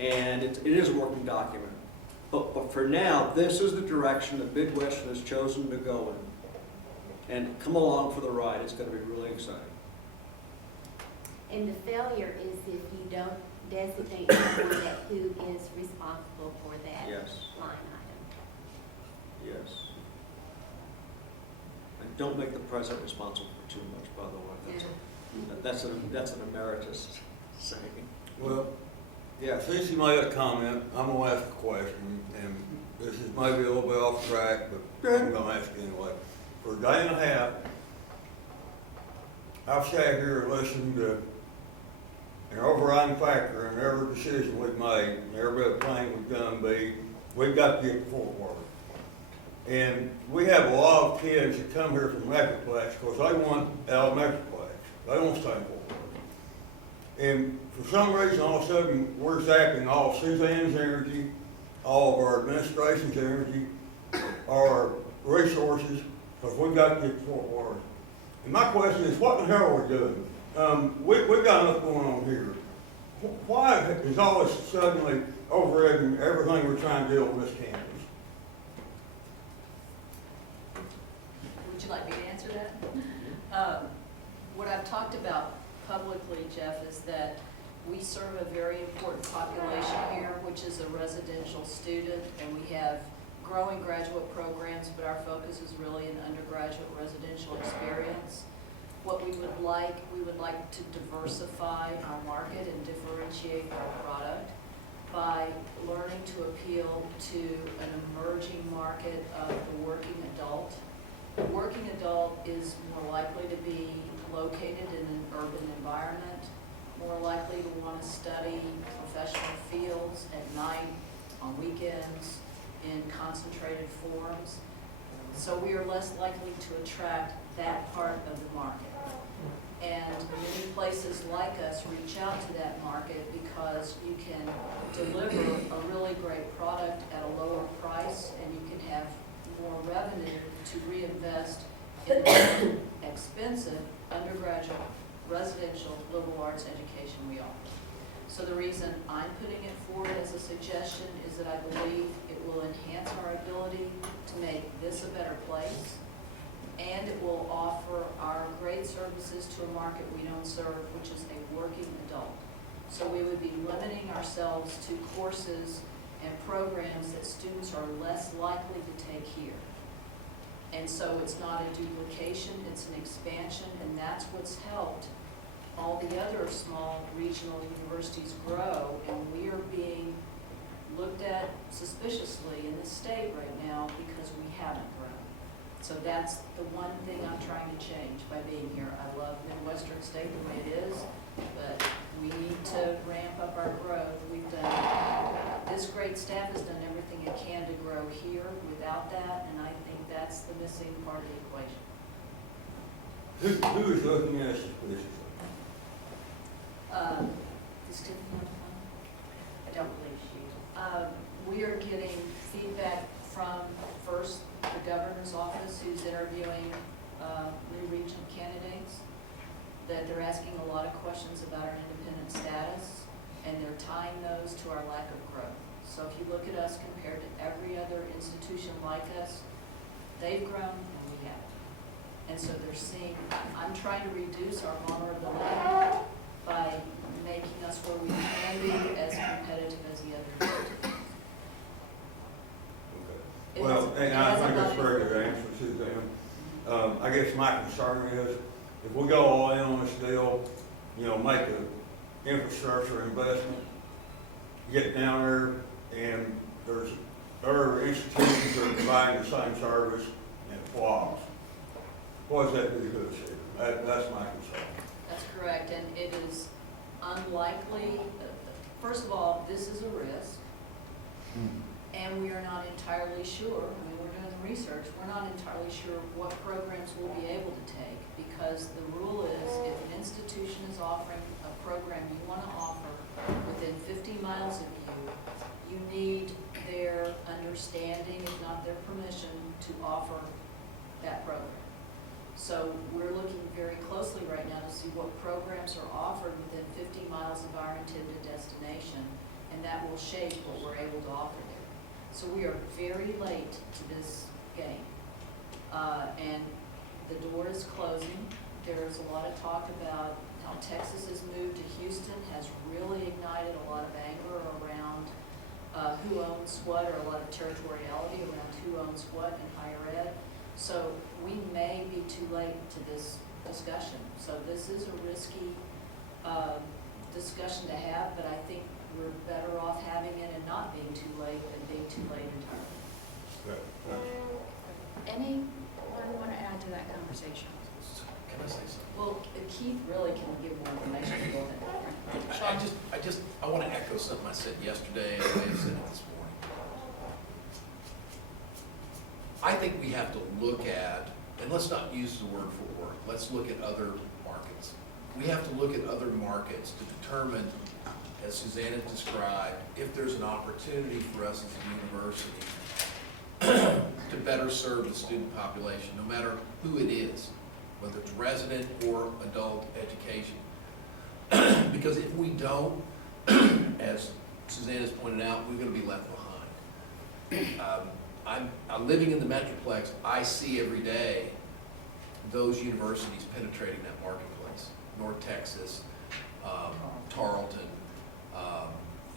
and it is a working document. But for now, this is the direction that Midwestern has chosen to go in. And come along for the ride. It's going to be really exciting. And the failure is if you don't designate someone who is responsible for that Yes, line item. yes. And don't make the president responsible for too much, by the way. That's an emeritus saying. Well, yeah, since you made a comment, I'm gonna ask a question, and this is maybe a little bit off track, but I'm gonna ask it anyway. For a day and a half, I've sat here and listened to an overriding factor in every decision we've made, and every bit of planning we've done be, we've got to get to Fort Worth. And we have a lot of kids that come here from Metroplex, because they want out of Metroplex. They don't stay in Fort Worth. And for some reason, all of a sudden, we're zapping all of Suzanne's energy, all of our administration's energy, our resources, because we've got to get to Fort Worth. And my question is, what the hell are we doing? We've got enough going on here. Why is all this suddenly overridden everything we're trying to do on this campus? Would you like me to answer that? What I've talked about publicly, Jeff, is that we serve a very important population here, which is a residential student, and we have growing graduate programs, but our focus is really an undergraduate residential experience. What we would like to diversify our market and differentiate our product by learning to appeal to an emerging market of the working adult. The working adult is more likely to be located in an urban environment, more likely to want to study professional fields at night, on weekends, in concentrated forums. So we are less likely to attract that part of the market. And many places like us reach out to that market because you can deliver a really great product at a lower price, and you can have more revenue to reinvest in the expensive undergraduate, residential, liberal arts education we offer. So the reason I'm putting it forward as a suggestion is that I believe it will enhance our ability to make this a better place, and it will offer our great services to a market we don't serve, which is a working adult. So we would be limiting ourselves to courses and programs that students are less likely to take here. And so it's not a duplication, it's an expansion, and that's what's helped all the other small regional universities grow, and we are being looked at suspiciously in the state right now because we haven't grown. So that's the one thing I'm trying to change by being here. I love Midwestern State the way it is, but we need to ramp up our growth. This great staff has done everything it can to grow here without that, and I think that's the missing part of the equation. Who is looking at us suspiciously? Does Tiffany want to comment? I don't believe she. We are getting feedback from, first, the governor's office, who's interviewing new Regent candidates, that they're asking a lot of questions about our independent status, and they're tying those to our lack of growth. So if you look at us compared to every other institution like us, they've grown and we haven't. And so they're seeing, I'm trying to reduce our vulnerability by making us where we can be as competitive as the other institutions. Okay. Well, and I think that's a very good answer, Suzanne. I guess my concern is, if we go all in on this deal, make an infrastructure investment, get down there, and there's other institutions that are providing the same service, and it flops. What does that do to the city? That's my concern. That's correct, and it is unlikely, first of all, this is a risk, and we are not entirely sure, we're doing the research, we're not entirely sure what programs we'll be able to take, because the rule is if an institution is offering a program you want to offer within 50 miles of you, you need their understanding, if not their permission, to offer that program. So we're looking very closely right now to see what programs are offered within 50 miles of our intended destination, and that will shape what we're able to offer there. So we are very late to this game, and the door is closing. There's a lot of talk about how Texas's move to Houston has really ignited a lot of anger around who owns what, or a lot of territoriality around who owns what in higher ed. So we may be too late to this discussion. So this is a risky discussion to have, but I think we're better off having it and not being too late than being too late entirely. Anyone want to add to that conversation? Can I say something? Well, Keith really can give more information. Go ahead. I want to echo something I said yesterday and I said it this morning. I think we have to look at, and let's not use the word for word, let's look at other markets. We have to look at other markets to determine, as Susanna described, if there's an opportunity for us as a university to better serve the student population, no matter who it is, whether it's resident or adult education. Because if we don't, as Susanna's pointed out, we're going to be left behind. I'm living in the Metroplex. I see every day those universities penetrating that marketplace. North Texas, Tarleton,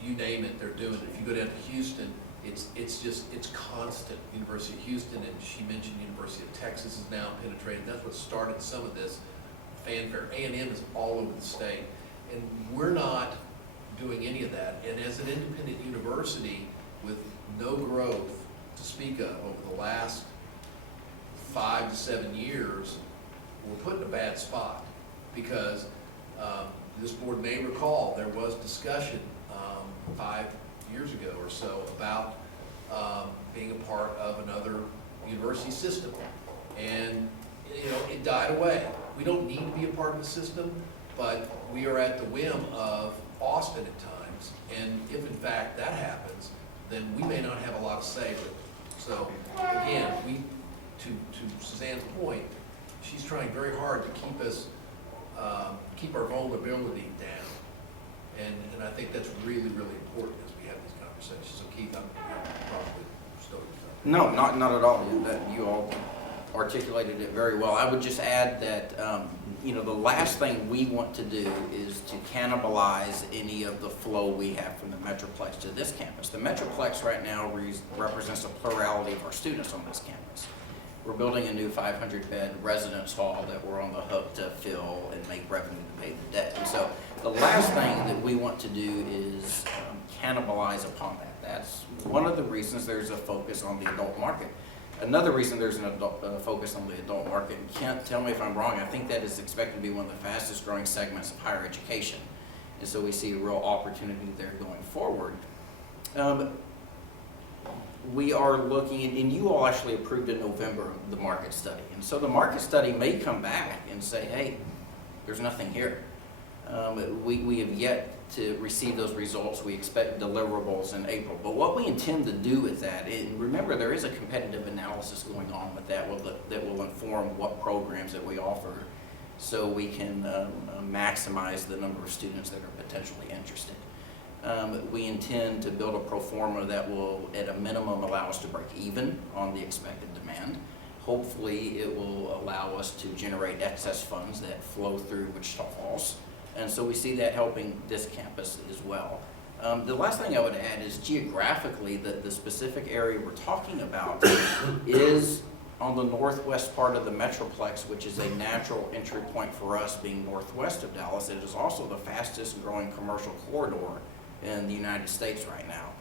you name it, they're doing it. If you go down to Houston, it's constant. University of Houston, and she mentioned University of Texas is now penetrated. That's what started some of this fanfare. A&M is all over the state. And we're not doing any of that. And as an independent university with no growth to speak of over the last 5 to 7 years, we're put in a bad spot because this board may recall there was discussion 5 years ago or so about being a part of another university system. And it died away. We don't need to be a part of the system, but we are at the whim of Austin at times. And if in fact that happens, then we may not have a lot of say with it. So again, to Suzanne's point, she's trying very hard to keep us, keep our vulnerability down. And I think that's really, really important as we have these conversations. So Keith, I'm probably still. No, not at all. You all articulated it very well. I would just add that, the last thing we want to do is to cannibalize any of the flow we have from the Metroplex to this campus. The Metroplex right now represents a plurality of our students on this campus. We're building a new 500-bed residence hall that we're on the hook to fill and make revenue to pay the debt. And so the last thing that we want to do is cannibalize upon that. That's one of the reasons there's a focus on the adult market. Another reason there's a focus on the adult market, and Kent, tell me if I'm wrong, I think that is expected to be one of the fastest growing segments of higher education. And so we see a real opportunity there going forward. We are looking, and you all actually approved in November the market study. And so the market study may come back and say, hey, there's nothing here. We have yet to receive those results. We expect deliverables in April. But what we intend to do with that, and remember there is a competitive analysis going on with that will inform what programs that we offer so we can maximize the number of students that are potentially interested. We intend to build a pro forma that will, at a minimum, allow us to break even on the expected demand. Hopefully, it will allow us to generate excess funds that flow through Wichita Falls. And so we see that helping this campus as well. The last thing I would add is geographically, the specific area we're talking about is on the northwest part of the Metroplex, which is a natural entry point for us being northwest of Dallas. It is also the fastest growing commercial corridor in the United States right now.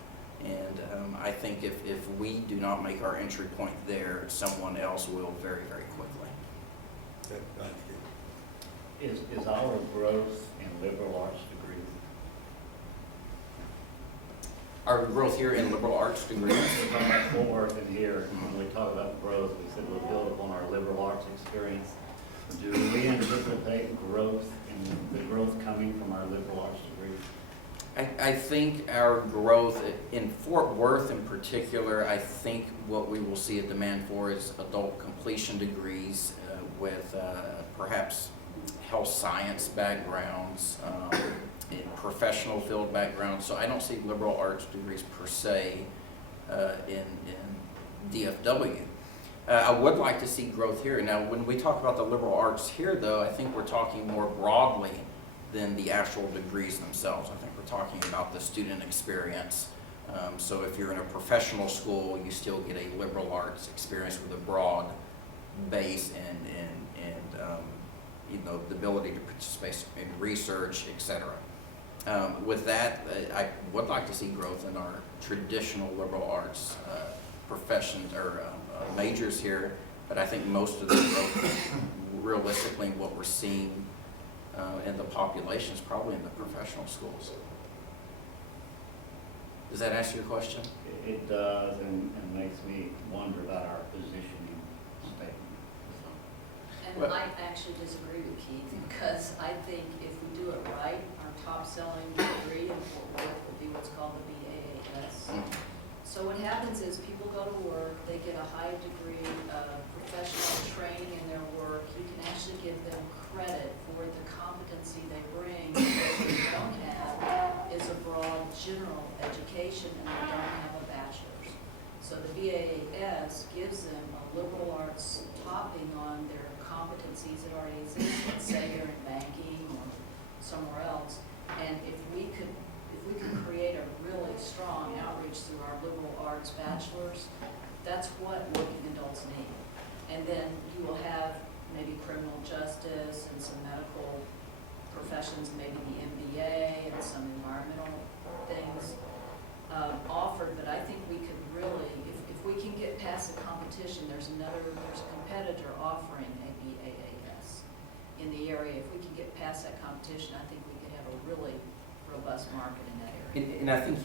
And I think if we do not make our entry point there, someone else will very, very quickly. Is our growth in liberal arts degrees? Our growth here in liberal arts degrees. We're talking about forward in here, when we talk about growth, we said we'll build upon our liberal arts experience. Do we anticipate growth and the growth coming from our liberal arts degrees? I think our growth in Fort Worth in particular, I think what we will see a demand for is adult completion degrees with perhaps health science backgrounds, in professional field backgrounds. So I don't see liberal arts degrees per se in DFW. I would like to see growth here. Now, when we talk about the liberal arts here, though, I think we're talking more broadly than the actual degrees themselves. I think we're talking about the student experience. So if you're in a professional school, you still get a liberal arts experience with a broad base and the ability to participate in research, et cetera. With that, I would like to see growth in our traditional liberal arts professions or majors here, but I think most of the growth, realistically, what we're seeing in the population is probably in the professional schools. Does that answer your question? It does, and makes me wonder about our positioning statement. And I actually disagree with Keith, because I think if we do it right, our top-selling degree in Fort Worth will be what's called the BAAS. So what happens is people go to work, they get a high degree of professional training in their work. You can actually give them credit for the competency they bring. What they don't have is a broad general education, and they don't have a bachelor's. So the BAAS gives them a liberal arts topping on their competencies that already exist. Let's say you're in banking or somewhere else, and if we could create a really strong outreach through our liberal arts bachelors, that's what working adults need. And then you will have maybe criminal justice and some medical professions, maybe the MBA and some environmental things offered. But I think we could really, if we can get past the competition, there's a competitor offering a BAAS in the area. If we can get past that competition, I think we could have a really robust market in that area. And I think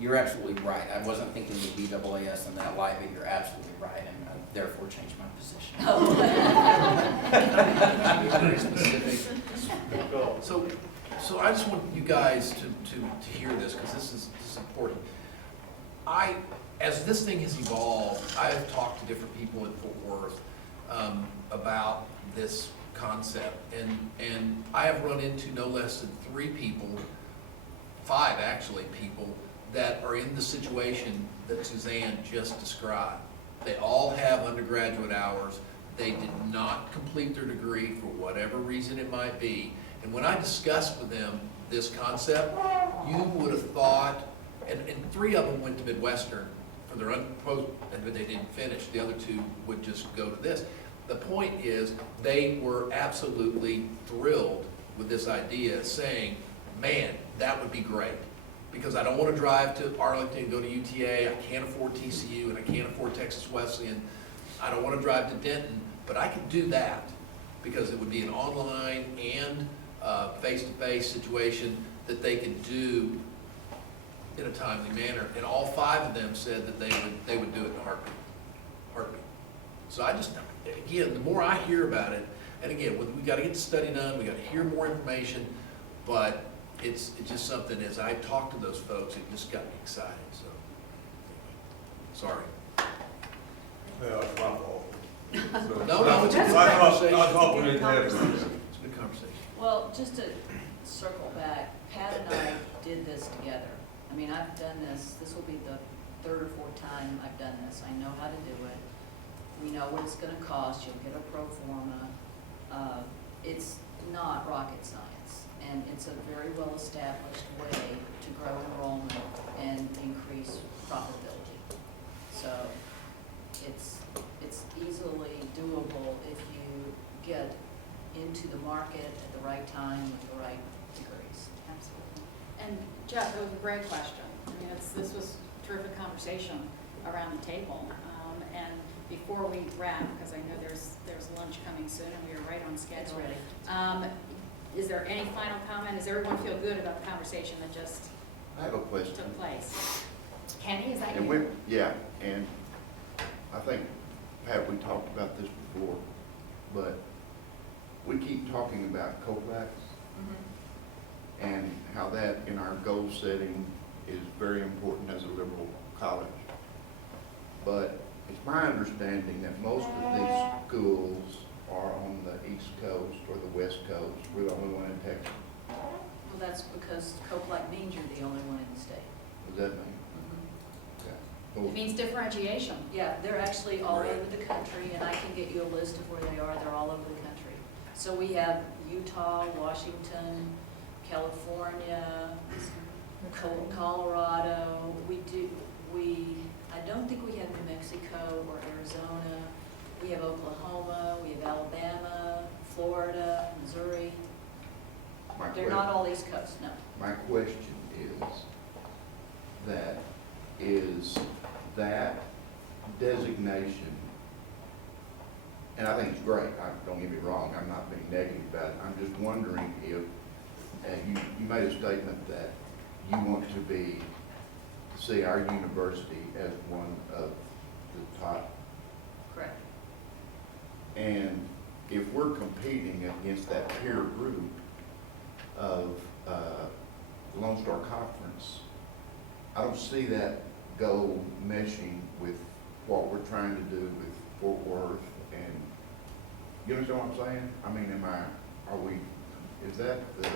you're absolutely right. I wasn't thinking the BAAS in that light, but you're absolutely right, and I therefore changed my position. Very specific. So I just want you guys to hear this, because this is important. As this thing has evolved, I have talked to different people in Fort Worth about this concept, and I have run into no less than 3 people, 5 actually, people that are in the situation that Suzanne just described. They all have undergraduate hours. They did not complete their degree for whatever reason it might be. And when I discussed with them this concept, you would have thought, and 3 of them went to Midwestern for their unproposed, but they didn't finish. The other 2 would just go to this. The point is, they were absolutely thrilled with this idea, saying, man, that would be great. Because I don't want to drive to Arlington and go to UTA, I can't afford TCU, and I can't afford Texas Wesleyan. I don't want to drive to Denton, but I could do that, because it would be an online and face-to-face situation that they could do in a timely manner. And all 5 of them said that they would do it in a heartbeat. So I just, again, the more I hear about it, and again, we got to get the study done, we got to hear more information, but it's just something, as I talk to those folks, it just got me excited, so. Sorry. Well, it's my fault. No, it's a good conversation. I thought we didn't have It's a good conversation. Well, just to circle back, Pat and I did this together. I mean, I've done this will be the 3rd or 4th time I've done this. I know how to do it. We know what it's gonna cost. You'll get a pro forma. It's not rocket science, and it's a very well-established way to grow enrollment and increase profitability. So it's easily doable if you get into the market at the right time with the right degrees. Absolutely. And Jeff, it was a great question. I mean, this was a terrific conversation around the table. And before we wrap, because I know there's lunch coming soon and we are right on schedule. It's ready. Is there any final comment? Does everyone feel good about the conversation that just I have a question. took place? Kenny, is that And you? yeah, and I think, Pat, we talked about this before, but we keep talking about COPACs and how that in our goal setting is very important as a liberal college. But it's my understanding that most of these schools are on the East Coast or the West Coast. We're the only one in Texas. Well, that's because COPLAC means you're the only one in the state. What does that mean? It means differentiation. Yeah, they're actually all over the country, and I can get you a list of where they are. They're all over the country. So we have Utah, Washington, California, Colorado. I don't think we have New Mexico or Arizona. We have Oklahoma, we have Alabama, Florida, Missouri. They're not all East Coast, no. My question is that designation, and I think it's great, don't get me wrong, I'm not being negative about it, I'm just wondering if, you made a statement that you want to see our university as one of the top. Correct. And if we're competing against that peer group of the Lone Star Conference, I don't see that goal meshing with what we're trying to do with Fort Worth. And you understand what I'm saying? I mean, is that the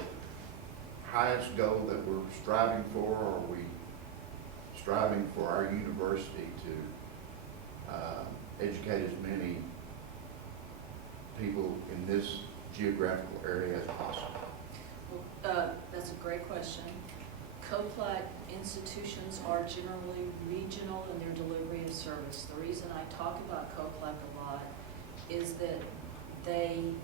highest goal that we're striving for, or are we striving for our university to educate as many people in this geographical area as possible? That's a great question. COPLAC institutions are generally regional in their delivery of service. The reason I talk about COPLAC a lot is that they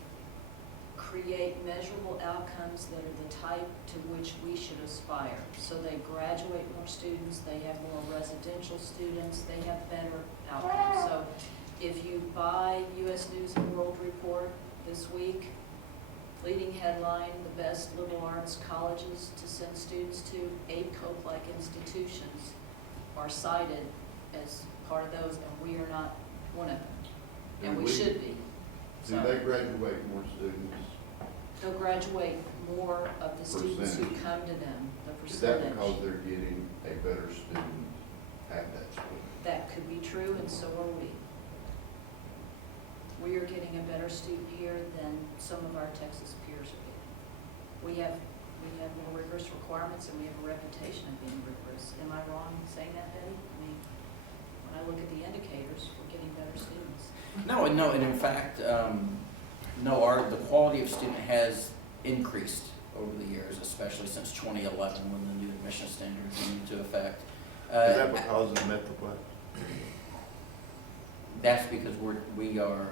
create measurable outcomes that are the type to which we should aspire. So they graduate more students, they have more residential students, they have better outcomes. So if you buy U.S. News and World Report this week, leading headline, the best liberal arts colleges to send students to, 8 COPLAC institutions are cited as part of those, and we are not one of them. And we should be. Do they graduate more students? They'll graduate more of the students who come to them, the Is that percentage. because they're getting a better student at that school? That could be true, and so are we. We are getting a better student here than some of our Texas peers are getting. We have more rigorous requirements, and we have a reputation of being rigorous. Am I wrong in saying that, Betty? I mean, when I look at the indicators, we're getting better students. No, and in fact, the quality of student has increased over the years, especially since 2011 when the new admission standards went into effect. Is that because of the Metroplex? That's because we are,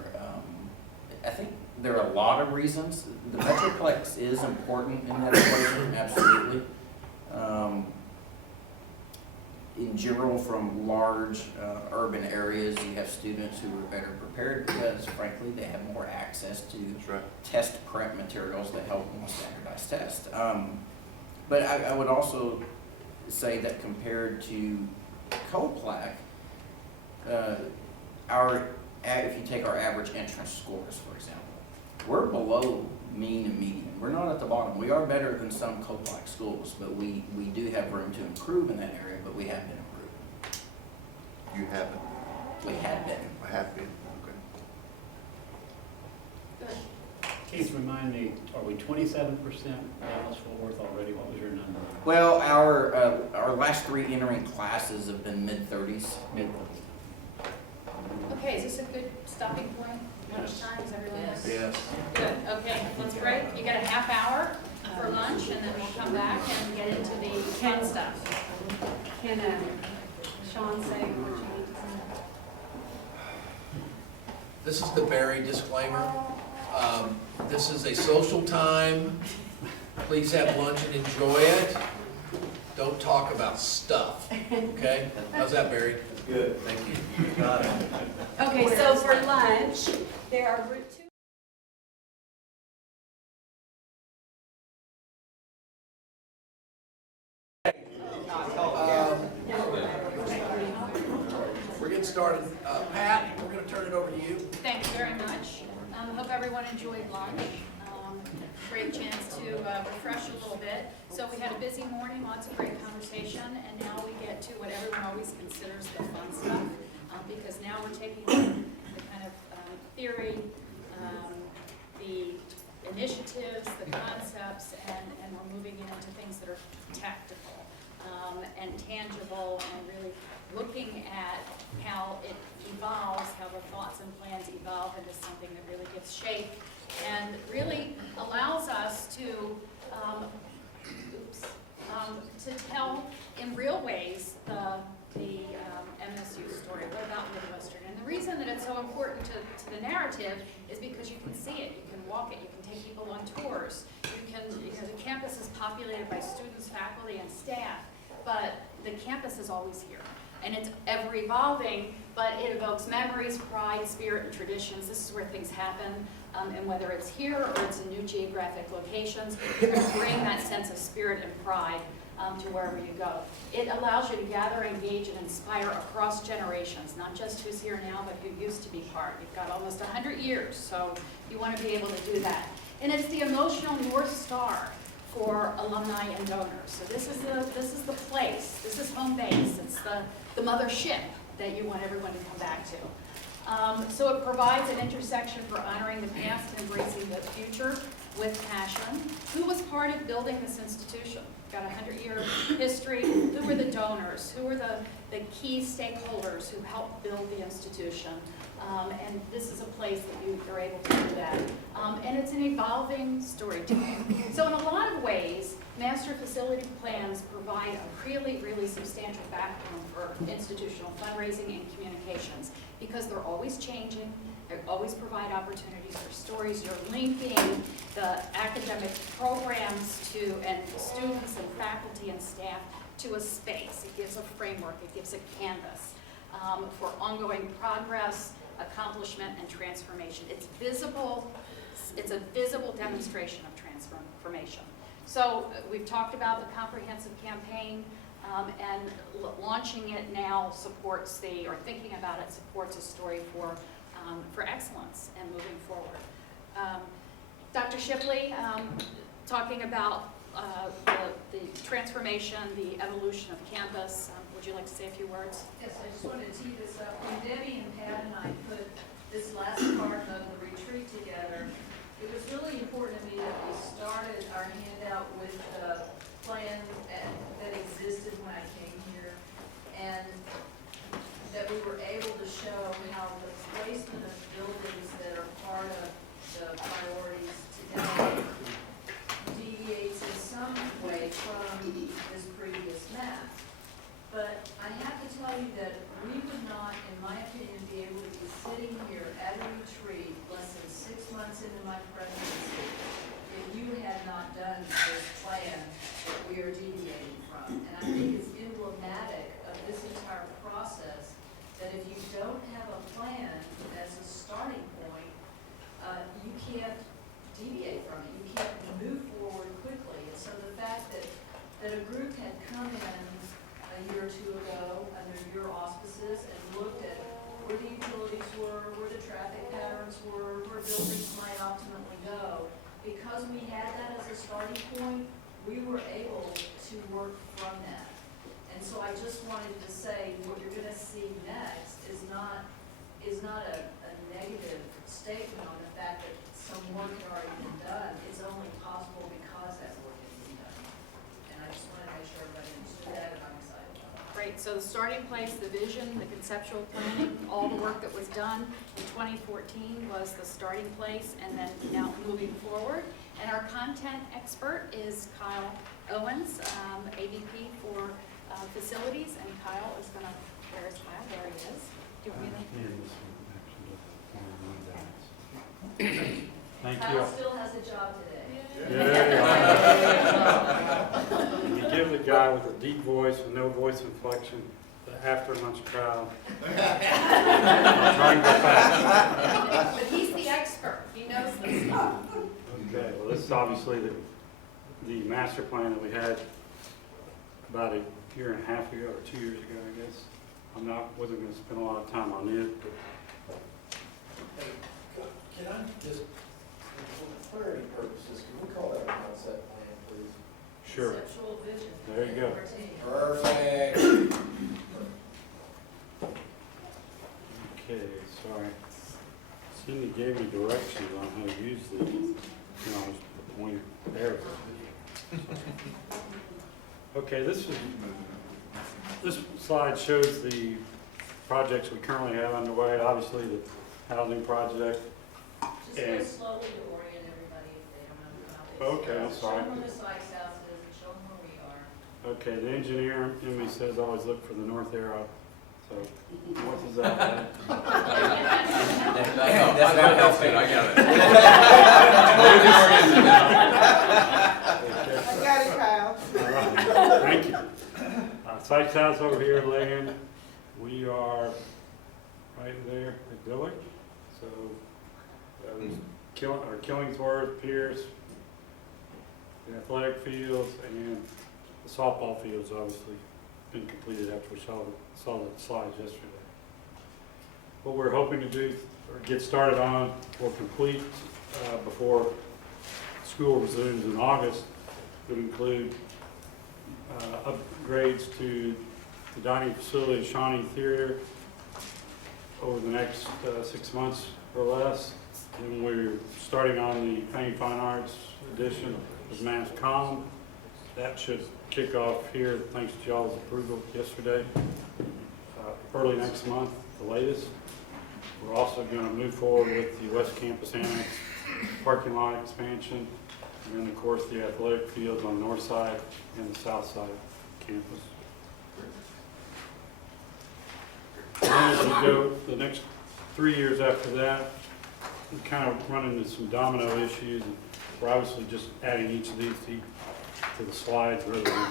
I think there are a lot of reasons. The Metroplex is important in that equation, absolutely. In general, from large urban areas, you have students who are better prepared because, frankly, they have more access to test prep materials that help them with standardized tests. But I would also say that compared to COPLAC, if you take our average entrance scores, for example, we're below mean and median. We're not at the bottom. We are better than some COPLAC schools, but we do have room to improve in that area, but we have been improving. You haven't? We have been. I have been, okay. Good. Keith, remind me, are we 27% Dallas-Fort Worth already? What was your number? Well, our last 3 entering classes have been mid-30s. Mid-30s. Okay, is this a good stopping point? Lunchtime, is everyone? Yes. Yes. Good, okay, let's break. You got a half hour for lunch, and then we'll come back and get into the fun stuff. Can Sean say what you need to say? This is the Barry disclaimer. This is a social time. Please have lunch and enjoy it. Don't talk about stuff, okay? How's that, Barry? Good. Thank you. Got it. Okay, so for lunch, there are 2. We're getting started. Pat, we're going to turn it over to you. Thank you very much. Hope everyone enjoyed lunch. Great chance to refresh a little bit. So we had a busy morning, lots of great conversation, and now we get to what everyone always considers the fun stuff, because now we're taking the kind of theory, the initiatives, the concepts, and we're moving into things that are tactical and tangible, and really looking at how it evolves, how the thoughts and plans evolve into something that really gets shape and really allows us to, to tell in real ways the MSU story. What about Midwestern? And the reason that it's so important to the narrative is because you can see it, you can walk it, you can take people on tours. The campus is populated by students, faculty, and staff, but the campus is always here. And it's ever evolving, but it evokes memories, pride, spirit, and traditions. This is where things happen. And whether it's here or it's in new geographic locations, you're going to bring that sense of spirit and pride to wherever you go. It allows you to gather, engage, and inspire across generations, not just who's here now, but who used to be part. You've got almost 100 years, so you want to be able to do that. And it's the emotional North Star for alumni and donors. So this is the place, this is home base, it's the mothership that you want everyone to come back to. So it provides an intersection for honoring the past and embracing the future with passion. Who was part of building this institution? Got a 100-year history. Who were the donors? Who were the key stakeholders who helped build the institution? And this is a place that you're able to do that. And it's an evolving storytelling. So in a lot of ways, master facility plans provide a really, really substantial backbone for institutional fundraising and communications because they're always changing. They always provide opportunities for stories. You're linking the academic programs to, and students and faculty and staff to a space. It gives a framework. It gives a canvas for ongoing progress, accomplishment, and transformation. It's visible. It's a visible demonstration of transformation. So we've talked about the comprehensive campaign, and launching it now supports or thinking about it supports a story for excellence and moving forward. Dr. Shipley, talking about the transformation, the evolution of campus. Would you like to say a few words? Yes, I just wanted to tee this up. When Debbie and Pat and I put this last part of the retreat together, it was really important to me that we started our handout with the plan that existed when I came here, and that we were able to show how the placement of buildings that are part of the priorities today deviates in some way from this previous map. But I have to tell you that we would not, in my opinion, be able to be sitting here at a retreat less than 6 months into my presidency if you had not done this plan that we are deviating from. And I think it's emblematic of this entire process that if you don't have a plan as a starting point, you can't deviate from it. You can't move forward quickly. And so the fact that a group had come in a year or two ago under your auspices and looked at where the utilities were, where the traffic patterns were, where buildings might ultimately go. Because we had that as a starting point, we were able to work from that. And so I just wanted to say what you're going to see next is not a negative statement on the fact that some work had already been done. It's only possible because that work has been done. And I just wanted to make sure everybody understood that, and I'm excited about it. Great, so the starting place, the vision, the conceptual planning, all the work that was done in 2014 was the starting place, and then now moving forward. And our content expert is Kyle Owens, AVP for facilities, and Kyle is going to, where is Kyle? There he is. Do you want me to? Thank you. Kyle still has a job today. You give the guy with a deep voice with no voice inflection the after lunch crowd. I'm trying to go fast. But he's the expert. He knows this stuff. Okay, well, this is obviously the master plan that we had about a year and a half ago, or 2 years ago, I guess. Wasn't going to spend a lot of time on it, but Hey, can I just, for clarity purposes, can we call that a concept plan, please? sure. Conceptual vision. There you go. Perfect. Okay, sorry. Cindy gave me directions on how to use these. You know, just point there. Okay, this slide shows the projects we currently have underway, obviously the housing project. Just And- go slowly to orient everybody if they don't know about this. Okay, I'm sorry. Show them where the Sykes House is and show them where we are. Okay, the engineer in me says always look for the north arrow, so what is that? That's not helping, I got I got it, Kyle. All right, thank you. Sykes House over here, land, we are right there at Dillard, so Killingsworth, Pierce, the athletic fields, and the softball fields obviously been completed after we saw the slides yesterday. What we're hoping to do, or get started on, or complete before school resumes in August, would include upgrades to the dining facility, Shawnee Theater, over the next 6 months or less. And we're starting on the Fine Arts edition of Mass Comm. That should kick off here, thanks to y'all's approval yesterday, early next month, the latest. We're also going to move forward with the West Campus Annex parking lot expansion, and then, of course, the athletic fields on the north side and the south side campus. And as we go the next 3 years after that, we kind of run into some domino issues, and we're obviously just adding each of these to the slides rather than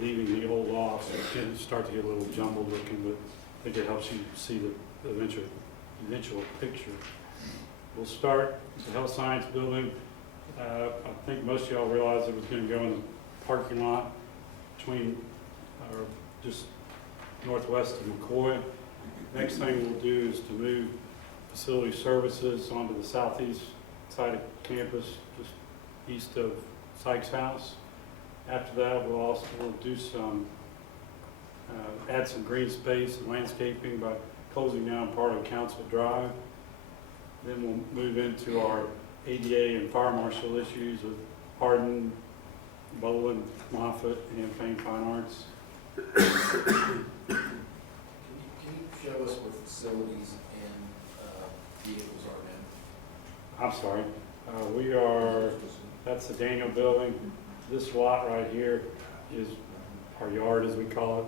leaving the old off, so it can start to get a little jumbled looking, but I think it helps you see the eventual picture. We'll start with the health science building. I think most of y'all realized it was going to go in the parking lot between, or just northwest of McCoy. Next thing we'll do is to move facility services onto the southeast side of campus, just east of Sykes House. After that, we'll do some, add some green space and landscaping by closing down part of Council Drive. Then we'll move into our ADA and fire marshal issues with Hardin, Boland, Moffett, and Fine Arts. Can you show us where facilities and vehicles are now? I'm sorry, we are, that's the Daniel building. This lot right here is our yard, as we call it.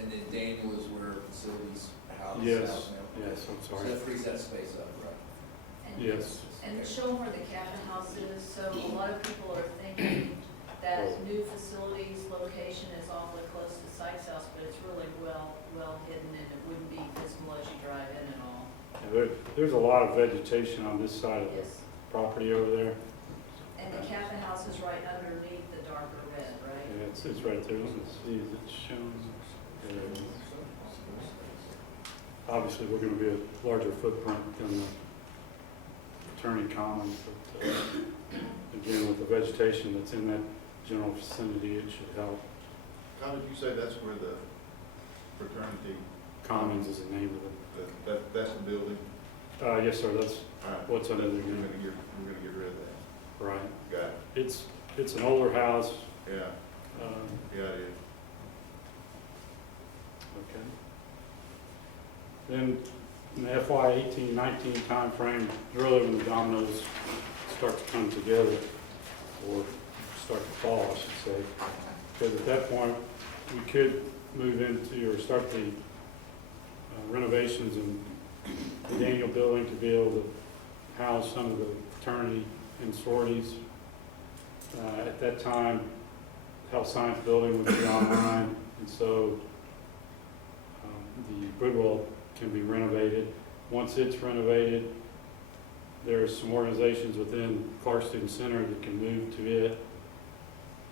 And then Daniel is where facilities house Yes, house now? yes, I'm So sorry. that frees that space up, right? And- Yes. And show them where the Captain House is, so a lot of people are thinking that new facilities location is awfully close to Sykes House, but it's really well hidden and it wouldn't be visible as you drive in at all. There's a lot of vegetation on this side of the Yes. property over there. And the Captain House is right underneath the darker red, right? Yeah, it's right there. Let me see, is it shown? There it is. Obviously, we're going to be a larger footprint than the Attorney Commons, but again, with the vegetation that's in that general vicinity, it should help. How did you say that's where the fraternity, Commons is the name of that's the building? it. Yes, sir, that's All right. what's under there. We're gonna get rid of that. Right. Got it. It's an older house. Yeah, yeah, it is. Okay. Then in the FY 18-19 timeframe, really when the dominoes start to come together, or start to fall, I should say. Because at that point, we could move into, or start the renovations in the Daniel building to be able to house some of the fraternity and sororities. At that time, health science building would be online, and so the Goodwill can be renovated. Once it's renovated, there's some organizations within Clark Student Center that can move to it,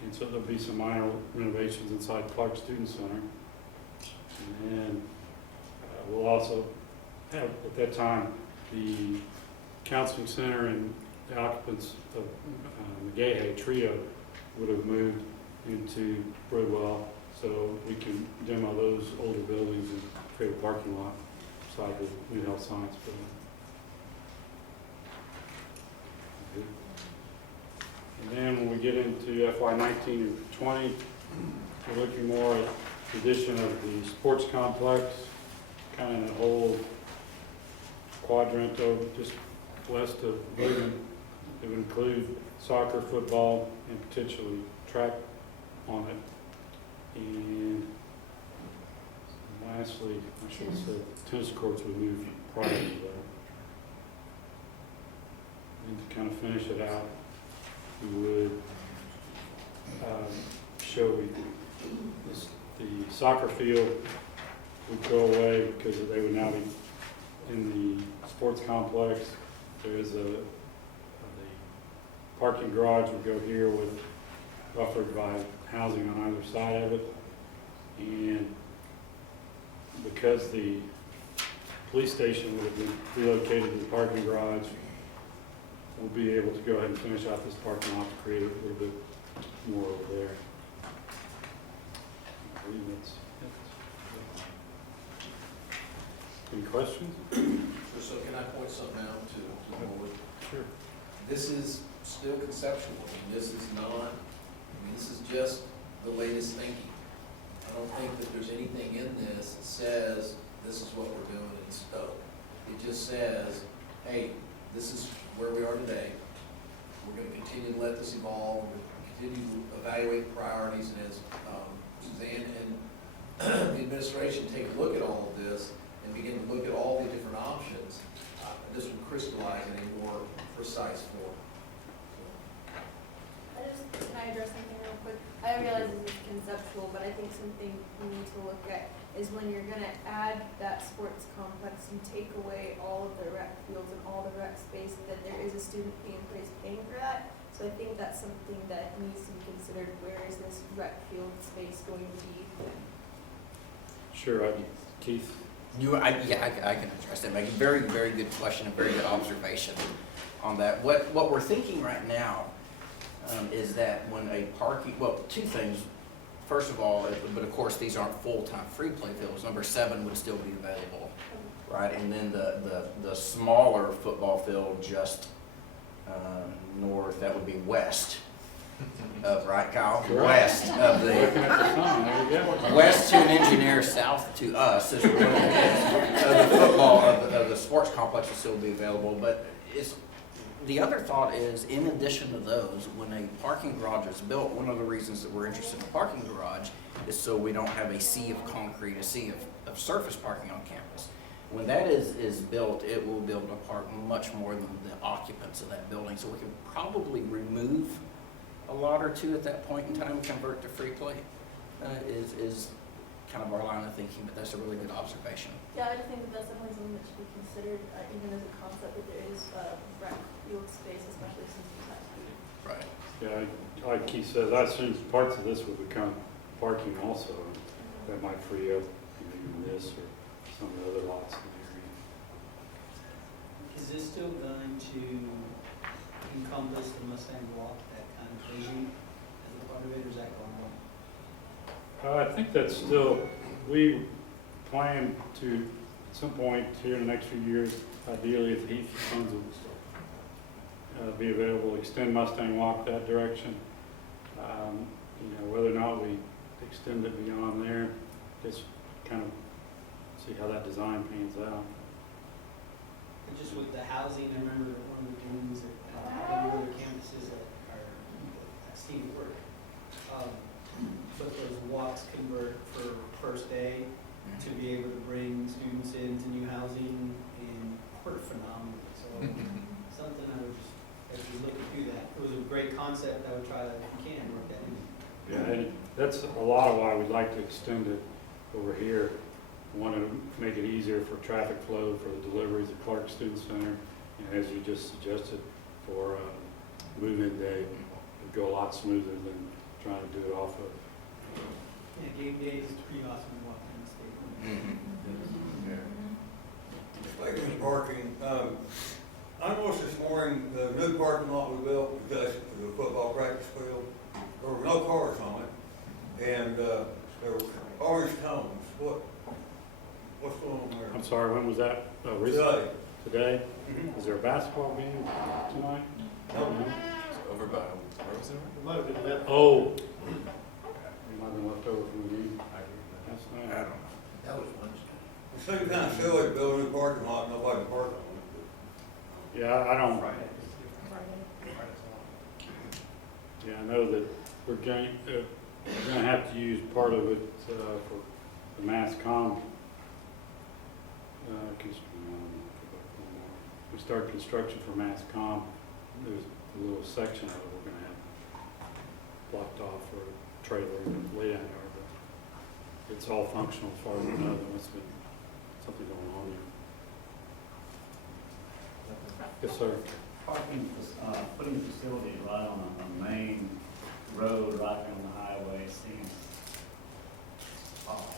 and so there'll be some minor renovations inside Clark Student Center. And then we'll also have, at that time, the counseling center and the occupants of McGahey Trio would have moved into Bridwell, so we can demo those older buildings and create a parking lot beside the new health science building. And then when we get into FY 19 and 20, we're looking more at addition of the sports complex, kind of that whole quadrant over just west of William. It would include soccer, football, and potentially track on it. And lastly, I should have said, tennis courts would move prior to that. And to kind of finish it out, we would show the soccer field would go away because they would now be in the sports complex. There is the parking garage would go here with buffered by housing on either side of it. And because the police station would have been relocated to the parking garage, we'll be able to go ahead and finish out this parking lot to create a little bit more over there. I believe that's it. Any questions? So can I point something out to the board? Sure. This is still conceptual. I mean, this is not, this is just the latest thinking. I don't think that there's anything in this that says this is what we're doing in Stowe. It just says, hey, this is where we are today. We're going to continue to let this evolve. We're going to continue to evaluate priorities. And as Suzanne and the administration take a look at all of this and begin to look at all the different options, this will crystallize in a more precise form. Can I address something real quick? I realize this is conceptual, but I think something we need to look at is when you're gonna add that sports complex, you take away all of the rec fields and all the rec space, that there is a student paying for that. So I think that's something that needs to be considered. Where is this rec field space going to be? Sure, Keith. I can address that. Make a very, very good question, a very good observation on that. What we're thinking right now is that when a parking, well, two things. First of all, but of course these aren't full-time free play fields. Number 7 would still be available, right? And then the smaller football field just north, that would be west of, right, Kyle? Correct. West of the, Looking at the sign, there you go. west to an engineer, south to us, is where the football of the sports complex will still be available. But the other thought is, in addition to those, when a parking garage is built, one of the reasons that we're interested in a parking garage is so we don't have a sea of concrete, a sea of surface parking on campus. When that is built, it will be able to park much more than the occupants of that building. So we can probably remove a lot or two at that point in time and convert to free play, is kind of our line of thinking, but that's a really good observation. Yeah, I just think that that's definitely something that should be considered, even as a concept, that there is rec field space, especially since it's that student. Right. Yeah, like Keith says, I assume parts of this will become parking also. That might free up even this or some of the other lots in the area. Is this still going to encompass the Mustang Walk, that kind of vision as a part of it, or is that going on? I think that's still, we plan to, at some point here in the next few years, ideally if the HEAF funds will be available, extend Mustang Walk that direction. Whether or not we extend it beyond there, just kind of see how that design pans out. And just with the housing, I remember one of the things at one of the other campuses that are, I've seen work. But those walks convert for first day to be able to bring students into new housing and work phenomenally. So something I would just, as we look through that, it was a great concept. I would try to, if you can, work that in. Yeah, and that's a lot of why we'd like to extend it over here. We want to make it easier for traffic flow for the deliveries at Clark Student Center. And as you just suggested, for move-in day, it would go a lot smoother than trying to do it off of. Yeah, game days is pretty awesome to walk in the state. Speaking of parking, I noticed this morning, the new parking lot we built adjacent to the football practice field, there were no cars on it, and there were orange cones. What's going on there? I'm sorry, when was that? Today. Today? Is there a basketball game tonight? No. Over by, where was it? It might have been left. Oh. It might have been left over from the game. I don't know. That was Wednesday. It seems kind of silly building a parking lot, nobody parks on Yeah, I don't, yeah, I know that we're gonna have to use part of it, for the mass comm. We start construction for mass comm, there's a little section of it we're gonna have blocked off for a trailer and laydown yard, but it's all functional as far as I know, there must have been something going on there. Yes, sir. Putting facilities right on a main road, right on the highway seems odd.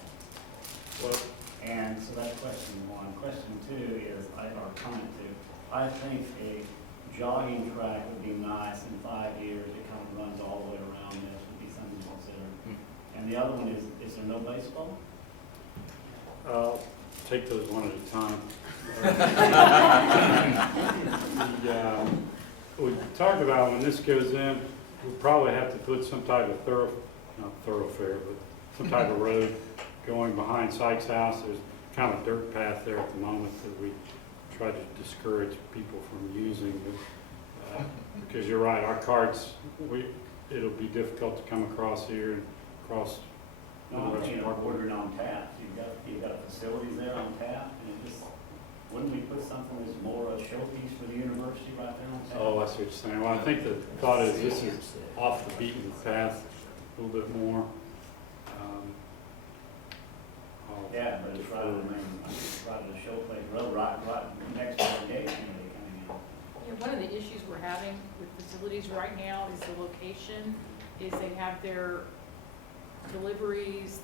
Well, And so that's question one. Question two is, or comment two, I think a jogging track would be nice in 5 years. It kind of runs all the way around this, would be something to consider. And the other one is there no baseball? I'll take those one at a time. We talked about when this goes in, we'll probably have to put some type of not thoroughfare, but some type of road going behind Sykes' house. There's kind of a dirt path there at the moment that we try to discourage people from using. But, because you're right, our carts, it'll be difficult to come across here and cross. No, I'm thinking of ordering on tap. You've got facilities there on tap, and it just, wouldn't we put something that's more a showpiece for the university right there on tap? Oh, I see what you're saying. Well, I think the thought is this is off the beaten path a little bit more. Yeah, but it's right on the main, right on the showplace road, right next to the gate, coming in. Yeah, one of the issues we're having with facilities right now is the location, is they have their deliveries,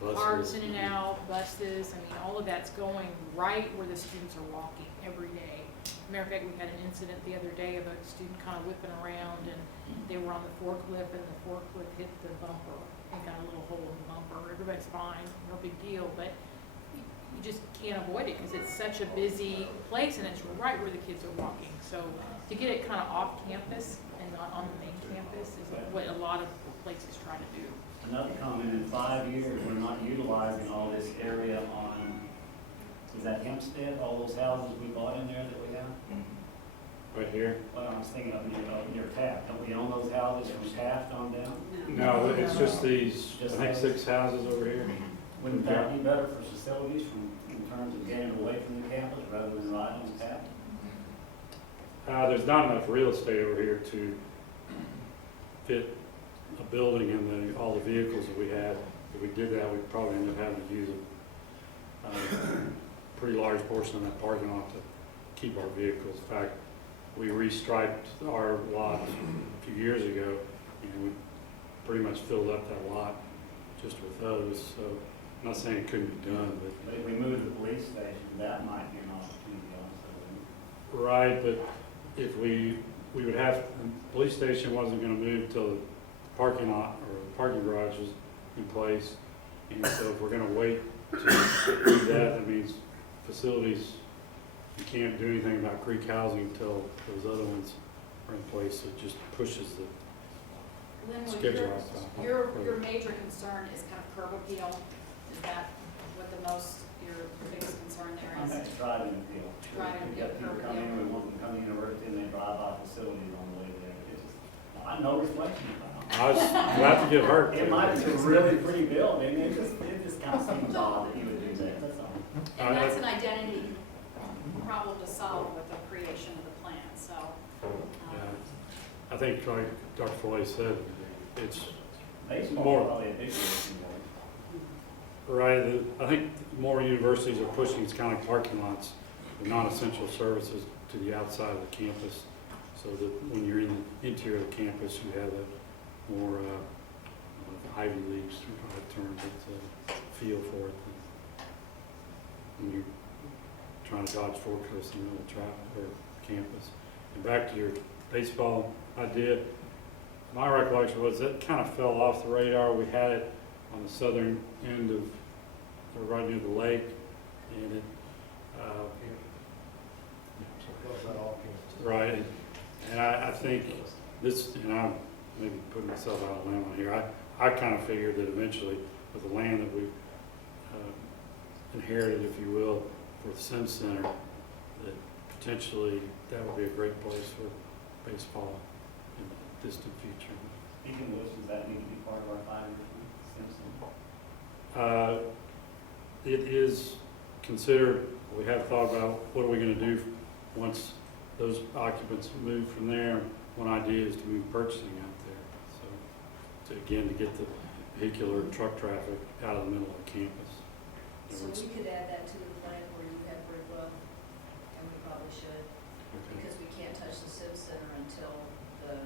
the carts in and out, buses, I mean, all of that's going right where the students are walking every day. Matter of fact, we had an incident the other day of a student kind of whipping around, and they were on the forklift, and the forklift hit the bumper and got a little hole in the bumper. Everybody's fine, no big deal, but you just can't avoid it because it's such a busy place, and it's right where the kids are walking. So to get it kind of off campus and not on the main campus is what a lot of places try to do. Another comment, in 5 years, we're not utilizing all this area on, is that Hempstead, all those houses we bought in there that we have? Right here? Well, I was thinking of near Taft, don't we own those houses from Taft on down? No, it's just these, I think 6 houses over here. Wouldn't that be better for facilities in terms of getting away from the campus rather than right on Taft? There's not enough real estate over here to fit a building and all the vehicles that we have. If we did that, we'd probably end up having to use a pretty large portion of that parking lot to keep our vehicles. In fact, we restriped our lot a few years ago, and we pretty much filled up that lot just with those. So I'm not saying it couldn't be done, But if we move the police station, that might be an opportunity also. right, but if we would have, the police station wasn't gonna move till the parking lot or the parking garage is in place. And so if we're gonna wait to do that, that means facilities, you can't do anything about Creek Housing until those other ones are in place. It just pushes the schedule out. Your major concern is kind of curb appeal. Is that what your biggest concern there I is? think it's driving appeal. Driving We've got appeal, people come in, we want them to come to university, and they drive by facilities on the way there. It's just, I know reflection about it. I was glad to get hurt. It might be a really pretty building, it just kind of seems odd that you would do that, that's all. And that's an identity problem to solve with the creation of the plan, so. I think like Dr. Foley said, it's Baseball more, is probably a big issue more. right, I think more universities are pushing these kind of parking lots, the non-essential services to the outside of the campus, so that when you're in the interior of the campus, you have a more Ivy Leagues term, but feel for it when you're trying to dodge forklifts in the middle of traffic or campus. And back to your baseball idea, my recollection was that kind of fell off the radar. We had it on the southern end of, or right near the lake, and it, right, and I think this, and I'm maybe putting myself out on a limb on here, I kind of figured that eventually with the land that we inherited, if you will, for the Sim Center, that potentially that would be a great place for baseball in the distant future. Speaking of which, does that need to be part of our 5-year plan? It is considered, we have thought about what are we going to do once those occupants move from there. One idea is to move purchasing out there. So, to get the vehicular and truck traffic out of the middle of the campus. So we could add that to the plan where you have Bridwell, and we probably should, Okay. because we can't touch the Civ Center until the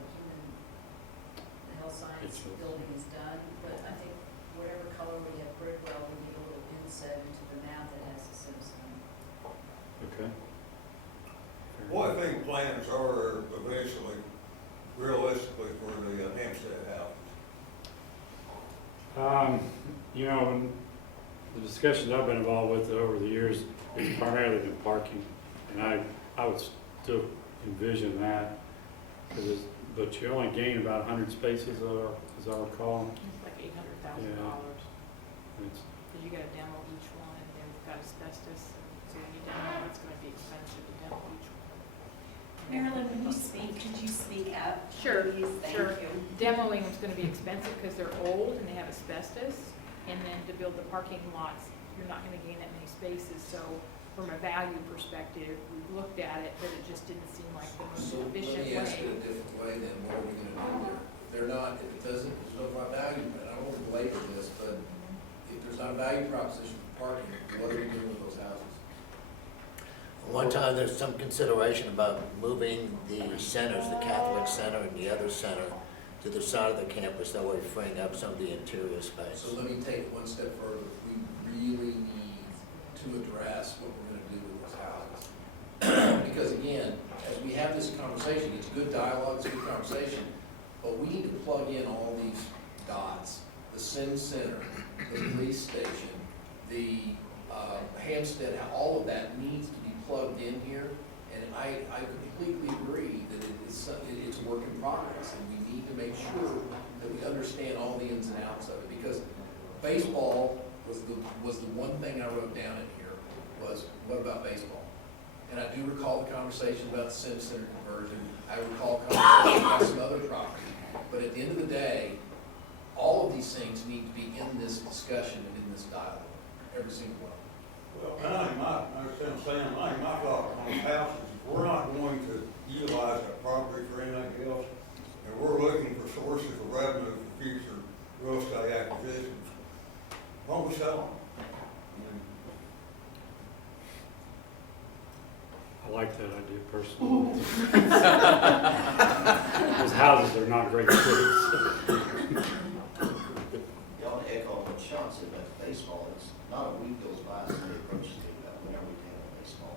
health science building is done. But I think whatever color we have Bridwell, we need a little inset into the map that has the Civ Center. Okay. What I think plans are eventually, realistically, for the Hampstead house? You know, the discussions I've been involved with over the years, it's primarily been parking. And I would still envision that, but you only gain about 100 spaces, as I recall. It's like $800,000. It's- Because you gotta demo each one, and they've got asbestos, so when you demo, it's gonna be expensive to demo each one. Marilyn, when you speak, could you speak up? Sure, Please, thank sure. you. Demoing is gonna be expensive because they're old and they have asbestos, and then to build the parking lots, you're not gonna gain that many spaces, so from a value perspective, we looked at it, but it just didn't seem like the most So let efficient me ask it way. a different way then, what are we gonna do there? If they're not, if it doesn't, there's no value, and I don't want to belabor this, but if there's not a value proposition for parking, what are we doing with those houses? One time, there's some consideration about moving the centers, the Catholic Center and the other center, to the side of the campus, that way freeing up some of the interior space. So let me take it one step further. We really need to address what we're gonna do with those houses. Because again, as we have this conversation, it's good dialogue, it's good conversation, but we need to plug in all these dots. The Sim Center, the police station, the Hampstead, all of that needs to be plugged in here. And I completely agree that it's a work in progress, and we need to make sure that we understand all the ins and outs of it. Because baseball was the one thing I wrote down in here, was what about baseball? And I do recall the conversation about the Sim Center conversion. I recall conversations about some other property. But at the end of the day, all of these things need to be in this discussion and in this dialogue, every single one. Well, I think my thought on the house is, if we're not going to utilize that property for anything else, and we're looking for sources of revenue for future real estate acquisitions, why don't we sell them? I like that idea personally. Those houses are not great fits. Yeah, I want to echo what Sean said about baseball. It's not a week goes by since they approach us about whenever we can have baseball.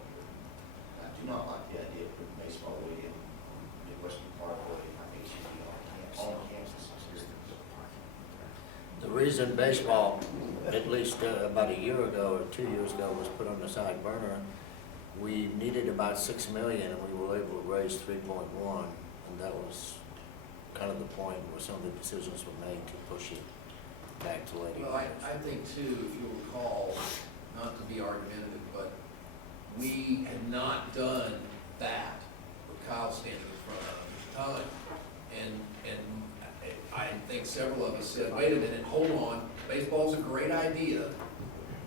I do not like the idea of putting baseball way in Midwestern Parkway. I think it should be on campus. The reason baseball, at least about a year ago or 2 years ago, was put on the side burner, we needed about $6 million, and we were able to raise 3.1, and that was kind of the point where some of the decisions were made to push it back to later. Well, I think too, if you'll recall, not to be argumentative, but we had not done that with Kyle standing in front of us at the time. And I think several of us said, wait a minute, hold on, baseball's a great idea,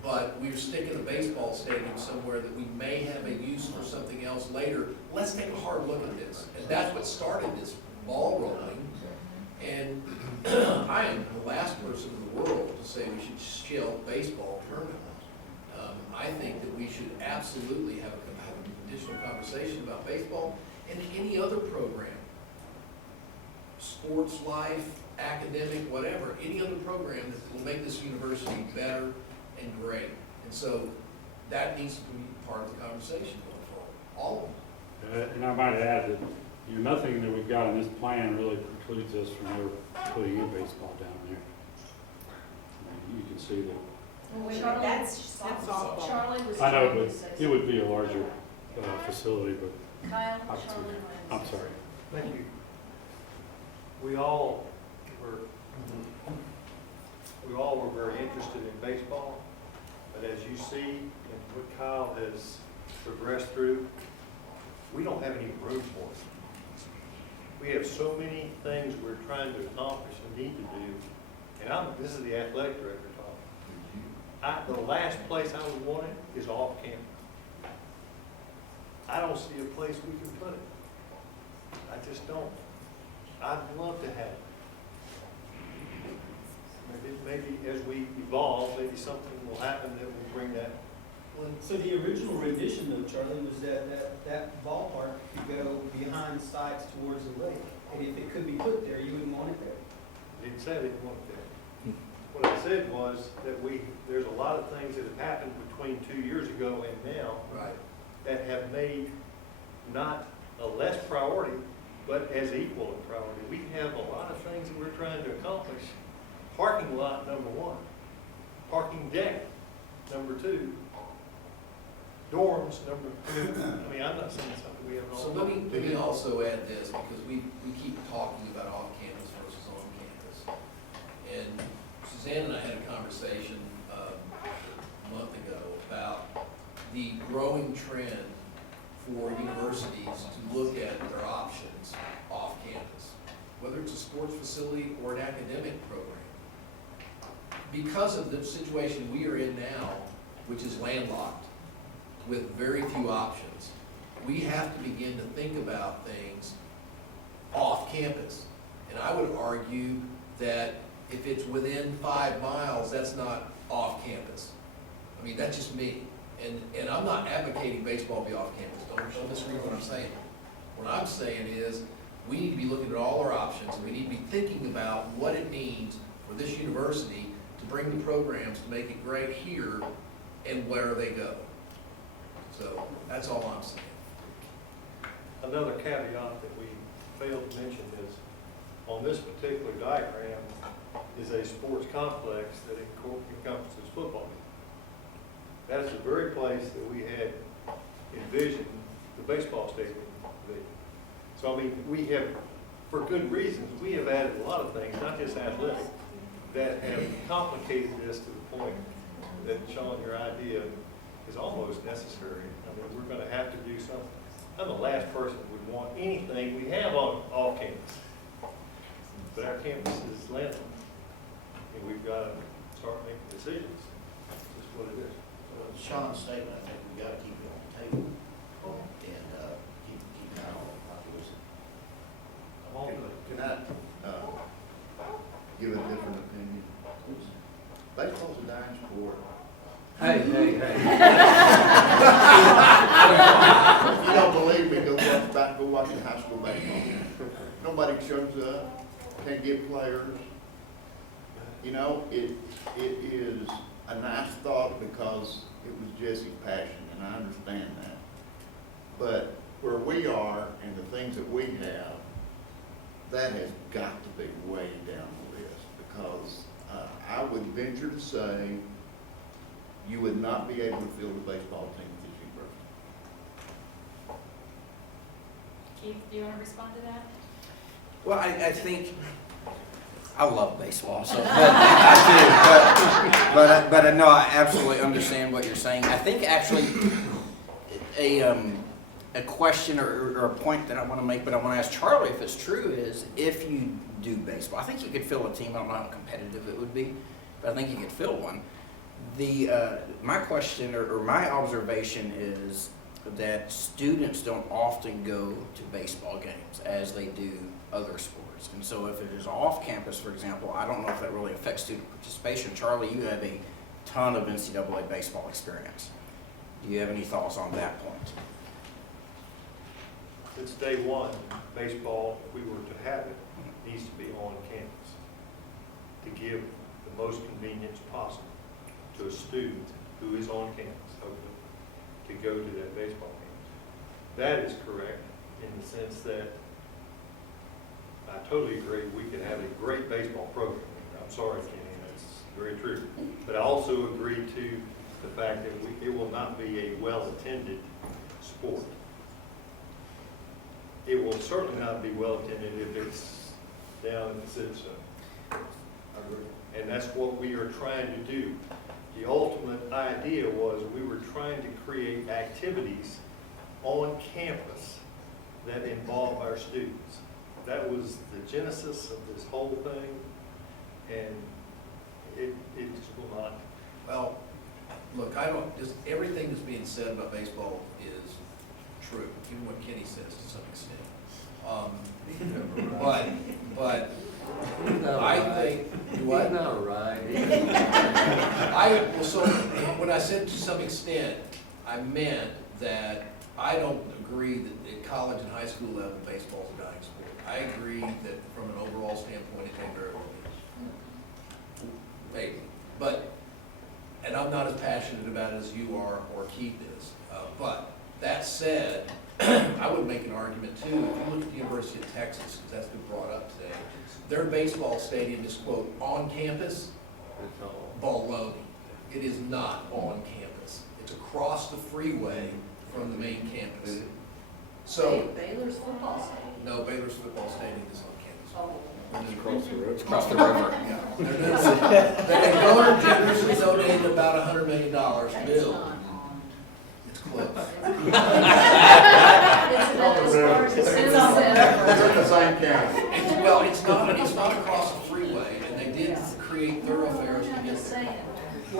but we're sticking a baseball stadium somewhere that we may have a use for something else later. Let's take a hard look at this. And that's what started this ball rolling. And I am the last person in the world to say we should shelve baseball permanently. I think that we should absolutely have an additional conversation about baseball and any other program, sports life, academic, whatever, any other program that will make this university better and great. And so that needs to be part of the conversation going forward, all of them. And I might add that, nothing that we've got in this plan really precludes us from ever putting in baseball down there. I mean, you can see that. I Charlie know, but it would be a larger facility, but Kyle, I can see Charlie, that. I'm sorry. Thank you. We all were we all were very interested in baseball, but as you see, and what Kyle has progressed through, we don't have any room for it. We have so many things we're trying to accomplish and need to do, and this is the athletic director talking. The last place I would want it is off campus. I don't see a place we can put it. I just don't. I'd love to have it. Maybe as we evolve, maybe something will happen that will bring that. So the original rendition though, Charlie, was that ballpark could go behind sites towards the lake. And if it could be put there, you wouldn't want it there. I didn't say I didn't want it there. What I said was that there's a lot of things that have happened between 2 years ago and now. Right. That have made not a less priority, but as equal a priority. We have a lot of things that we're trying to accomplish. Parking lot, number one. Parking deck, number two. Dorms, number two. I mean, I'm not saying something we haven't all. So let me also add this, because we keep talking about off-campus versus on-campus. And Suzanne and I had a conversation a month ago about the growing trend for universities to look at their options off-campus, whether it's a sports facility or an academic program. Because of the situation we are in now, which is landlocked, with very few options, we have to begin to think about things off campus. And I would argue that if it's within 5 miles, that's not off campus. I mean, that's just me. And I'm not advocating baseball be off campus. Don't disagree with what I'm saying. What I'm saying is we need to be looking at all our options, and we need to be thinking about what it means for this university to bring the programs to make it great here and where they go. So that's all I'm saying. Another caveat that we failed to mention is, on this particular diagram is a sports complex that encompasses football. That's the very place that we had envisioned the baseball stadium to be. So, I mean, we have, for good reasons, we have added a lot of things, not just athletic, that have complicated this to the point that, Sean, your idea is almost necessary. I mean, we're going to have to do something. I'm the last person who would want anything we have on off campus. But our campus is landlocked, and we've got to start making decisions. That's just what it is. Sean's statement, I think we gotta keep it on the table, and, keep that on the population. Can I, give a different opinion? Baseball's a dying sport. Hey. If you don't believe me, go watch the high school baseball. Nobody shows up, can't get players. You know, it is a nice thought because it was Jesse's passion, and I understand that. But where we are and the things that we have, that has got to be way down the list, because I would venture to say you would not be able to field a baseball team at this university. Keith, do you want to respond to that? Well, I think, I love baseball, so, but I know I absolutely understand what you're saying. I think actually a question or a point that I want to make, but I want to ask Charlie if it's true, is if you do baseball, I think you could fill a team. I don't know how competitive it would be, but I think you could fill one. My question or my observation is that students don't often go to baseball games as they do other sports. And so if it is off campus, for example, I don't know if that really affects student participation. Charlie, you have a ton of NCAA baseball experience. Do you have any thoughts on that point? Since day one, baseball, if we were to have it, needs to be on campus to give the most convenience possible to a student who is on campus, hopefully, to go to that baseball game. That is correct in the sense that I totally agree we could have a great baseball program. I'm sorry, Kenny, that's very true. But I also agree to the fact that it will not be a well-attended sport. It will certainly not be well-attended if it's down in the city center. And that's what we are trying to do. The ultimate idea was we were trying to create activities on campus that involve our students. That was the genesis of this whole thing, and it just will not. Well, look, just everything that's being said about baseball is true, even what Kenny says to some extent. But I think, you what? No, right. So when I said to some extent, I meant that I don't agree that at college and high school level, baseball is a dying sport. I agree that from an overall standpoint, it may very well be. Maybe. But, and I'm not as passionate about it as you are or Keith is. But that said, I would make an argument too, if you look at the University of Texas, because that's been brought up today, their baseball stadium is, quote, on campus, baloney. It is not on campus. It's across the freeway from the main campus. So, Baylor's football stadium. no, Baylor's football stadium is on campus. Oh. It's across the road. It's across the river. Yeah. They donor generously donated about $100 million. Bill, it's close. It's on the same county. Well, it's not across the freeway, and they did create thoroughfares to get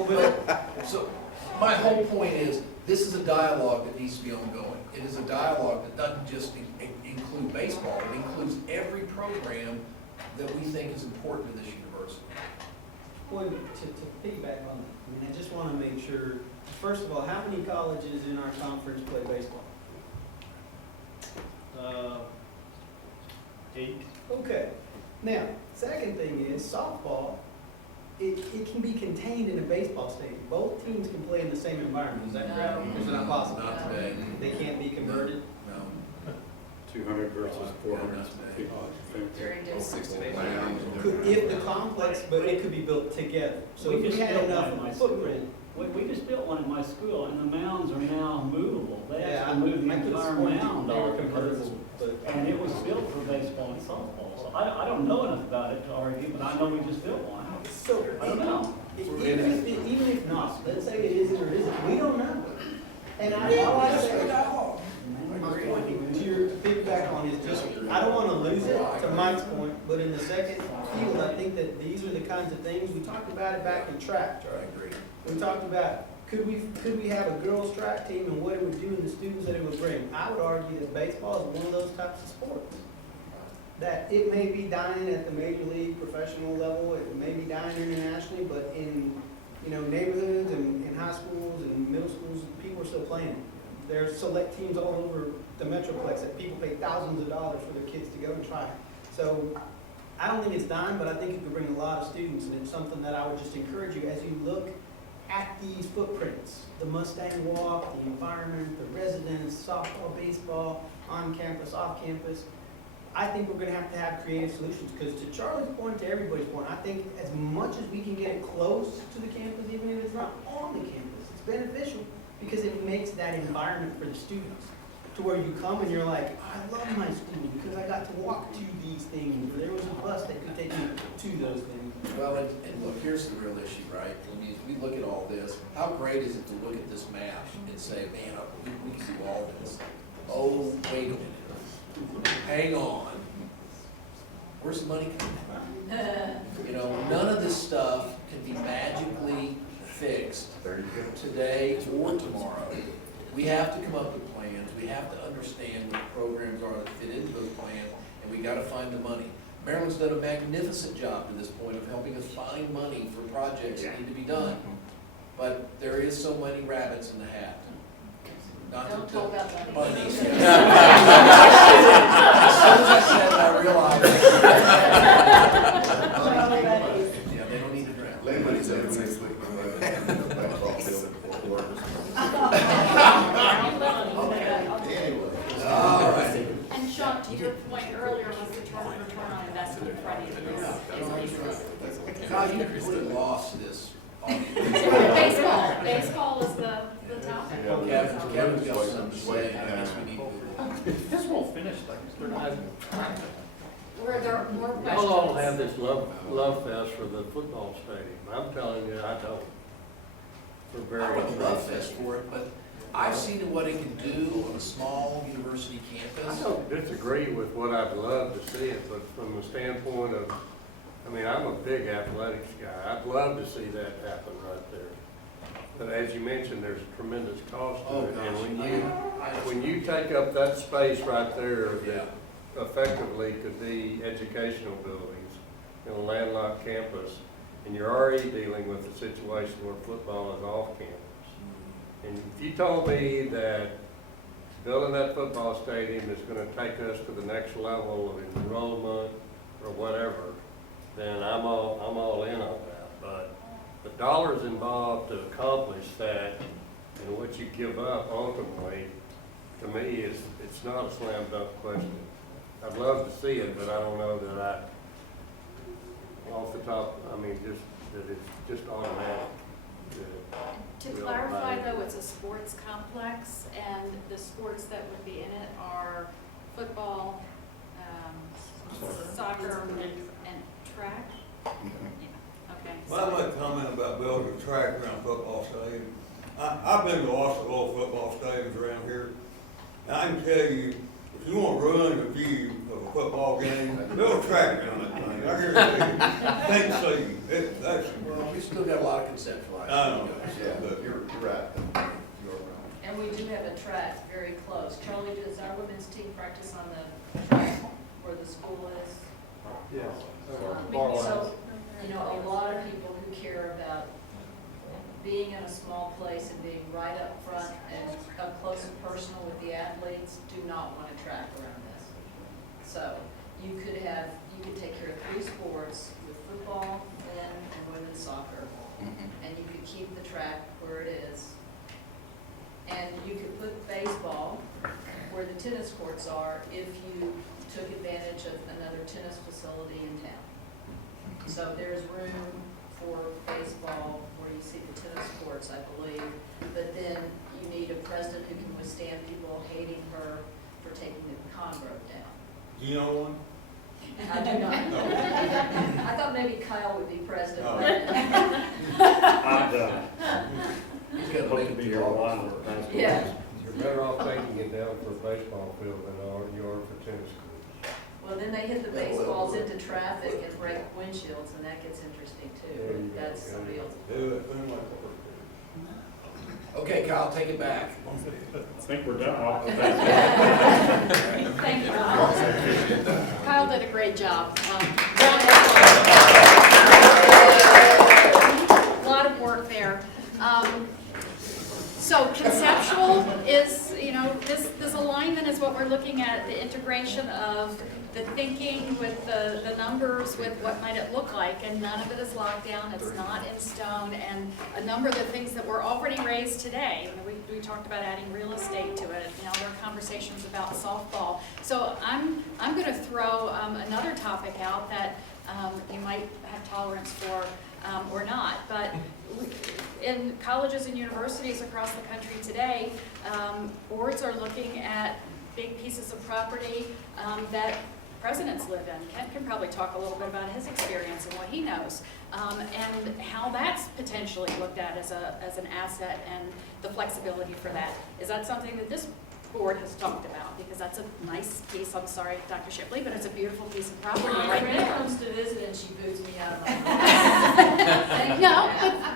there. So, my whole point is, this is a dialogue that needs to be ongoing. It is a dialogue that doesn't just include baseball, it includes every program that we think is important to this university. Well, to piggyback on that, I mean, I just want to make sure, first of all, how many colleges in our conference play baseball? 8. Okay. Now, second thing is softball, it can be contained in a baseball stadium. Both teams can play in the same environment. Is that correct? Or is it not possible? Not today. They can't be converted? No. 200 versus 400. During this. If the complex, but it could be built together. So if we had enough footprint. We just built one at my school, and the mounds are now movable. They Yeah, actually moved the I could entire swear mound they were off. convertible, but. And it was built for baseball and softball. So I don't know enough about it to argue, but I know we just built one. So, I don't know. even if not, let's say it isn't or isn't, we don't know. And all I say, to your feedback on is just, I don't wanna lose it, to Mike's point, but in the second field, I think that these are the kinds of things, we talked about it back in track, I agree. we talked about, could we have a girls' track team and what it would do and the students that it would bring? I would argue that baseball is one of those types of sports. That it may be dying at the major league professional level, it may be dying internationally, but in, neighborhoods and high schools and middle schools, people are still playing it. There's select teams all over the Metroplex that people pay thousands of dollars for their kids to go and try it. So I don't think it's dying, but I think it could bring a lot of students, and it's something that I would just encourage you as you look at these footprints, the Mustang Walk, the environment, the residents, softball, baseball, on campus, off campus. I think we're gonna have to have creative solutions, because to Charlie's point, to everybody's point, I think as much as we can get it close to the campus, even if it's not on the campus, it's beneficial, because it makes that environment for the students, to where you come and you're like, I love my school, because I got to walk to these things, or there was a bus that could take me to those things. Well, and look, here's the real issue, right? I mean, if we look at all this, how great is it to look at this map and say, man, we can do all this? Oh, wait a minute. Hang on. Where's the money coming from? None of this stuff can be magically fixed today or tomorrow. We have to come up with plans. We have to understand what the programs are that fit into those plans, and we gotta find the money. Maryland's done a magnificent job to this point of helping us find money for projects that need to be done. But there is so many rabbits in the hat. Not Don't to talk about that. bunnies. As soon as I said it, I realized. Yeah, they don't need to drown. Everybody's over 6 weeks. All right. And Sean, to your point earlier, was the return on investment in front of you. How you completely lost this. Baseball is the topic. Kevin's got something to say, I guess we need to. This won't finish like they're not. Were there more questions? Y'all all have this love fest for the football stadium. I'm telling you, I don't. For I very don't love fest for it, but I've seen what it can do on a small university campus. I don't disagree with what I'd love to see it, but from the standpoint of, I mean, I'm a big athletics guy. I'd love to see that happen right there. But as you mentioned, there's a tremendous cost to Oh, it. And gosh. when you take up that space right there Yeah. that effectively could be educational buildings in a landlocked campus, and you're already dealing with a situation where football is off campus. And if you told me that building that football stadium is gonna take us to the next level of enrollment or whatever, then I'm all in on that. But the dollars involved to accomplish that and what you give up ultimately, to me, it's not a slam dunk question. I'd love to see it, but I don't know that off the top, I mean, that it's just automatic. To clarify though, it's a sports complex and the sports that would be in it are football, soccer and track? Yeah, okay. Well, I'd like to comment about building a track around football stadium. I've been to lots of old football stadiums around here, and I can tell you, if you want to ruin the view of a football game, build a track around that thing. I guarantee you, can't see. That's, Well, we still got a lot of conceptualized. I know. Yeah, you're right. You're right. And we do have a track very close. Charlie, does our women's team practice on the track where the school is? Yes. So, you know, a lot of people who care about being in a small place and being right up front and up close and personal with the athletes do not want to track around this. So you could take care of 3 sports with football, men, and women's soccer. And you could keep the track where it is. And you could put baseball where the tennis courts are if you took advantage of another tennis facility in town. So there's room for baseball where you see the tennis courts, I believe. But then you need a president who can withstand people hating her for taking the Conroe down. do you know one? I do not. No. I thought maybe Kyle would be president. No. I've done it. He's got to Hope make to it be the your office line for of it. basketball. Yeah. You're better off taking it down for a baseball field than you are for tennis courts. Well, then they hit the baseballs into traffic and break windshields, and that gets interesting There you too. go. That's real. Do it, do like that. Okay, Kyle, take it back. I think we're done. Thank you, Kyle. Kyle did a great job. A lot of work there. So conceptual is, you know, this alignment is what we're looking at, the integration of the thinking with the numbers, with what might it look like, and none of it is locked down, it's not in stone, and a number of the things that were already raised today. I mean, we talked about adding real estate to it, you know, there are conversations about softball. So I'm gonna throw another topic out that you might have tolerance for or not, but in colleges and universities across the country today, boards are looking at big pieces of property that presidents live in. Ken can probably talk a little bit about his experience and what he knows, and how that's potentially looked at as an asset and the flexibility for that. Is that something that this board has talked about? Because that's a nice piece, I'm sorry, Dr. Shipley, but it's a beautiful piece of property My right friend there. comes to visit and she boots me out of my house. No,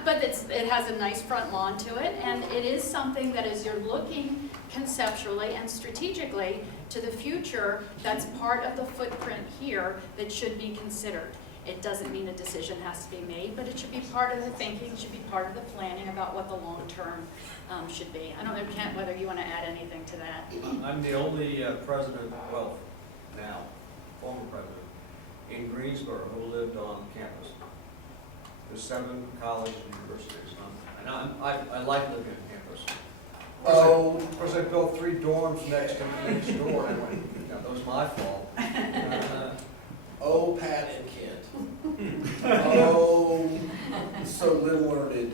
but it has a nice front lawn to it, and it is something that as you're looking conceptually and strategically to the future, that's part of the footprint here that should be considered. It doesn't mean a decision has to be made, but it should be part of the thinking, should be part of the planning about what the long term should be. I don't know, Kent, whether you want to add anything to that. I'm the only president, well, now, former president, in Greensboro who lived on campus. There's 7 colleges and universities, and I like living on campus. Of course, I built 3 dorms next to each door, and I went, that was my fault. Oh, Pat and Kent. Oh, so little learned.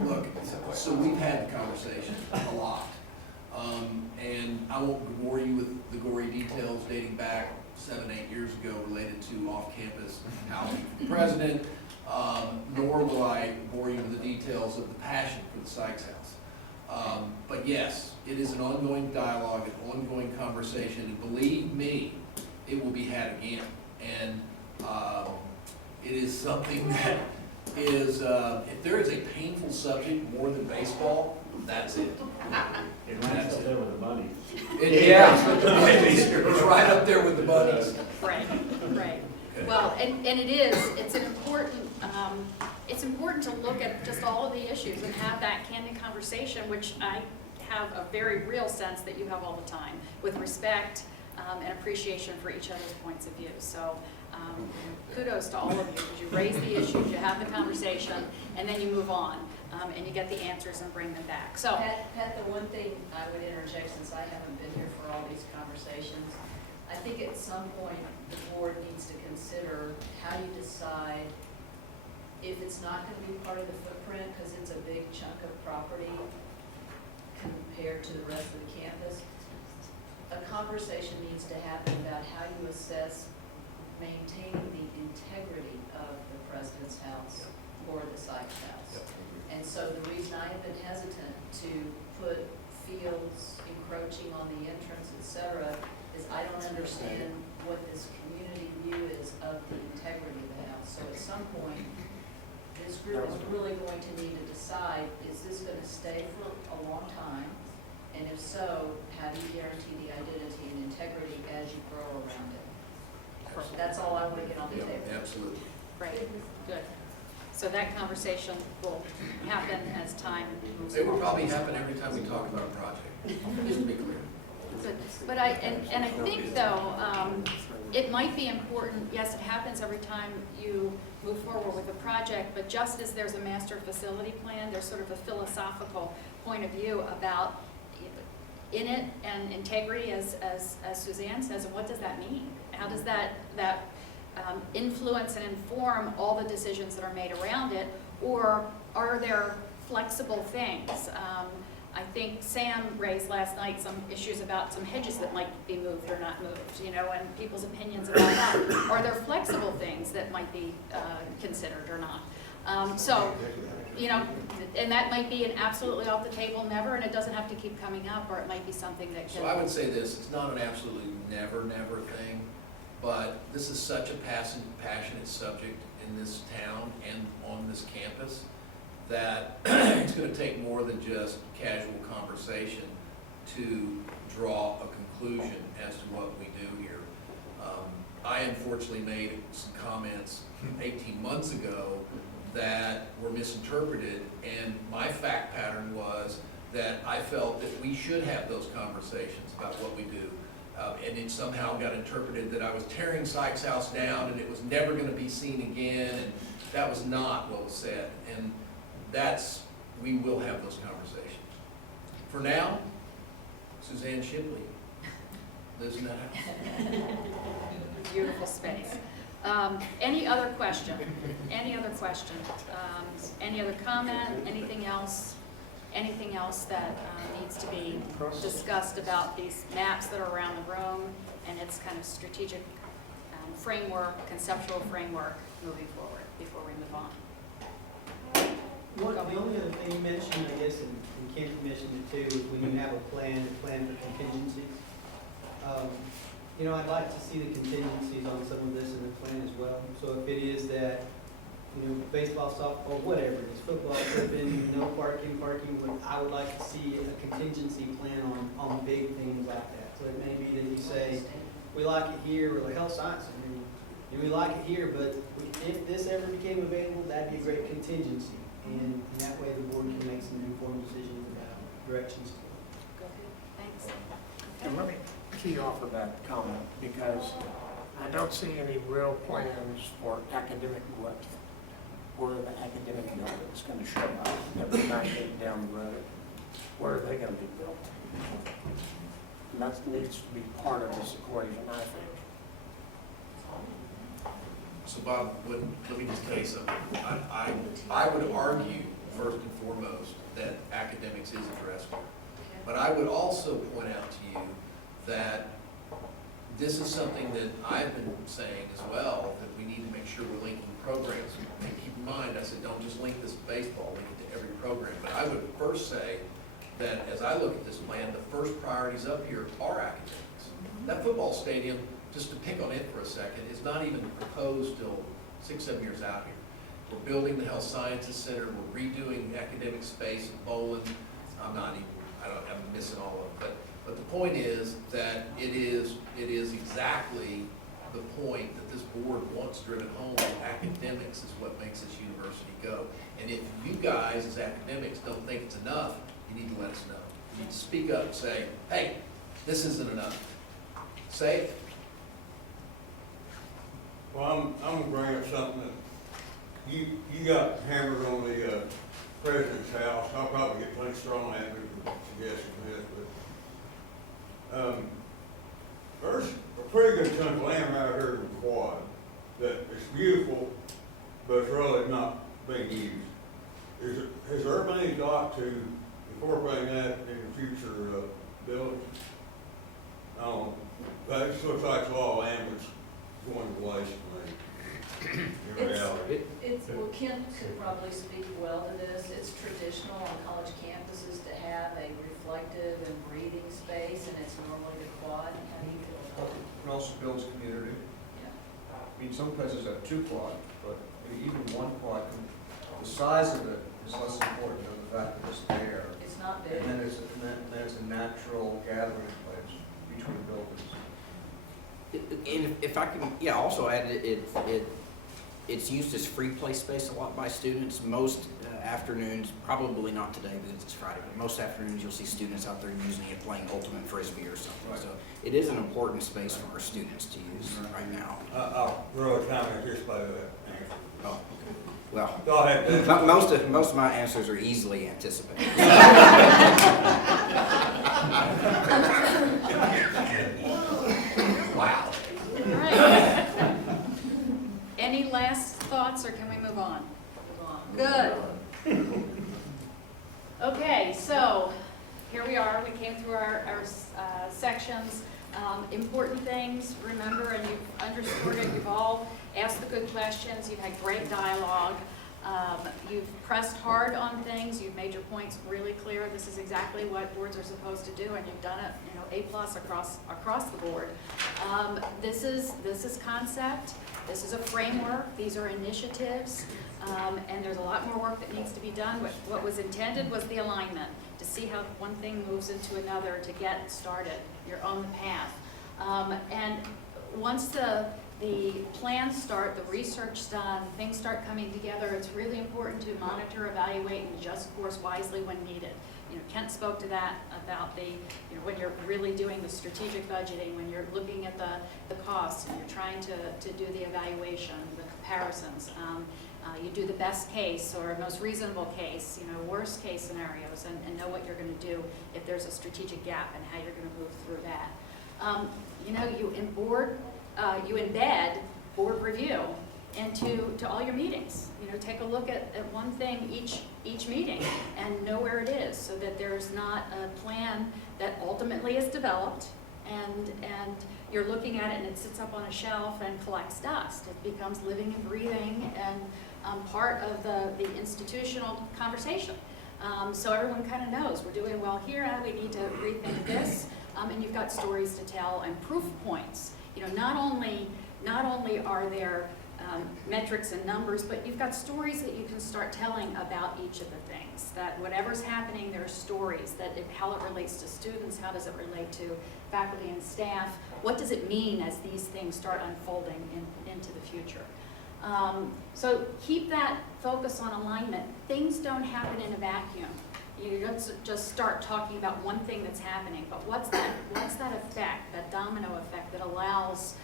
Look, so we've had the conversation a lot. And I won't bore you with the gory details dating back 7, 8 years ago related to off-campus housing for the president, nor will I bore you with the details of the passion for the Sykes House. But yes, it is an ongoing dialogue, an ongoing conversation, and believe me, it will be had again. And it is something that is, if there is a painful subject more than baseball, that's it. It ranks up there with the money. It's right up there with the bunnies. Right, right. Okay. Well, and it's important to look at just all of the issues and have that candid conversation, which I have a very real sense that you have all the time, with respect and appreciation for each other's points of view. So kudos to all of you, because you raise the issues, you have the conversation, and then you move on, and you get the answers and bring them back. So, Pat, the one thing I would interject, since I haven't been here for all these conversations, I think at some point the board needs to consider how you decide if it's not going to be part of the footprint, because it's a big chunk of property compared to the rest of the campus. A conversation needs to happen about how you assess maintaining the integrity of the president's house or the Sykes house. And so the reason I have been hesitant to put fields encroaching on the entrance, et cetera, is I don't understand what this community view is of the integrity of the house. So at some point, this group is really going to need to decide, is this going to stay for a long time? And if so, how do you guarantee the identity and integrity as you grow around it? That's all I want to get on the table. Absolutely. right, good. So that conversation will happen as time moves It will along. probably happen every time we talk about a project, just to be clear. Good. But I think though, it might be important, yes, it happens every time you move forward with a project, but just as there's a master facility plan, there's sort of a philosophical point of view about in it and integrity, as Suzanne says, and what does that mean? How does that influence and inform all the decisions that are made around it, or are there flexible things? I think Sam raised last night some issues about some hedges that might be moved or not moved, you know, and people's opinions about that. Are there flexible things that might be considered or not? So, you know, and that might be an absolutely off the table never, and it doesn't have to keep coming up, or it might be something that can. So I would say this, it's not an absolutely never thing, but this is such a passionate subject in this town and on this campus that it's going to take more than just casual conversation to draw a conclusion as to what we do here. I unfortunately made some comments 18 months ago that were misinterpreted, and my fact pattern was that I felt that we should have those conversations about what we do. And it somehow got interpreted that I was tearing Sykes House down and it was never going to be seen again, and that was not what was said. And we will have those conversations. For now, Suzanne Shipley lives in that house. Beautiful space. Any other question? Any other question? Any other comment? Anything else? Anything else that needs to be discussed about these maps that are around the room and its kind of strategic framework, conceptual framework moving forward before we move on? The only other thing you mentioned, I guess, and Ken mentioned it too, is when you have a plan for contingencies. You know, I'd like to see the contingencies on some of this in the plan as well. So if it is that, you know, baseball, softball, whatever it is, football, flipping, no parking, I would like to see a contingency plan on big things like that. So it may be that you say, we like it here, or the health science, I mean, we like it here, but if this ever became available, that'd be a great contingency. And that way the board can make some informed decisions about directions. Go ahead. Thanks. And let me key off of that comment, because I don't see any real plans for academic growth, where the academic building is going to show up every 9 days down the road. Where are they going to be built? And that needs to be part of this equation, I think. So Bob, let me just tell you something. I would argue, first and foremost, that academics is addressed here. But I would also point out to you that this is something that I've been saying as well, that we need to make sure we're linking programs. And keep in mind, I said, don't just link this to baseball, link it to every program. But I would first say that as I look at this plan, the first priorities up here are academics. That football stadium, just to pick on it for a second, is not even proposed till 6-7 years out here. We're building the Health Sciences Center, we're redoing academic space at Bowling. I'm missing all of it, but the point is that it is exactly the point that this board wants driven home, that academics is what makes this university go. And if you guys as academics don't think it's enough, you need to let us know. You need to speak up and say, hey, this isn't enough. Say it. Well, I'm gonna bring up something that you got hammered on the president's house. I'll probably get plenty strong at me for suggesting this, but there's a pretty good chunk of land right here in the quad that is beautiful, but it's really not being used. Has there been any thought to incorporating that in future buildings? That just looks like a lot of land that's going to waste to me. In reality. Well, Ken could probably speak well to this. It's traditional on college campuses to have a reflective and breathing space, and it's normally the quad. How do you feel about it? It also builds community. Yeah. I mean, some places have 2 quad, but even 1 quad, the size of it is less important than the fact that it's there. It's not big. And then it's a natural gathering place between buildings. And if I can, also add, it's used as free play space a lot by students. Most afternoons, probably not today because it's Friday, but most afternoons you'll see students out there using it, playing ultimate frisbee or something. Right. So it is an important space for our students to use right now. I'll really comment just by that answer. Oh, well, Go ahead. most of my answers are easily anticipated. Wow. All right. Any last thoughts, or can we move on? Good. Okay, so here we are. We came through our sections. Important things, remember, and you've underscored it. You've all asked the good questions. You've had great dialogue. You've pressed hard on things. You've made your points really clear. This is exactly what boards are supposed to do, and you've done it, A+ across the board. This is concept. This is a framework. These are initiatives, and there's a lot more work that needs to be done. What was intended was the alignment, to see how one thing moves into another, to get started. You're on the path. And once the plans start, the research done, things start coming together, it's really important to monitor, evaluate, and adjust course wisely when needed. Kent spoke to that about when you're really doing the strategic budgeting, when you're looking at the costs and you're trying to do the evaluation, the comparisons. You do the best case or most reasonable case, worst case scenarios, and know what you're going to do if there's a strategic gap and how you're going to move through that. You embed board review into all your meetings. Take a look at one thing each meeting and know where it is, so that there's not a plan that ultimately is developed and you're looking at it and it sits up on a shelf and collects dust. It becomes living and breathing and part of the institutional conversation. So everyone kind of knows we're doing well here, and we need to rethink this. And you've got stories to tell and proof points. Not only are there metrics and numbers, but you've got stories that you can start telling about each of the things. That whatever's happening, there are stories. How it relates to students, how does it relate to faculty and staff? What does it mean as these things start unfolding into the future? So keep that focus on alignment. Things don't happen in a vacuum. You don't just start talking about one thing that's happening, but what's that effect, that domino effect that allows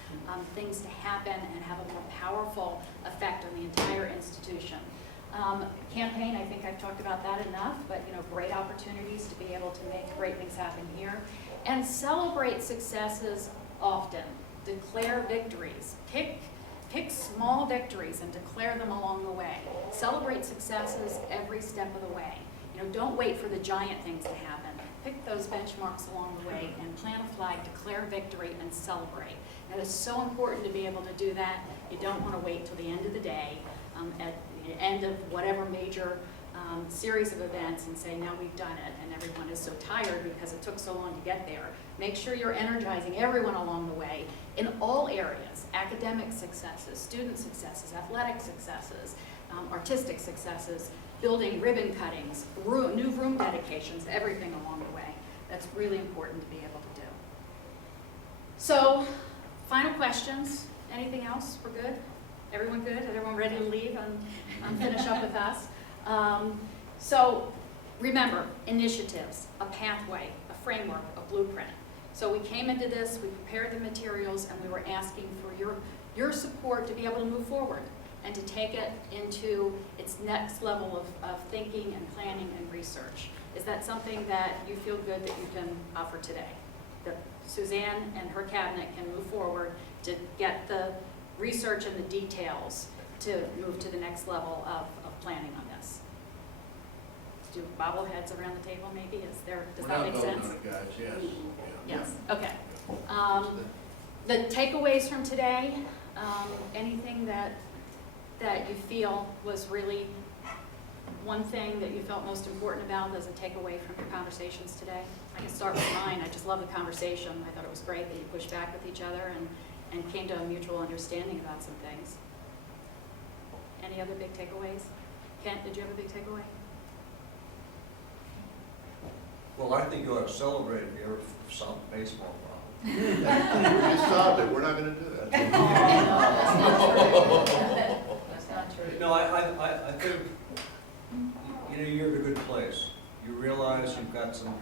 things to happen and have a more powerful effect on the entire institution. Campaign, I think I've talked about that enough, but great opportunities to be able to make great things happen here. And celebrate successes often. Declare victories. Pick small victories and declare them along the way. Celebrate successes every step of the way. You know, don't wait for the giant things to happen. Pick those benchmarks along the way and plant a flag, declare victory, and celebrate. That is so important to be able to do that. You don't want to wait till the end of the day, at the end of whatever major series of events and say, now we've done it, and everyone is so tired because it took so long to get there. Make sure you're energizing everyone along the way in all areas, academic successes, student successes, athletic successes, artistic successes, building ribbon cuttings, new room dedications, everything along the way. That's really important to be able to do. So, final questions. Anything else? We're good? Everyone good? Is everyone ready to leave and finish up with us? So remember, initiatives, a pathway, a framework, a blueprint. So we came into this, we prepared the materials, and we were asking for your support to be able to move forward and to take it into its next level of thinking and planning and research. Is that something that you feel good that you can offer today? That Suzanne and her cabinet can move forward to get the research and the details to move to the next level of planning on this? Do bobbleheads around the table maybe? Does that make sense? We're not voting on it, guys, yes. Yes, okay. The takeaways from today, anything that you feel was really one thing that you felt most important about as a takeaway from your conversations today? I can start with mine. I just love the conversation. I thought it was great that you pushed back with each other and came to a mutual understanding about some things. Any other big takeaways? Kent, did you have a big takeaway? Well, I think you ought to celebrate if you ever solve a baseball problem. We just solved it, we're not gonna do that. That's not true. No, I think, you know, you're in a good place. You realize you've got some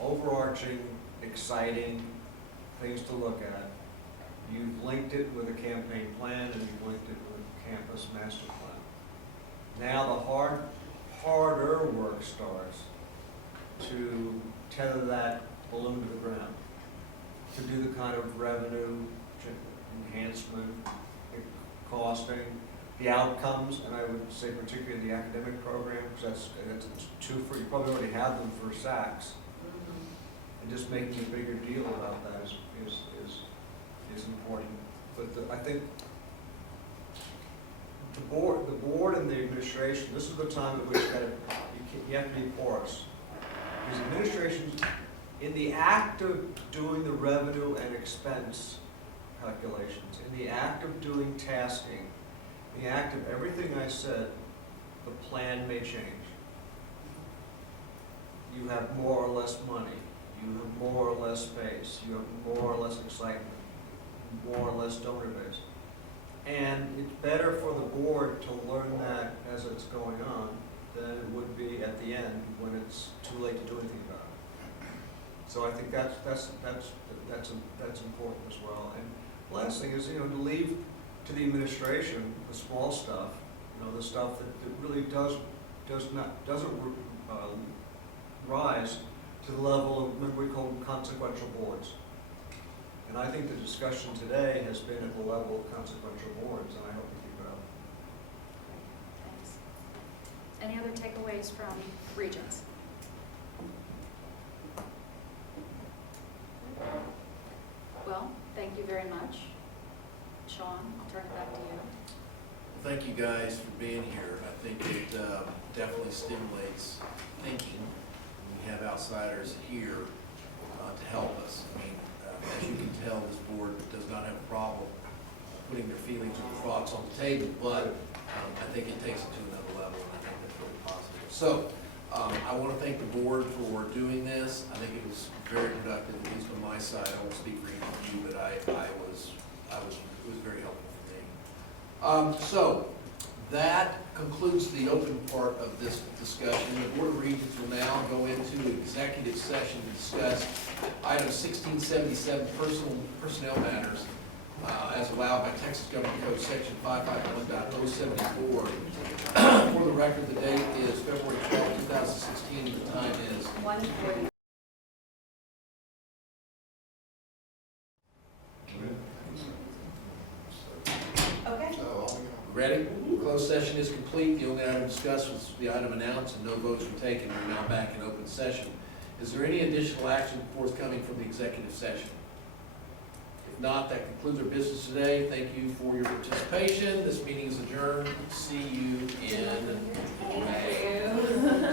overarching, exciting things to look at. You've linked it with a campaign plan and you've linked it with a campus master plan. Now the harder work starts to tether that balloon to the ground, to do the kind of revenue enhancement, costing, the outcomes, and I would say particularly the academic program, because that's two for, you probably already have them for SACs. And just making a bigger deal about that is important. But I think the board and the administration, this is the time at which you have to be porous. Because administrations, in the act of doing the revenue and expense calculations, in the act of doing tasking, in the act of everything I said, the plan may change. You have more or less money. You have more or less space. You have more or less excitement. More or less donor base. And it's better for the board to learn that as it's going on than it would be at the end when it's too late to do anything about it. So I think that's important as well. And the last thing is, you know, to leave to the administration the small stuff, you know, the stuff that really doesn't rise to the level of, remember, we call them consequential boards. And I think the discussion today has been at the level of consequential boards, and I hope we keep it up. Thanks. Any other takeaways from Regents? Well, thank you very much. Sean, I'll turn it back to you. Thank you guys for being here. I think it definitely stimulates thinking. We have outsiders here to help us. I mean, as you can tell, this board does not have a problem putting their feelings or thoughts on the table, but I think it takes it to another level, and I think that's really positive. So I want to thank the board for doing this. I think it was very productive, at least on my side. I won't speak for each of you, but it was very helpful for me. So that concludes the open part of this discussion. The Board of Regents will now go into executive session to discuss item 1677, personnel matters, as allowed by Texas Government Code Section 551.074. For the record, the date is February 12, 2016, and the time is 1:40. ready? Close. Closed session is complete. The only item discussed was the item announced and no votes were taken. We're now back in open session. Is there any additional action forthcoming from the executive session? If not, that concludes our business today. Thank you for your participation. This meeting is adjourned. See you in May.